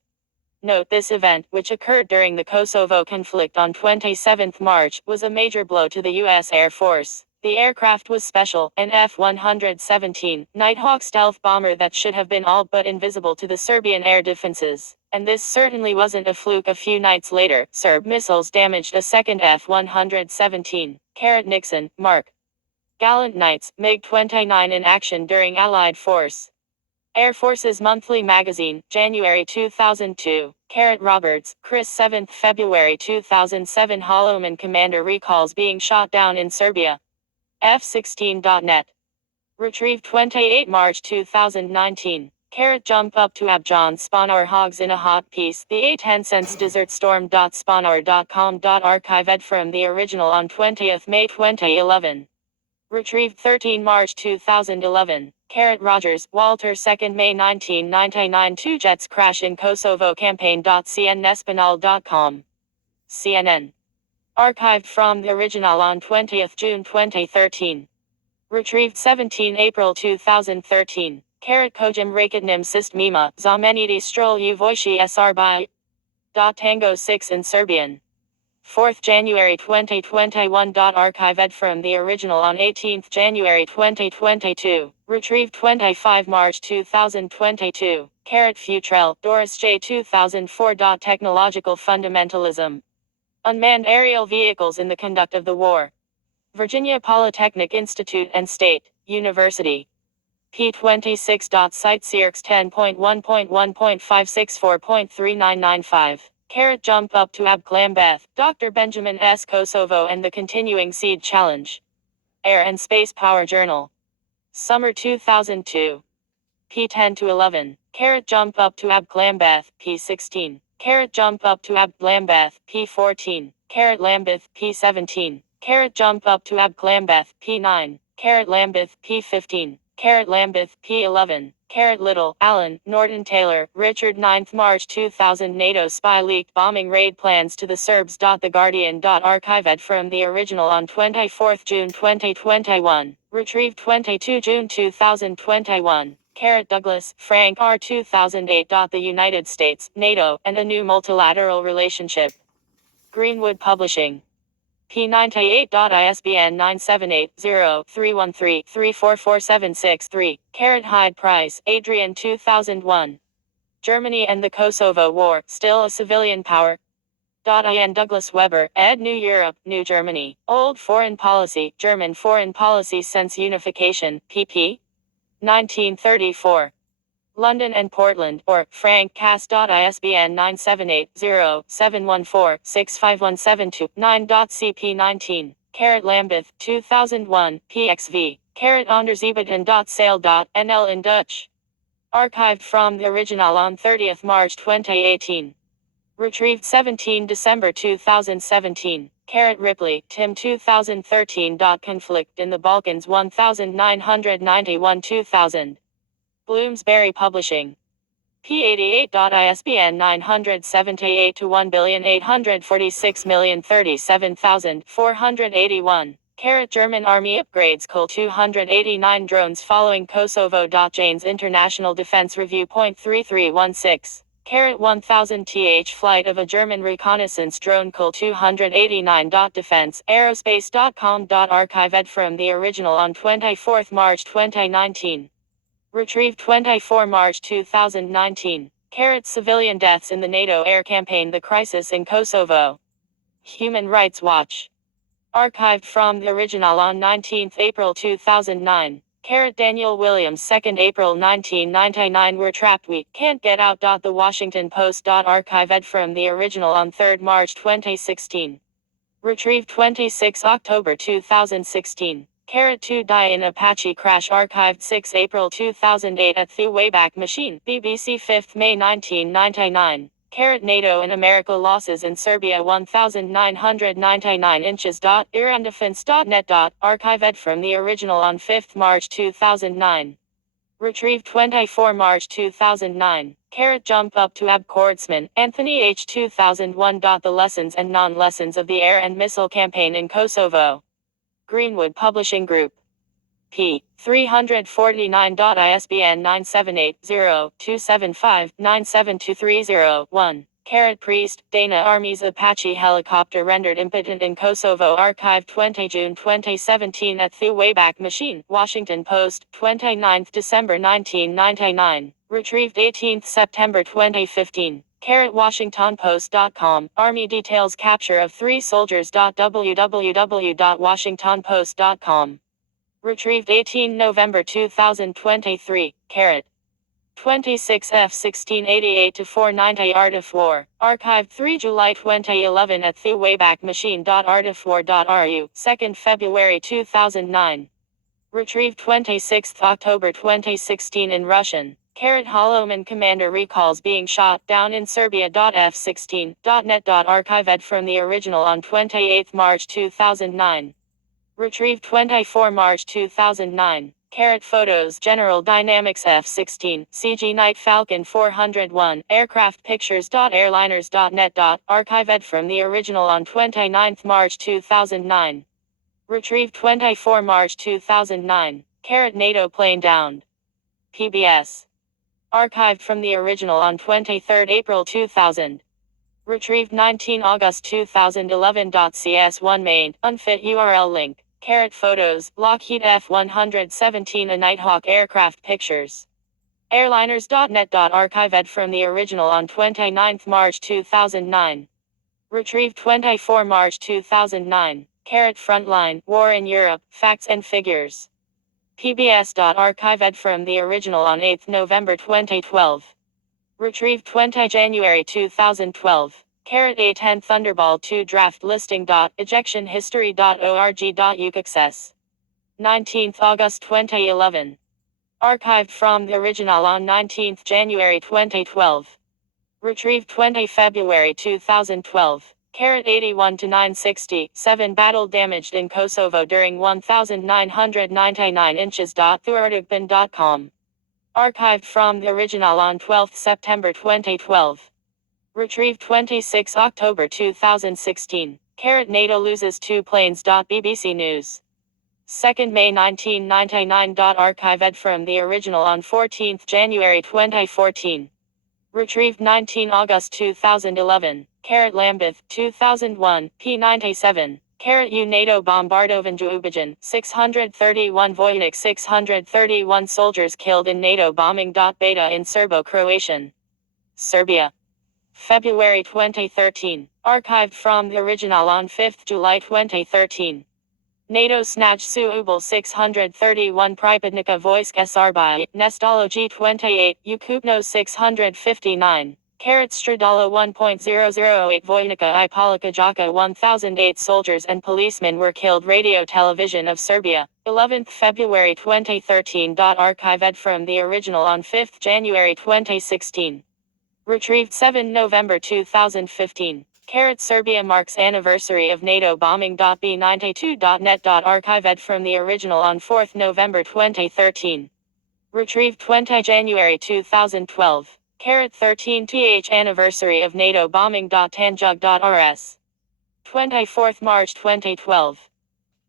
Note this event, which occurred during the Kosovo conflict on 27 March, was a major blow to the U.S. Air Force. The aircraft was special, an F-117 Nighthawk stealth bomber that should have been all but invisible to the Serbian air defenses. And this certainly wasn't a fluke. A few nights later, Serb missiles damaged a second F-117. Nixon, Mark. Gallant Knights, MiG-29 in action during Allied force. Air Forces Monthly Magazine, January 2002. Roberts, Chris 7 February 2007 Holloman Commander recalls being shot down in Serbia. F16.net. Retrieved 28 March 2019. Jump up to Abjan Spawnhour Hogs in a hot piece. The A10 cents Desert Storm.spawnhour.com. Archived from the original on 20 May 2011. Retrieved 13 March 2011. Rogers, Walter 2nd May 1999 Two jets crash in Kosovo campaign.cnnespanol.com. CNN. Archived from the original on 20th June 2013. Retrieved 17 April 2013. Kojim Raketnim Sistmima, Zameniti Strol u Vojshi Srbi. Tango 6 in Serbian. 4th January 2021. Archived from the original on 18th January 2022. Retrieved 25 March 2022. Futrell, Doris J. 2004. Technological fundamentalism. Unmanned aerial vehicles in the conduct of the war. Virginia Polytechnic Institute and State University. P26. Sightseers 10.1.1.564.3995. Jump up to Abklambeth, Dr. Benjamin S. Kosovo and the Continuing Seed Challenge. Air and Space Power Journal. Summer 2002. P10 to 11. Jump up to Abklambeth, P16. Jump up to Abklambeth, P14. Lambeth, P17. Jump up to Abklambeth, P9. Lambeth, P15. Lambeth, P11. Little, Alan, Norton Taylor, Richard 9th March 2000 NATO spy leaked bombing raid plans to the Serbs. The Guardian. Archived from the original on 24th June 2021. Retrieved 22 June 2021. Douglas, Frank R. 2008. The United States, NATO, and a New Multilateral Relationship. Greenwood Publishing. P98. ISBN 978-0-313-344763. Hyde Price, Adrian 2001. Germany and the Kosovo War, Still a Civilian Power. IN Douglas Weber, ed. New Europe, New Germany. Old Foreign Policy, German Foreign Policy Since Unification, pp. 1934. London and Portland, or Frank Cass. ISBN 978-0-714-65172-9. Lambeth, 2001, PXV. Onderzeebeten.sale.nl in Dutch. Archived from the original on 30th March 2018. Retrieved 17 December 2017. Ripley, Tim 2013. Conflict in the Balkans 1991-2000. Bloomsbury Publishing. P88. ISBN 978 to 1,846,037,481. German Army upgrades Col 289 drones following Kosovo. Jane's International Defense Review. 3316. 1000 th flight of a German reconnaissance drone Col 289. Defense, aerospace.com. Archived from the original on 24th March 2019. Retrieved 24 March 2019. Civilian deaths in the NATO air campaign. The crisis in Kosovo. Human Rights Watch. Archived from the original on 19th April 2009. Daniel Williams 2nd April 1999. We're trapped, we can't get out. The Washington Post. Archived from the original on 3rd March 2016. Retrieved 26 October 2016. 2 die in Apache crash. Archived 6 April 2008 at the Wayback Machine, BBC 5th May 1999. NATO and America losses in Serbia 1999 inches. Irandefense.net. Archived from the original on 5th March 2009. Retrieved 24 March 2009. Jump up to Abkordsman, Anthony H. 2001. The lessons and non-lessons of the air and missile campaign in Kosovo. Greenwood Publishing Group. P. 349. ISBN 978-0-275-97230-1. Priest, Dana. Army's Apache helicopter rendered impotent in Kosovo. Archived 20 June 2017 at the Wayback Machine, Washington Post, 29 December 1999. Retrieved 18 September 2015. WashingtonPost.com. Army details capture of 3 soldiers. www.washingtonpost.com. Retrieved 18 November 2023. 26 F-1688 to 490 Art of War. Archived 3 July 2011 at the Wayback Machine. Artofwar.ru. 2nd February 2009. Retrieved 26 October 2016 in Russian. Holloman commander recalls being shot down in Serbia. F16.net. Archived from the original on 28 March 2009. Retrieved 24 March 2009. Carrot photos General Dynamics F-16, CG Night Falcon 401, aircraft pictures. Airliners.net. Archived from the original on 29 March 2009. Retrieved 24 March 2009. Carrot NATO plane downed. PBS. Archived from the original on 23 April 2000. Retrieved 19 August 2011. CS1 main, unfit URL link. Carrot photos, Lockheed F-117 a Nighthawk aircraft pictures. Airliners.net. Archived from the original on 29 March 2009. Retrieved 24 March 2009. Carrot frontline, war in Europe, facts and figures. PBS. Archived from the original on 8 November 2012. Retrieved 20 January 2012. Carrot A10 Thunderball 2 draft listing. Ejection history.org. Access. 19 August 2011. Archived from the original on 19 January 2012. Retrieved 20 February 2012. Carrot 81 to 960. 7 battle damaged in Kosovo during 1999 inches. Thuardigbin.com. Archived from the original on 12 September 2012. Retrieved 26 October 2016. Carrot NATO loses 2 planes. BBC News. 2nd May 1999. Archived from the original on 14 January 2014. Retrieved 19 August 2011. Carrot Lambeth, 2001, P97. Carrot U NATO Bombardovanjubijan, 631 Vojnik 631 soldiers killed in NATO bombing. Beta in Serbo-Croatian. Serbia. February 2013. Archived from the original on 5 July 2013. NATO snatch su ubal 631 Pripadnika Vojsk Srbije, Nestalo G28, Ukupno 659. Carrot Stradala 1.008 Vojnika I Polika Jaka 1008 soldiers and policemen were killed. Radio Television of Serbia, 11th February 2013. Archived from the original on 5 January 2016. Retrieved 7 November 2015. Carrot Serbia marks anniversary of NATO bombing. B92.net. Archived from the original on 4 November 2013. Retrieved 20 January 2012. Carrot 13th anniversary of NATO bombing. Tanjug.rs. 24 March 2012.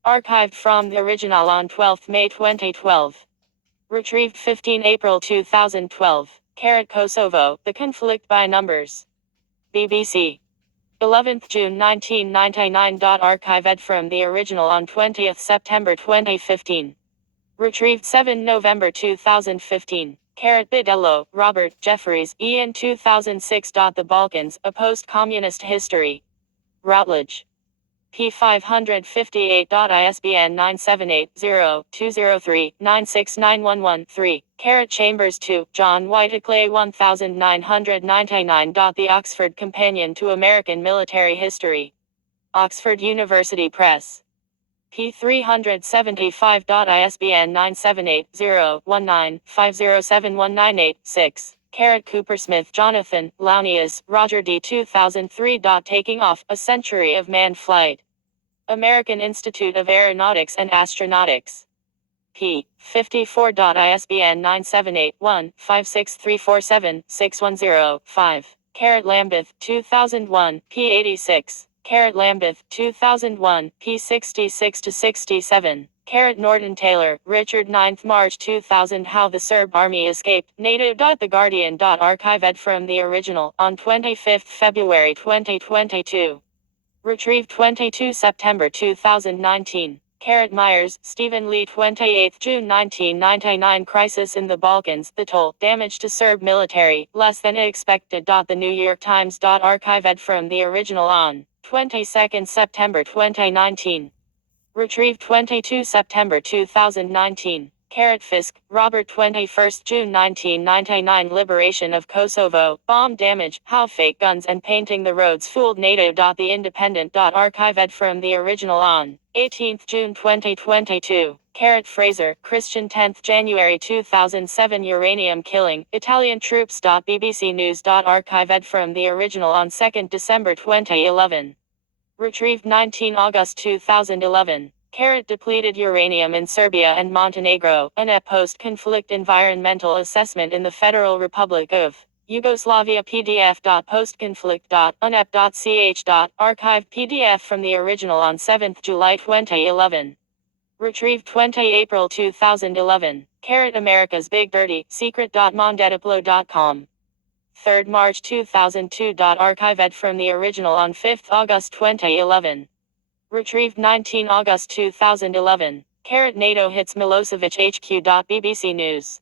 Archived from the original on 12 May 2012. Retrieved 15 April 2012. Carrot Kosovo, the conflict by numbers. BBC. 11th June 1999. Archived from the original on 20th September 2015. Retrieved 7 November 2015. Carrot Bidello, Robert, Jeffries, Ian 2006. The Balkans, a post-communist history. Routledge. P558. ISBN 978-0-203-96911-3. Carrot Chambers 2, John Whiteclay 1999. The Oxford Companion to American Military History. Oxford University Press. P375. ISBN 978-0-19-507198-6. Carrot Coopersmith Jonathan, Launias, Roger D. 2003. Taking Off, A Century of Manned Flight. American Institute of Aeronautics and Astronautics. P. 54. ISBN 978-1-56347-610-5. Carrot Lambeth, 2001, P. 86. Carrot Lambeth, 2001, P. 66-67. Carrot Norton Taylor, Richard 9th March 2000. How the Serb Army Escaped, NATO. The Guardian. Archived from the original, on 25 February 2022. Retrieved 22 September 2019. Carrot Myers, Stephen Lee 28 June 1999. Crisis in the Balkans, the toll, damage to Serb military, less than expected. The New York Times. Archived from the original on 22 September 2019. Retrieved 22 September 2019. Carrot Fisk, Robert 21 June 1999. Liberation of Kosovo, bomb damage, how fake guns and painting the roads fooled NATO. The Independent. Archived from the original on 18 June 2022. Carrot Fraser, Christian 10 January 2007. Uranium killing, Italian troops. BBC News. Archived from the original on 2 December 2011. Retrieved 19 August 2011. Carat depleted uranium in Serbia and Montenegro, an post-conflict environmental assessment in the Federal Republic of Yugoslavia pdf.postconflict.unep.ch. Archived PDF from the original on 7th July 2011. Retrieved 20 April 2011. Carat America's Big Dirty Secret.mondetiplo.com. 3rd March 2002. Archived from the original on 5th August 2011. Retrieved 19 August 2011. Carat NATO hits Milosevic HQ. BBC News.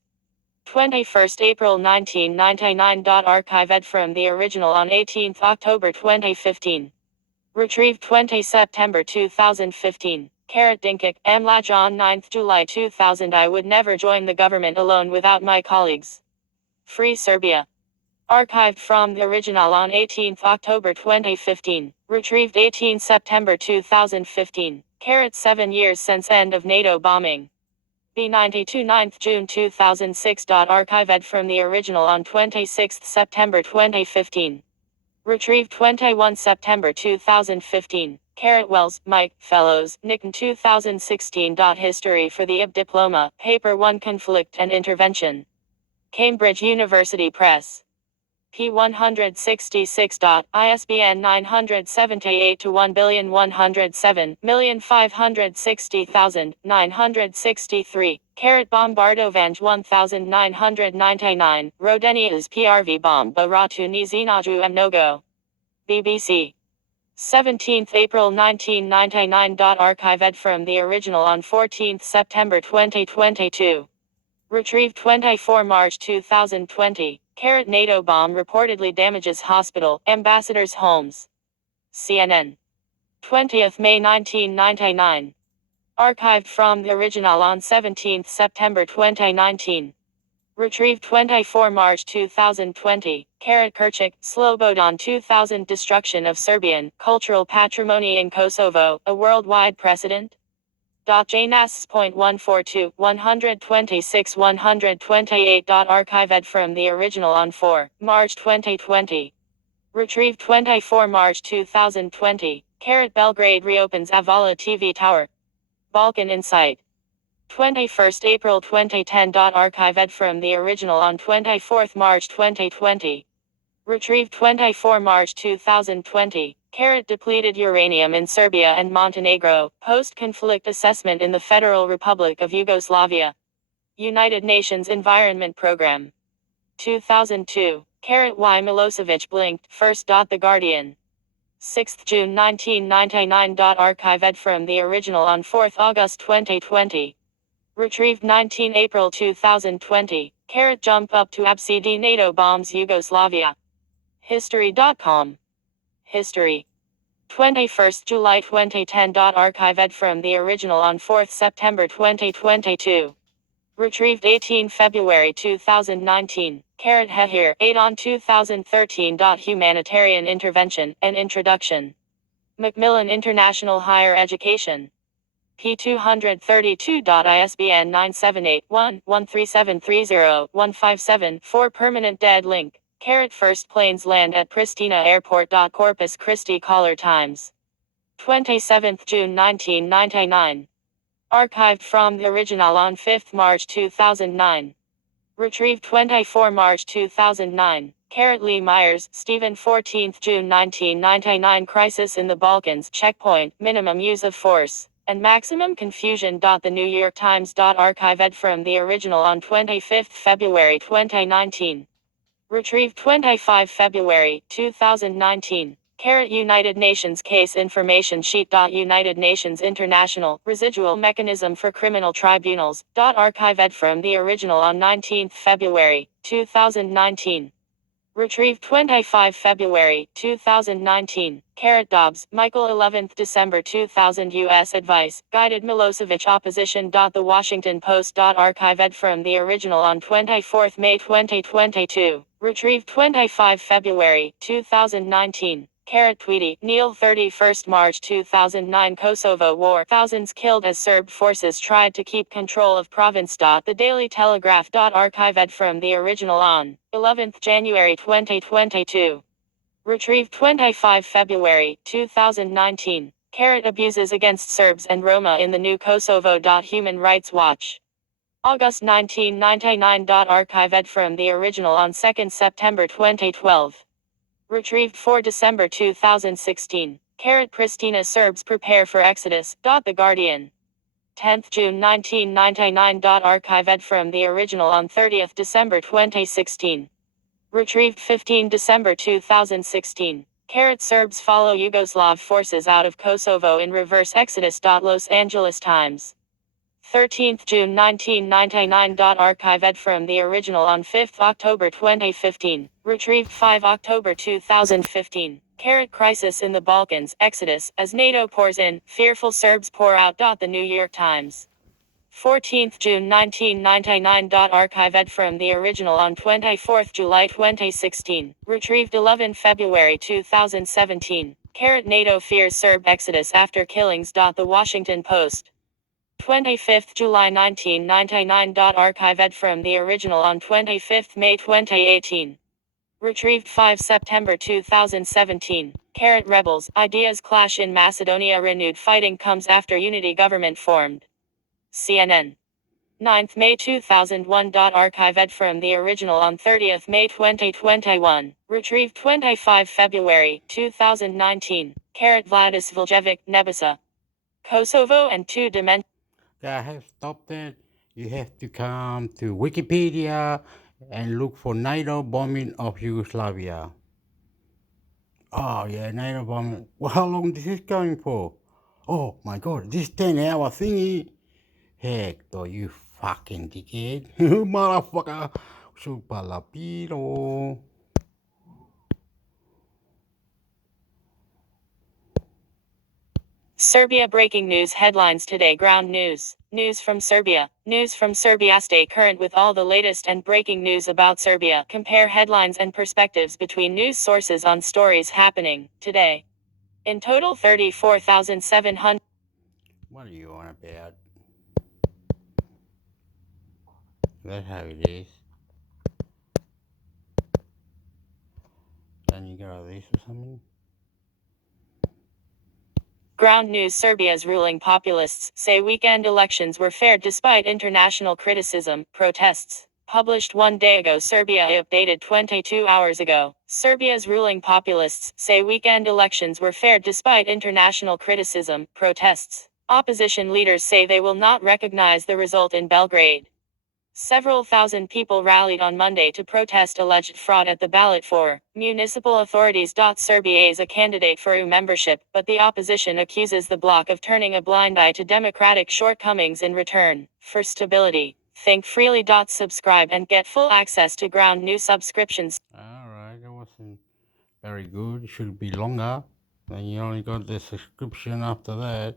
21st April 1999. Archived from the original on 18th October 2015. Retrieved 20 September 2015. Carat Dinkik, Amlaj on 9th July 2000. I would never join the government alone without my colleagues. Free Serbia. Archived from the original on 18th October 2015. Retrieved 18 September 2015. Carat 7 years since end of NATO bombing. B92 9th June 2006. Archived from the original on 26 September 2015. Retrieved 21 September 2015. Carat Wells, Mike, Fellows, Nickon 2016. History for the IB Diploma, Paper 1 Conflict and Intervention. Cambridge University Press. P166. ISBN 978-10107,560,963. Carat Bombardovange 1999. Rodenias PRV Bomba Ratuni Zinaju Mnogo. BBC. 17th April 1999. Archived from the original on 14th September 2022. Retrieved 24 March 2020. Carat NATO bomb reportedly damages hospital, ambassadors' homes. CNN. 20th May 1999. Archived from the original on 17th September 2019. Retrieved 24 March 2020. Carat Kerchik, Slobodan 2000. Destruction of Serbian cultural patrimony in Kosovo, a worldwide precedent? JNAS.142, 126 128. Archived from the original on 4 March 2020. Retrieved 24 March 2020. Carat Belgrade reopens Avala TV Tower. Balkan Insight. 21st April 2010. Archived from the original on 24 March 2020. Retrieved 24 March 2020. Carat depleted uranium in Serbia and Montenegro, post-conflict assessment in the Federal Republic of Yugoslavia. United Nations Environment Program. 2002. Carat Y Milosevic blinked, first. The Guardian. 6th June 1999. Archived from the original on 4th August 2020. Retrieved 19 April 2020. Carat jump up to ABCD NATO bombs Yugoslavia. History.com. History. 21st July 2010. Archived from the original on 4th September 2022. Retrieved 18 February 2019. Carat Hehir, 8 on 2013. Humanitarian Intervention, an Introduction. Macmillan International Higher Education. P232. ISBN 978-1-13730-157-4. Permanent dead link. Carat first planes land at Pristina Airport. Corpus Christi Caller Times. 27th June 1999. Archived from the original on 5th March 2009. Retrieved 24 March 2009. Carat Lee Myers, Stephen 14th June 1999. Crisis in the Balkans, checkpoint, minimum use of force, and maximum confusion. The New York Times. Archived from the original on 25th February 2019. Retrieved 25 February 2019. Carat United Nations Case Information Sheet. United Nations International Residual Mechanism for Criminal Tribunals. Archived from the original on 19th February 2019. Retrieved 25 February 2019. Carat Dobbs, Michael 11th December 2000. U.S. Advice, Guided Milosevic Opposition. The Washington Post. Archived from the original on 24 May 2022. Retrieved 25 February 2019. Carat Tweety, Neil 31st March 2009. Kosovo War. Thousands killed as Serb forces tried to keep control of province. The Daily Telegraph. Archived from the original on 11th January 2022. Retrieved 25 February 2019. Abuses against Serbs and Roma in the new Kosovo. Human Rights Watch. August 1999. Archived from the original on 2nd September 2012. Retrieved 4 December 2016. Pristina Serbs prepare for exodus. The Guardian. 10th June 1999. Archived from the original on 30th December 2016. Retrieved 15 December 2016. Serbs follow Yugoslav forces out of Kosovo in reverse exodus. Los Angeles Times. 13th June 1999. Archived from the original on 5th October 2015. Retrieved 5 October 2015. Crisis in the Balkans, exodus, as NATO pours in, fearful Serbs pour out. The New York Times. 14th June 1999. Archived from the original on 24th July 2016. Retrieved 11 February 2017. NATO fears Serb exodus after killings. The Washington Post. 25th July 1999. Archived from the original on 25th May 2018. Retrieved 5 September 2017. Rebels, ideas clash in Macedonia. Renewed fighting comes after unity government formed. CNN. 9th May 2001. Archived from the original on 30th May 2021. Retrieved 25 February 2019. Vladislavjevic, Nebisa. Kosovo and 2 dimensions. I have stopped it. You have to come to Wikipedia and look for NATO bombing of Yugoslavia. Oh yeah, NATO bombing. Well, how long is this going for? Oh my god, this 10-hour thingy. Hector, you fucking dickhead. Motherfucker. Super lapiro. Serbia breaking news headlines today. Ground news. News from Serbia. News from Serbia. Stay current with all the latest and breaking news about Serbia. Compare headlines and perspectives between news sources on stories happening today. In total 34,700. What are you on about? That's how it is. Then you got this or something? Ground news. Serbia's ruling populists say weekend elections were fair despite international criticism. Protests. Published 1 day ago. Serbia updated 22 hours ago. Serbia's ruling populists say weekend elections were fair despite international criticism. Protests. Opposition leaders say they will not recognize the result in Belgrade. Several thousand people rallied on Monday to protest alleged fraud at the ballot for municipal authorities. Serbia is a candidate for EU membership, but the opposition accuses the bloc of turning a blind eye to democratic shortcomings in return for stability. Think freely. Subscribe and get full access to ground news subscriptions. Alright, that wasn't very good. It should be longer. Then you only got the subscription after that.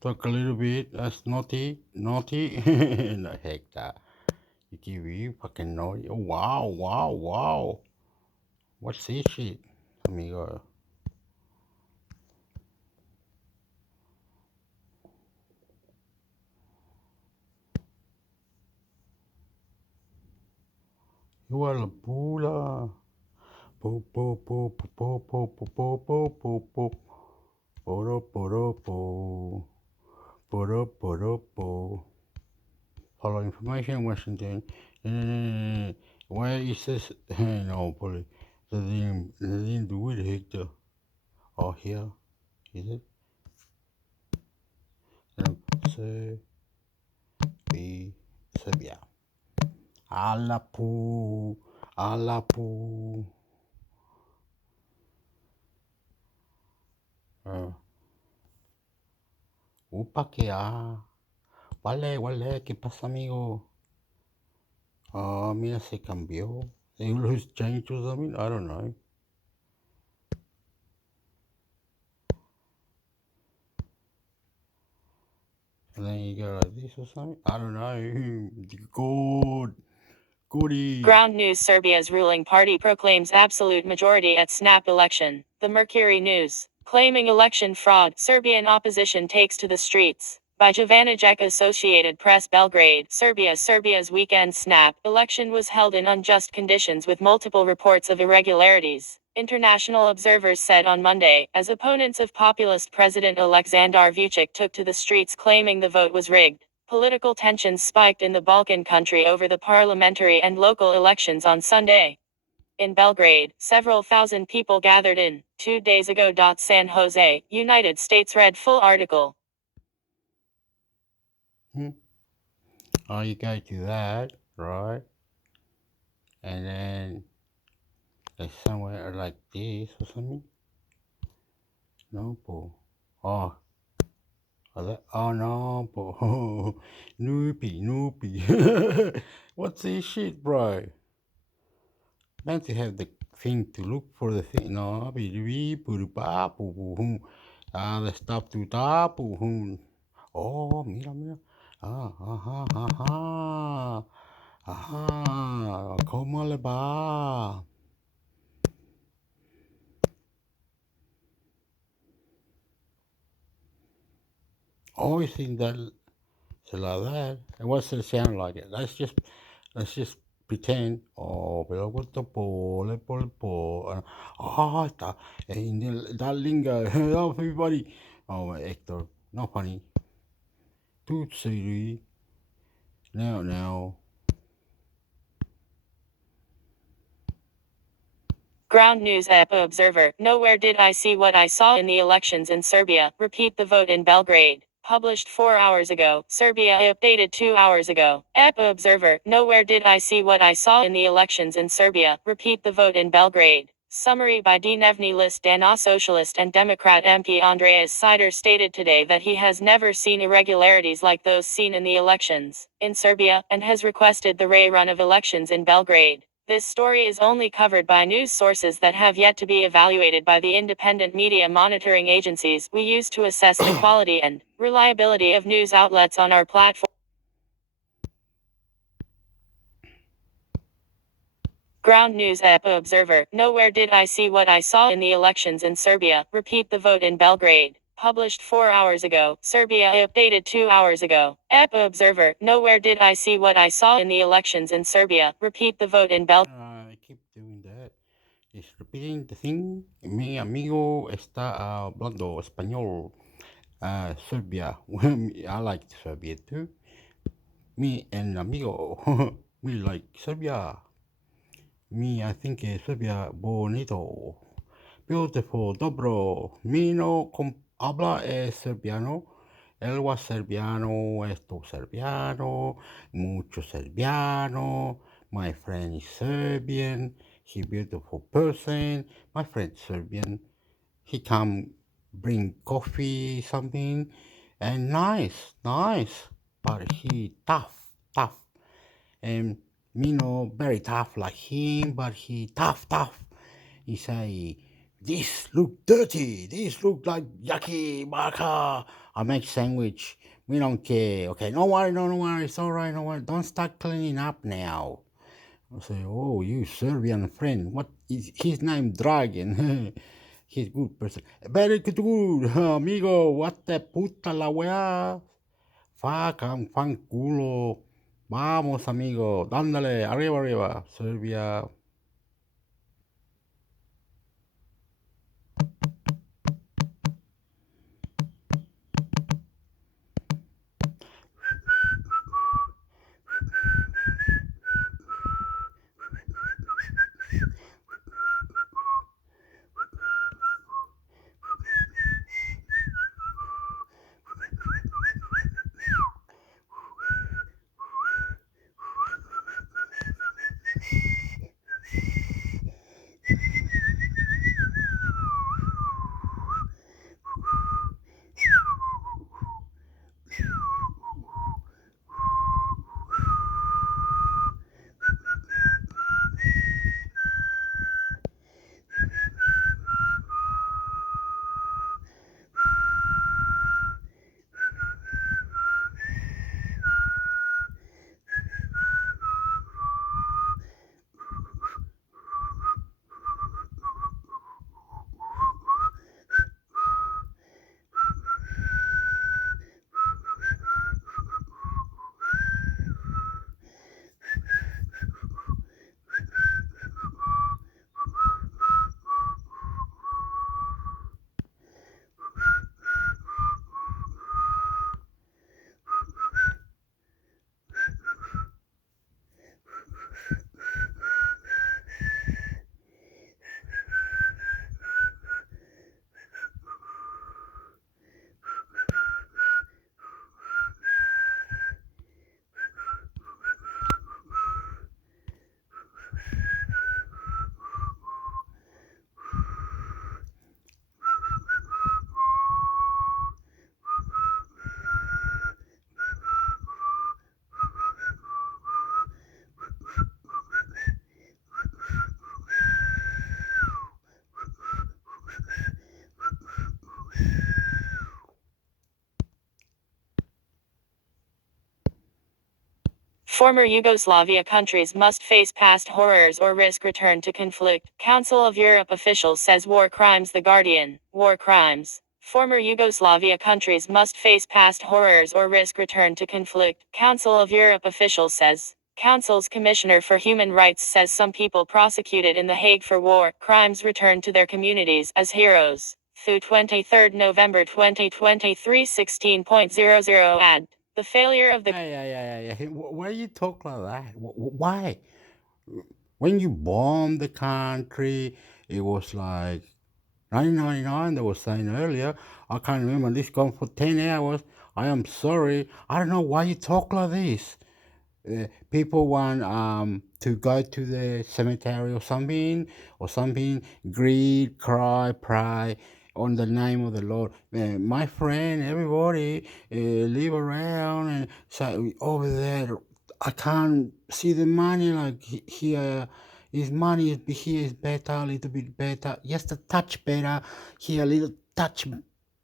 Talk a little bit. That's naughty. Naughty. No, hector. You give you fucking naughty. Oh, wow, wow, wow. What's this shit? Amigo. You are la pula. Po po po po po po po po po po. Poro poro po. Poro poro po. Follow information, Washington. Where is this? No, probably. That didn't do it, Hector. Oh, here. Is it? Serbia. Alapu. Alapu. Upa que Vale, ¿qué pasa, amigo? Mira, se cambió. They lose change or something? I don't know. And then you go like this or something? I don't know. Good. Goody. Ground news. Serbia's ruling party proclaims absolute majority at snap election. The Mercury News. Claiming election fraud, Serbian opposition takes to the streets. By Jovanijek. Associated Press. Belgrade, Serbia. Serbia's weekend snap election was held in unjust conditions with multiple reports of irregularities. International observers said on Monday, as opponents of populist President Aleksandar Vučić took to the streets claiming the vote was rigged. Political tensions spiked in the Balkan country over the parliamentary and local elections on Sunday. In Belgrade, several thousand people gathered in 2 days ago. San Jose, United States read full article. Oh, you go to that, right? And then there's somewhere like this or something. No, po. Oh, oh no, po. Noopy. What's this shit, bro? Don't you have the thing to look for the thing? No, the stuff to tap. Oh, mira. ¿Cómo le va? Oh, you think that it's like that? And what's it sound like? It? Let's just pretend. Oh, pero gusto po, le po. Oh, está. In that lingo, everybody. Oh, Hector, not funny. Too silly. Now. Ground News App Observer. Nowhere did I see what I saw in the elections in Serbia. Repeat the vote in Belgrade. Published 4 hours ago. Serbia updated 2 hours ago. App Observer. Nowhere did I see what I saw in the elections in Serbia. Repeat the vote in Belgrade. Summary by Dnevni List. Dana Socialist and Democrat MP Andreas Sider stated today that he has never seen irregularities like those seen in the elections in Serbia, and has requested the rerun of elections in Belgrade. This story is only covered by news sources that have yet to be evaluated by the independent media monitoring agencies we use to assess the quality and reliability of news outlets on our platform. Ground News App Observer. Nowhere did I see what I saw in the elections in Serbia. Repeat the vote in Belgrade. Published 4 hours ago. Serbia updated 2 hours ago. App Observer. Nowhere did I see what I saw in the elections in Serbia. Repeat the vote in Belgrade. I keep doing that. It's repeating the thing. Mi amigo está hablando español. Serbia. I like Serbia too. Me and amigo. We like Serbia. Me, I think Serbia bonito. Beautiful, dobro. Mi no habla serbiano. Él was serbiano, esto serbiano, mucho serbiano. My friend is Serbian. He beautiful person. My friend Serbian. He come bring coffee something, and nice. But he tough. And me no very tough like him, but he tough. He say, this look dirty, this look like yucky, baka. I make sandwich. We don't care. Okay, no worry, it's alright, no worry. Don't start cleaning up now. I say, oh, you Serbian friend, what is his name? Dragon. He's good person. Very good, amigo. What the puta la wea? Fan culo. Vamos, amigo. Dándole, arriba. Serbia. Former Yugoslavia countries must face past horrors or risk return to conflict. Council of Europe official says war crimes. The Guardian. War crimes. Former Yugoslavia countries must face past horrors or risk return to conflict. Council of Europe official says. Council's Commissioner for Human Rights says some people prosecuted in The Hague for war crimes return to their communities as heroes. Through 23 November 2023 16.00 ad. The failure of the Yeah. Why you talk like that? Why? When you bomb the country, it was like 1999, they were saying earlier. I can't remember. This gone for 10 hours. I am sorry. I don't know why you talk like this. People want to go to the cemetery or something, greed, cry, pray on the name of the Lord. My friend, everybody, live around and say over there. I can't see the money like here. His money here is better, a little bit better, just a touch better. Here, a little touch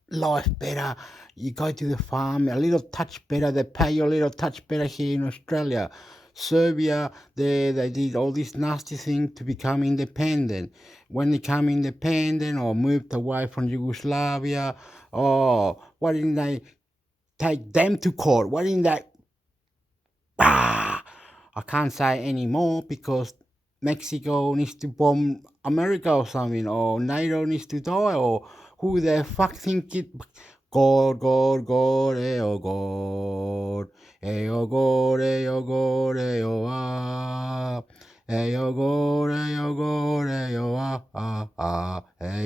life better. You go to the farm, a little touch better. They pay you a little touch better here in Australia. Serbia, they did all this nasty thing to become independent. When they come independent or moved away from Yugoslavia, why didn't they take them to court? Why didn't they? I can't say anymore because Mexico needs to bomb America or something, or NATO needs to die, or who the fuck think it? God, God, God, oh God, oh God, oh God, oh ah. Oh God, oh God, oh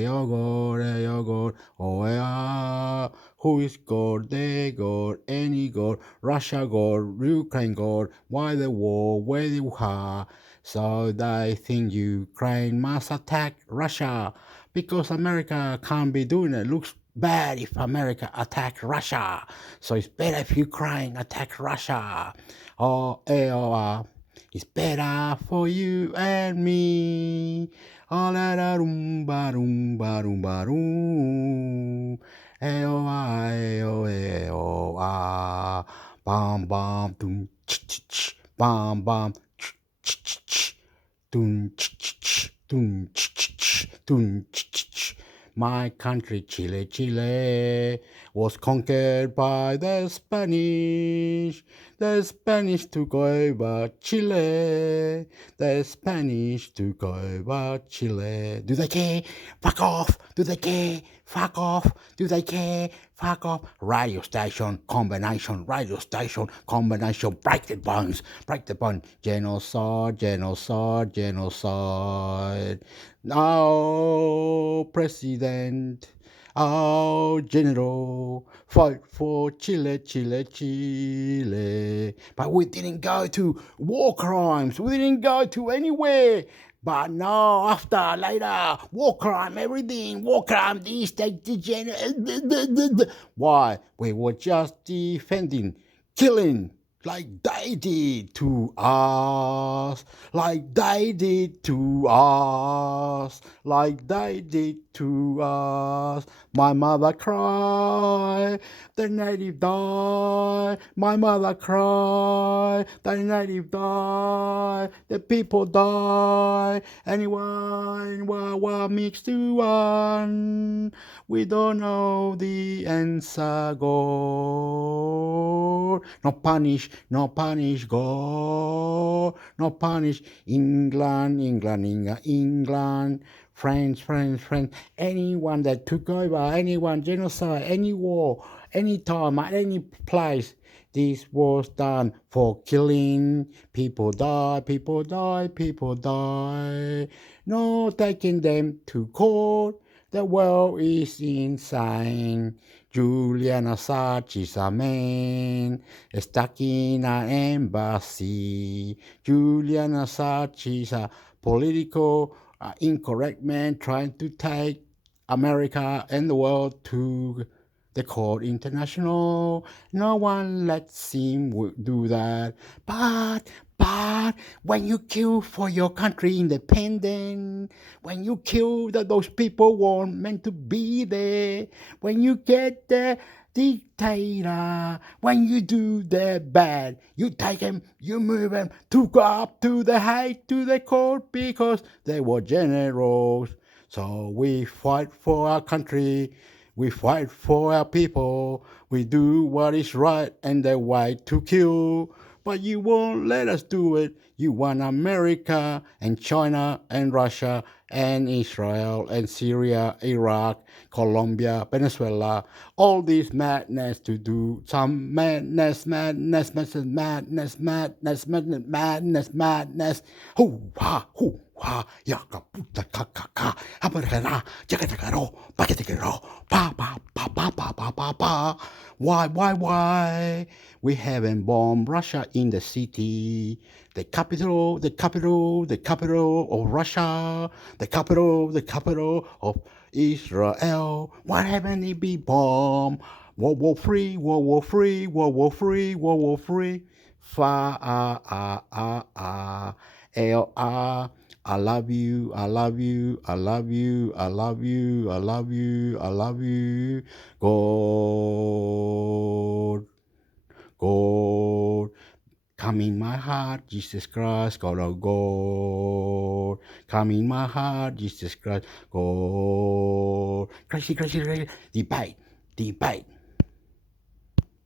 oh God, oh God, oh ah. Who is God? They God, any God, Russia God, Ukraine God, why the war, where the war? So they think Ukraine must attack Russia because America can't be doing it. Looks bad if America attack Russia. So it's better if Ukraine attack Russia. It's better for you and me. Oh, la da rumba rumba rumba rum. Bam bam dum ch ch ch bam bam ch ch ch ch dum ch ch ch dum ch ch ch dum ch ch ch. My country, Chile, Chile, was conquered by the Spanish. The Spanish took over Chile. The Spanish took over Chile. Do they care? Fuck off. Do they care? Fuck off. Do they care? Fuck off. Radio station combination. Radio station combination. Break the bones. Break the bone. Genocide. Genocide. Genocide. Now, President. Our general fight for Chile, Chile, Chile. But we didn't go to war crimes. We didn't go to anywhere. But no, after, later, war crime, everything, war crime, this, that, why? We were just defending, killing, like they did to us, like they did to us, like they did to us. My mother cried, the native died. My mother cried, the native died. The people died. Anyone, what mixed to one? We don't know the answer, God. No punish, no punish, God. No punish, England, England, England, England. France, France, France. Anyone that took over, anyone, genocide, any war, any time, at any place. This was done for killing. People die, people die, people die. No taking them to court. The world is insane. Julian Assange is a man stuck in an embassy. Julian Assange is a political incorrect man trying to take America and the world to the court international. No one lets him do that. But when you kill for your country independent, when you kill that those people weren't meant to be there, when you get there, dictator. When you do that bad, you take him, you move him to go up to the height, to the court, because they were generals. So we fight for our country, we fight for our people, we do what is right and the right to kill. But you won't let us do it. You want America and China and Russia and Israel and Syria, Iraq, Colombia, Venezuela, all this madness to do some madness, madness, madness, madness, madness, madness, madness, madness. Hoo ha, yaka puta kaka, habarana, jakatakaro, pakatakaro, pa. Why? We haven't bombed Russia in the city, the capital of Russia, the capital of Israel. Why haven't it been bombed? World War Free. L-R. I love you. God. Come in my heart, Jesus Christ, God of God. Come in my heart, Jesus Christ, God. Crazy. Debate.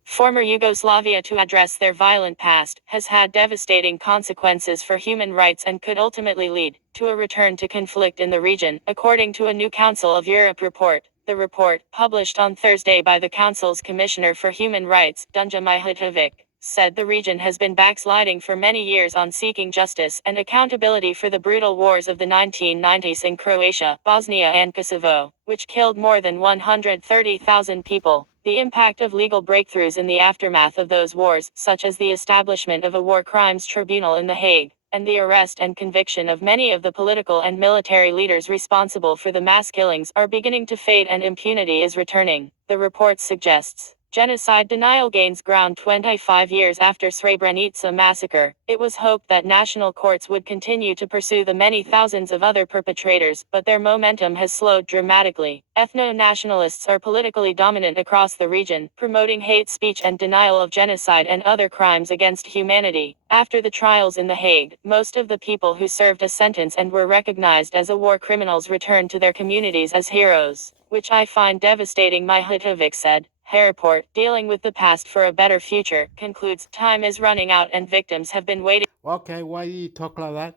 Former Yugoslavia, to address their violent past, has had devastating consequences for human rights and could ultimately lead to a return to conflict in the region, according to a new Council of Europe report. The report, published on Thursday by the Council's Commissioner for Human Rights, Dunja Mihajlovic, said the region has been backsliding for many years on seeking justice and accountability for the brutal wars of the 1990s in Croatia, Bosnia and Kosovo, which killed more than 130,000 people. The impact of legal breakthroughs in the aftermath of those wars, such as the establishment of a war crimes tribunal in The Hague, and the arrest and conviction of many of the political and military leaders responsible for the mass killings, are beginning to fade and impunity is returning, the report suggests. Genocide denial gains ground 25 years after Srebrenica massacre. It was hoped that national courts would continue to pursue the many thousands of other perpetrators, but their momentum has slowed dramatically. Ethno-nationalists are politically dominant across the region, promoting hate speech and denial of genocide and other crimes against humanity. After the trials in The Hague, most of the people who served a sentence and were recognized as war criminals returned to their communities as heroes, which I find devastating, Mihajlovic said. Her report, dealing with the past for a better future, concludes, time is running out and victims have been waiting. Okay, why do you talk like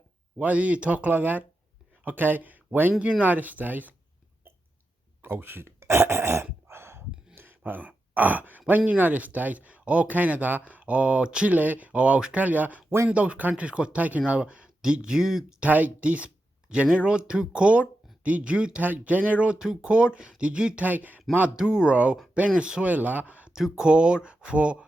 that? Okay, when United States, oh shit, when United States or Canada or Chile or Australia, when those countries got taken over, did you take this general to court? Did you take Maduro, Venezuela, to court for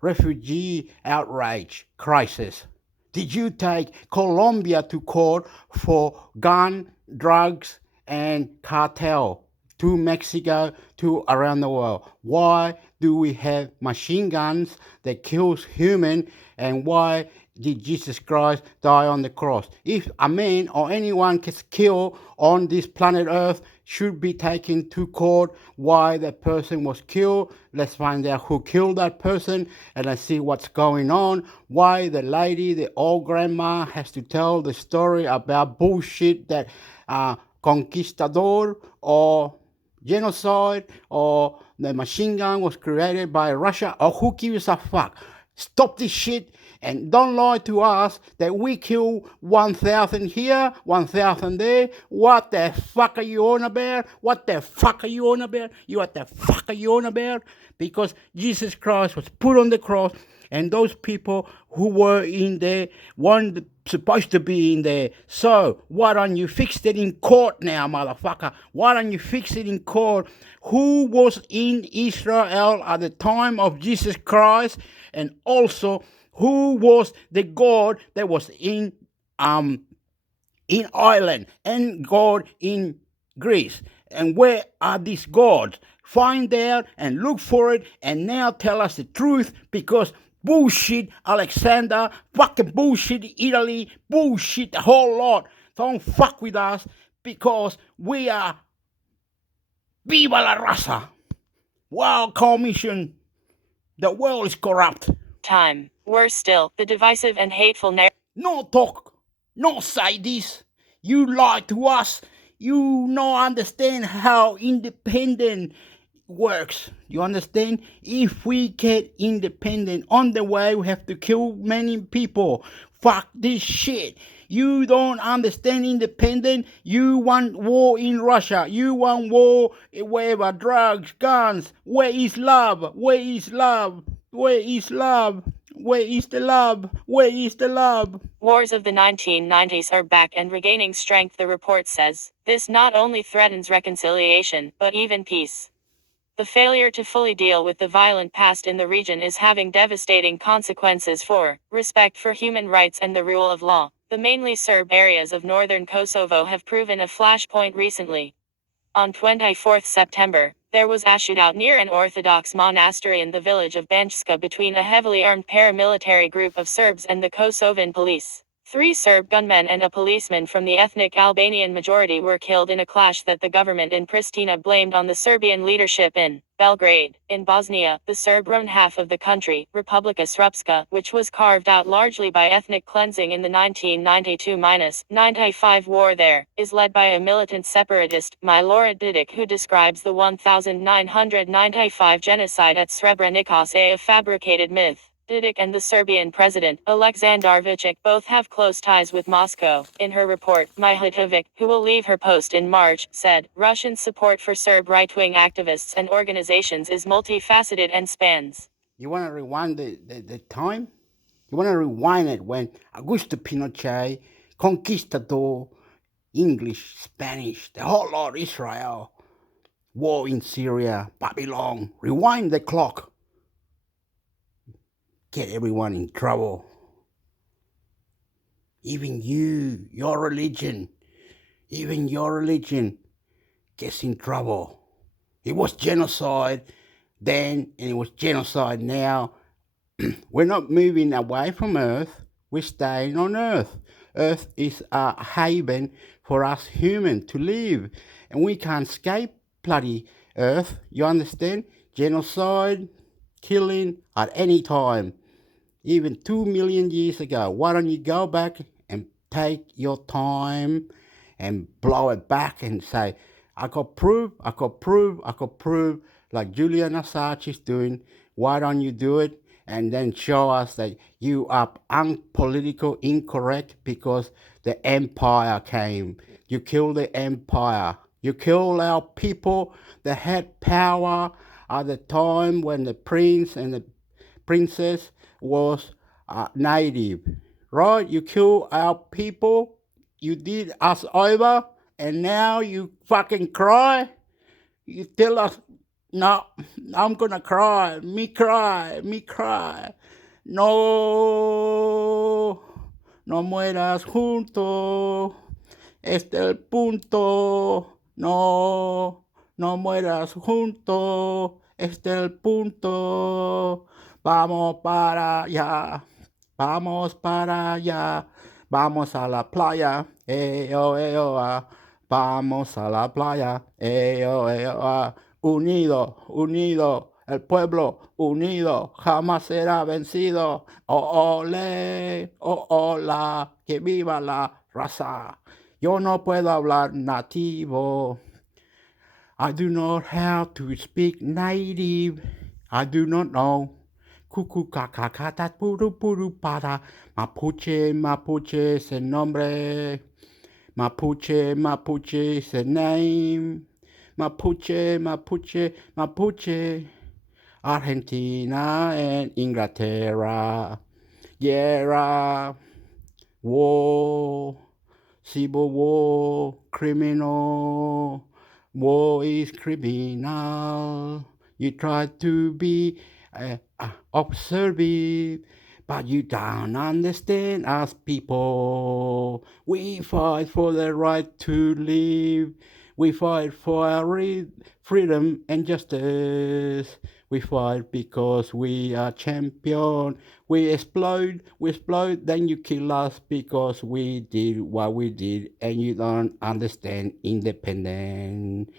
refugee outrage crisis? Did you take Colombia to court for gun, drugs, and cartel? To Mexico, to around the world. Why do we have machine guns that kills human, and why did Jesus Christ die on the cross? If a man or anyone gets killed on this planet Earth, should be taken to court why that person was killed. Let's find out who killed that person and let's see what's going on. Why the lady, the old grandma, has to tell the story about bullshit that conquistador or genocide or the machine gun was created by Russia, or who gives a fuck? Stop this shit and don't lie to us that we kill 1,000 here, 1,000 there. What the fuck are you on about? Because Jesus Christ was put on the cross, and those people who were in there weren't supposed to be in there. So why don't you fix it in court now, motherfucker? Why don't you fix it in court? Who was in Israel at the time of Jesus Christ, and also who was the God that was in Ireland and God in Greece? And where are these gods? Find out and look for it, and now tell us the truth, because bullshit Alexander, fucking bullshit Italy, bullshit the whole lot. Don't fuck with us, because we are Viva la Raza. Wow, Commission, the world is corrupt. Time. Worse still, the divisive and hateful narrative. No talk, no say this. You lie to us. You no understand how independent works. You understand? If we get independent on the way, we have to kill many people. Fuck this shit. You don't understand independent. You want war in Russia. You want war wherever, drugs, guns. Where is love? Where is love? Where is love? Where is the love? Where is the love? Wars of the 1990s are back and regaining strength, the report says. This not only threatens reconciliation, but even peace. The failure to fully deal with the violent past in the region is having devastating consequences for respect for human rights and the rule of law. The mainly Serb areas of northern Kosovo have proven a flashpoint recently. On 24 September, there was a shootout near an Orthodox monastery in the village of Banjska between a heavily armed paramilitary group of Serbs and the Kosovan police. 3 Serb gunmen and a policeman from the ethnic Albanian majority were killed in a clash that the government in Pristina blamed on the Serbian leadership in Belgrade. In Bosnia, the Serb-run half of the country, Republika Srpska, which was carved out largely by ethnic cleansing in the 1992-95 war there, is led by a militant separatist, Milorad Didik, who describes the 1995 genocide at Srebrenica as a fabricated myth. Didik and the Serbian president, Aleksandar Vučić, both have close ties with Moscow. In her report, Mihajlović, who will leave her post in March, said, Russian support for Serb right-wing activists and organizations is multifaceted and spans. You want to rewind the time? You want to rewind it when Augusto Pinochet, conquistador, English, Spanish, the whole lot, Israel, war in Syria, Babylon. Rewind the clock. Get everyone in trouble. Even you, your religion, even your religion gets in trouble. It was genocide then, and it was genocide now. We're not moving away from Earth. We're staying on Earth. Earth is a haven for us humans to live, and we can't escape bloody Earth. You understand? Genocide, killing at any time, even 2 million years ago. Why don't you go back and take your time and blow it back and say, I got proof, like Julian Assange is doing. Why don't you do it? And then show us that you are unpolitical incorrect because the empire came. You killed the empire. You killed our people that had power at the time when the prince and the princess was native, right? You killed our people. You did us over, and now you fucking cry. You tell us, no, I'm gonna cry. Me cry. No, no mueras junto. Este es el punto. No, no mueras junto. Este es el punto. Vamos para allá. Vamos para allá. Vamos a la playa. Ah. Vamos a la playa. Ah. Unido, unido. El pueblo unido jamás será vencido. Oh, ole, oh, hola, que viva la raza. Yo no puedo hablar nativo. I do not how to speak native. I do not know. Cucu cacacata puru puru para. Mapuche, Mapuche is a nombre. Mapuche, Mapuche is a name. Mapuche, Mapuche, Mapuche. Argentina and Inglaterra. Guerra, war, civil war, criminal. War is criminal. You try to be observant, but you don't understand us people. We fight for the right to live. We fight for our freedom and justice. We fight because we are champion. We explode, then you kill us because we did what we did, and you don't understand independent.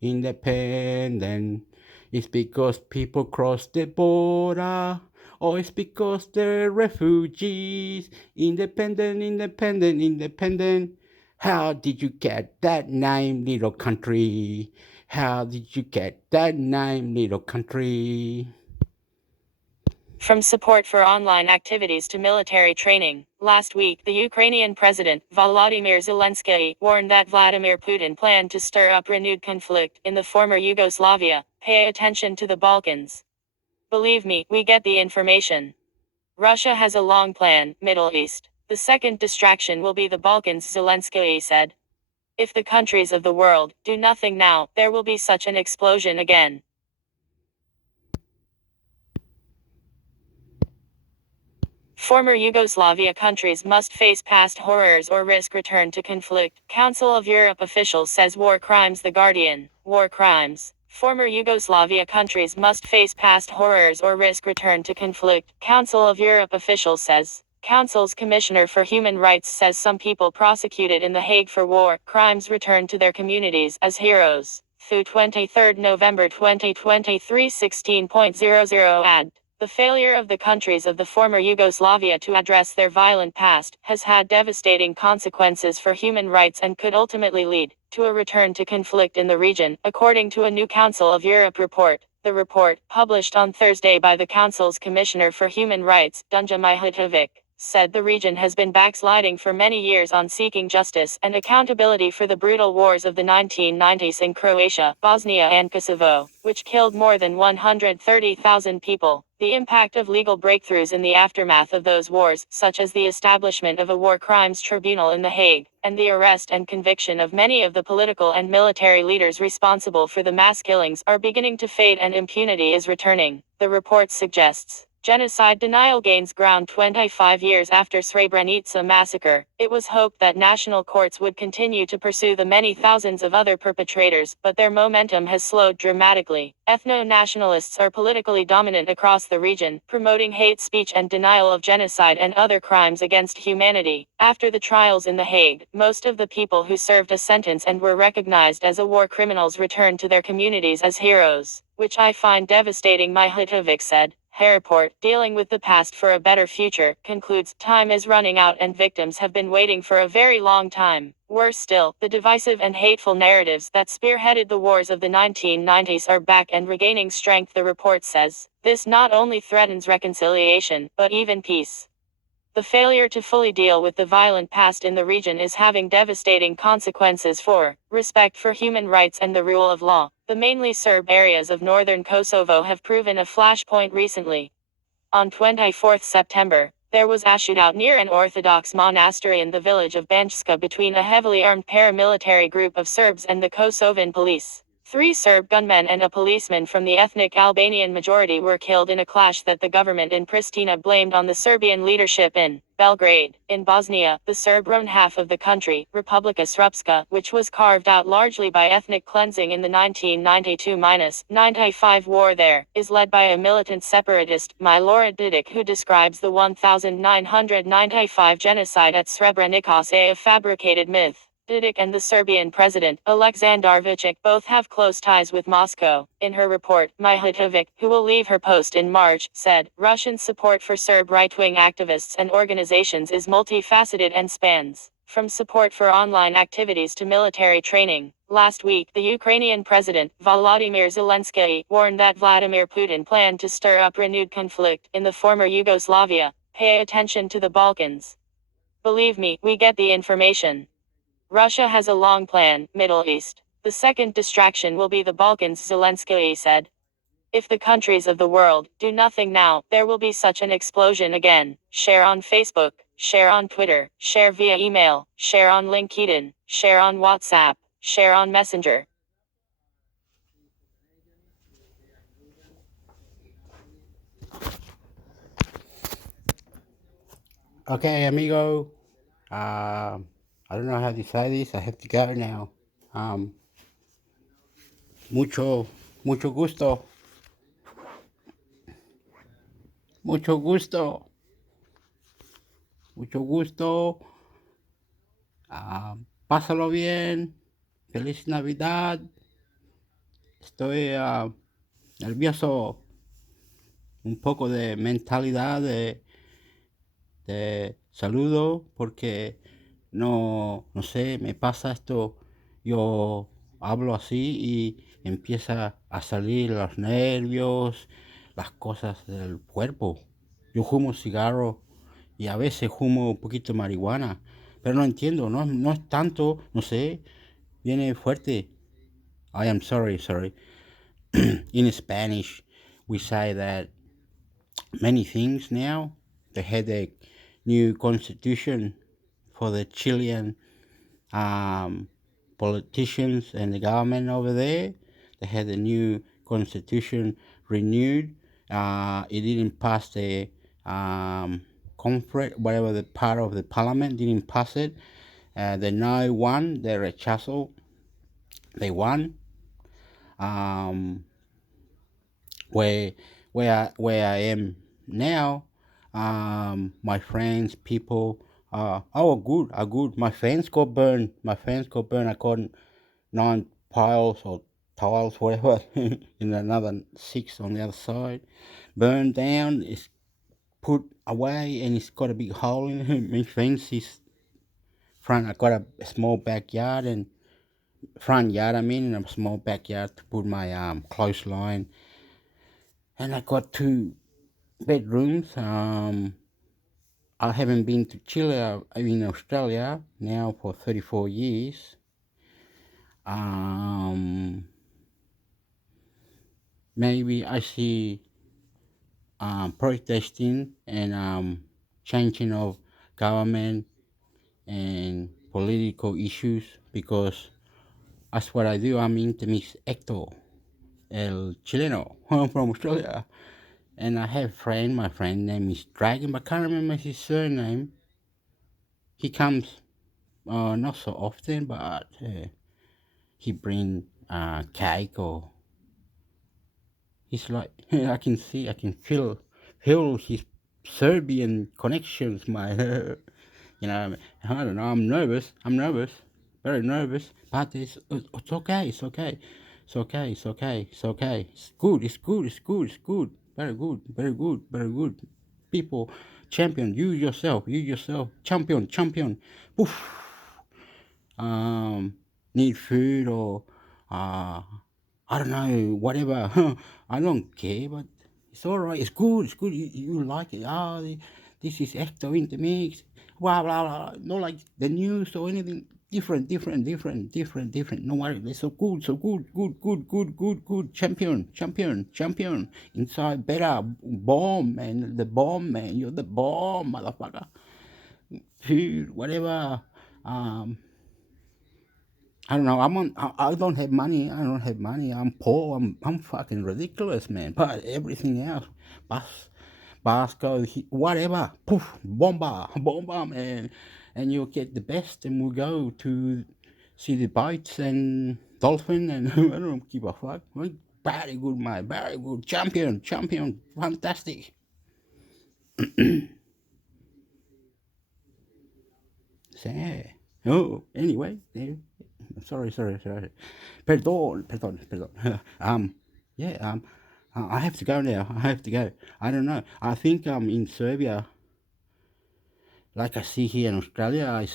independent. It's because people cross the border, or it's because they're refugees. Independent, independent, independent. How did you get that name, little country? How did you get that name, little country? From support for online activities to military training, last week the Ukrainian President, Volodymyr Zelensky, warned that Vladimir Putin planned to stir up renewed conflict in the former Yugoslavia. Pay attention to the Balkans. Believe me, we get the information. Russia has a long plan, Middle East. The second distraction will be the Balkans, Zelensky said. If the countries of the world do nothing now, there will be such an explosion again. Former Yugoslavia countries must face past horrors or risk return to conflict, Council of Europe official says. War crimes. The Guardian. War crimes. Former Yugoslavia countries must face past horrors or risk return to conflict, Council of Europe official says. Council's Commissioner for Human Rights says some people prosecuted in The Hague for war crimes return to their communities as heroes. Through 23 November 2023 16.00 ad. The failure of the countries of the former Yugoslavia to address their violent past has had devastating consequences for human rights and could ultimately lead to a return to conflict in the region, according to a new Council of Europe report. The report, published on Thursday by the Council's Commissioner for Human Rights, Dunja Mihajlovic, said the region has been backsliding for many years on seeking justice and accountability for the brutal wars of the 1990s in Croatia, Bosnia and Kosovo, which killed more than 130,000 people. The impact of legal breakthroughs in the aftermath of those wars, such as the establishment of a war crimes tribunal in The Hague, and the arrest and conviction of many of the political and military leaders responsible for the mass killings, are beginning to fade and impunity is returning, the report suggests. Genocide denial gains ground 25 years after Srebrenica massacre. It was hoped that national courts would continue to pursue the many thousands of other perpetrators, but their momentum has slowed dramatically. Ethno-nationalists are politically dominant across the region, promoting hate speech and denial of genocide and other crimes against humanity. After the trials in The Hague, most of the people who served a sentence and were recognized as war criminals returned to their communities as heroes, which I find devastating, Mihajlovic said. Her report, dealing with the past for a better future, concludes, time is running out and victims have been waiting for a very long time. Worse still, the divisive and hateful narratives that spearheaded the wars of the 1990s are back and regaining strength, the report says. This not only threatens reconciliation, but even peace. The failure to fully deal with the violent past in the region is having devastating consequences for respect for human rights and the rule of law. The mainly Serb areas of northern Kosovo have proven a flashpoint recently. On 24 September, there was a shootout near an Orthodox monastery in the village of Banjska between a heavily armed paramilitary group of Serbs and the Kosovan police. 3 Serb gunmen and a policeman from the ethnic Albanian majority were killed in a clash that the government in Pristina blamed on the Serbian leadership in Belgrade. In Bosnia, the Serb-run half of the country, Republika Srpska, which was carved out largely by ethnic cleansing in the 1992-95 war there, is led by a militant separatist, Milorad Didik, who describes the 1995 genocide at Srebrenica as a fabricated myth. Didik and the Serbian president, Aleksandar Vučić, both have close ties with Moscow. In her report, Mihajlovic, who will leave her post in March, said, Russian support for Serb right-wing activists and organizations is multifaceted and spans from support for online activities to military training. Last week, the Ukrainian president, Volodymyr Zelensky, warned that Vladimir Putin planned to stir up renewed conflict in the former Yugoslavia. Pay attention to the Balkans. Believe me, we get the information. Russia has a long plan, Middle East. The second distraction will be the Balkans, Zelensky said. If the countries of the world do nothing now, there will be such an explosion again. Share on Facebook, share on Twitter, share via email, share on LinkedIn, share on WhatsApp, share on Messenger. Okay, amigo. I don't know how to say this. I have to go now. Um, mucho, mucho gusto. Mucho gusto. Mucho gusto. Pásalo bien. Feliz Navidad. Estoy nervioso, un poco de mentalidad de saludo, porque no sé, me pasa esto, yo hablo así y empieza a salir los nervios, las cosas del cuerpo. Yo fumo cigarro y a veces fumo un poquito de marihuana, pero no entiendo, no es tanto, no sé, viene fuerte. I am sorry. In Spanish, we say that many things now. They had a new constitution for the Chilean um, politicians and the government over there. They had a new constitution renewed. It didn't pass the conference, whatever the part of the parliament didn't pass it. The no won, the rechazo, they won. Um, where where I am now, my friends, people, are good. My fence got burned. I got 9 piles or tiles, whatever, in another 6 on the other side. Burned down. It's put away, and it's got a big hole in it. My fence is front. I got a small backyard and front yard. I mean, and a small backyard to put my clothesline. And I got 2 bedrooms. I haven't been to Chile. I've been in Australia now for 34 years. Maybe I see protesting and changing of government and political issues, because that's what I do. I'm intermixhector, el chileno. I'm from Australia. And I have a friend, my friend name is Dragon, but I can't remember his surname. He comes not so often, but he bring cake, or he's like, I can see, I can feel his Serbian connections. My, I don't know. I'm nervous. Very nervous. But it's okay. It's okay. It's okay. It's okay. It's okay. It's good. It's good. It's good. It's good. Very good. Very good. Very good. People, champion. You yourself. Champion. Champion. Poof. Need food, or I don't know, whatever. I don't care, but it's all right. It's good. It's good. You like it. This is Hector intermix. Blah blah blah. Not like the news or anything. Different. No worry. They're so good. Good. Champion. Inside better. Bomb, man. The bomb, man. You're the bomb, motherfucker. Food, whatever. I don't know. I don't have money. I'm poor. I'm fucking ridiculous, man. But everything else, Basco, whatever, poof, bomba, man. And you'll get the best, and we'll go to see the boats and dolphin, and I don't give a fuck. Very good, mate. Very good. Champion. Fantastic. Yeah. Oh, anyway. Yeah. Sorry. Perdón. Yeah. I have to go now. I don't know. I think in Serbia, like I see here in Australia, I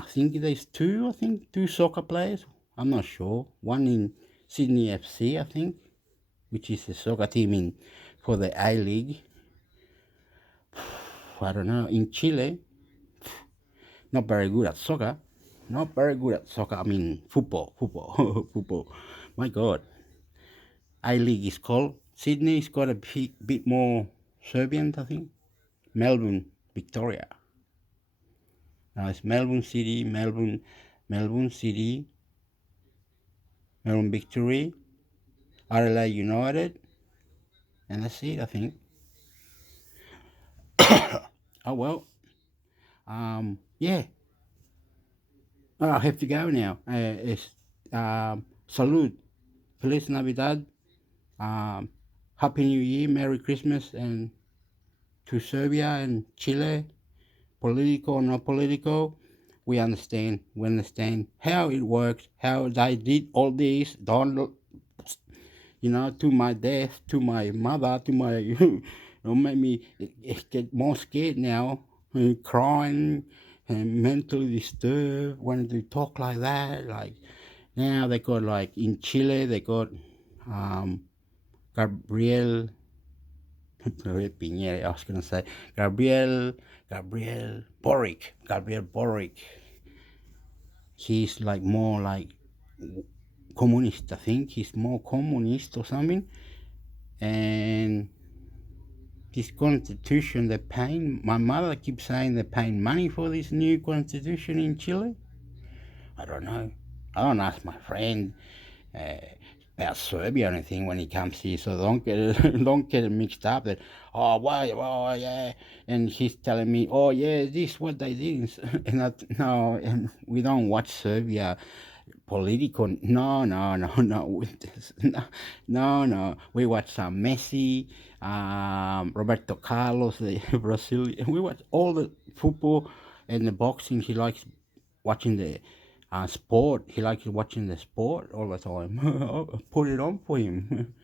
think there's two soccer players. I'm not sure. One in Sydney FC, I think, which is a soccer team for the A League. I don't know. In Chile, not very good at soccer. I mean, football. Football. My God. A League is called. Sydney's got a bit more Serbians, I think. Melbourne, Victoria. Now it's Melbourne City, Melbourne City, Melbourne Victory, Adelaide United, and that's it, I think. Oh well. Yeah. I have to go now. It's salute, Feliz Navidad, Happy New Year, Merry Christmas, and to Serbia and Chile, political or not political, we understand how it works, how they did all this. Don't to my death, to my mother, to my, made me get more scared now, crying and mentally disturbed when they talk like that. Like now they got like in Chile, they got Gabriel, Piñera, I was gonna say Gabriel Boric. He's like more like communist. I think he's more communist or something. And this constitution, they're paying. My mother keeps saying they're paying money for this new constitution in Chile. I don't know. I don't ask my friend about Serbia or anything when he comes here, so don't get it, don't get it mixed up. That yeah, and he's telling me, oh yeah, this what they did, and no, and we don't watch Serbia political. No, no. We watch some Messi, Roberto Carlos, the Brazilian. We watch all the football and the boxing. He likes watching the sport. He likes watching the sport all the time. I'll put it on for him.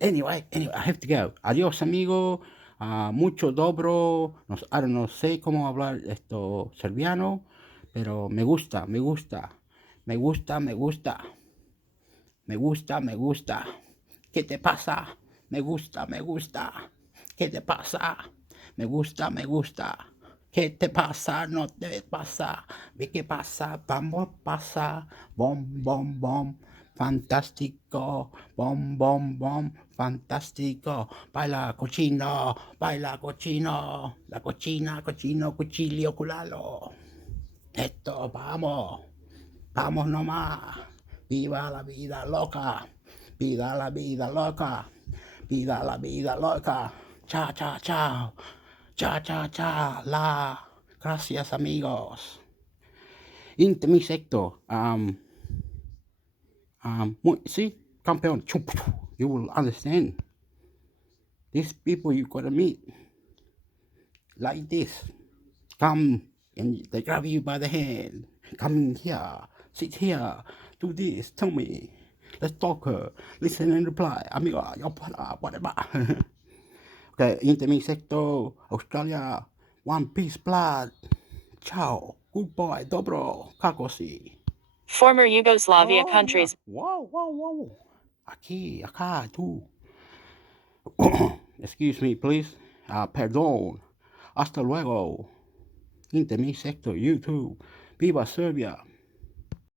Anyway, I have to go. Adiós, amigo. Mucho dobro. No sé cómo hablar esto serbiano, pero me gusta. Me gusta. ¿Qué te pasa? Me gusta. ¿Qué te pasa? Me gusta. ¿Qué te pasa? No te pasa. ¿Ve qué pasa? Vamos, pasa. Bom. Fantástico. Bom. Fantástico. Baila cochino. La cochino, cuchillo, culalo. Esto, vamos. Vamos nomás. Viva la vida loca. Viva la vida loca. Viva la vida loca. Chao. Cha. Gracias, amigos. Intermixhector. See, campeón. You will understand. These people you gotta meet. Like this. Come and they grab you by the hand. Come in here. Sit here. Do this. Tell me. Let's talk. Listen and reply. Amigo, yo para, whatever. Okay, intermixhector, Australia, One Piece Blood. Ciao. Goodbye. Dobro. Kakosi. Former Yugoslavia Oh, yeah. countries. Wow. Aquí, acá, tú. Excuse me, please. Perdón. Hasta luego. Intermixhector, YouTube. Viva Serbia.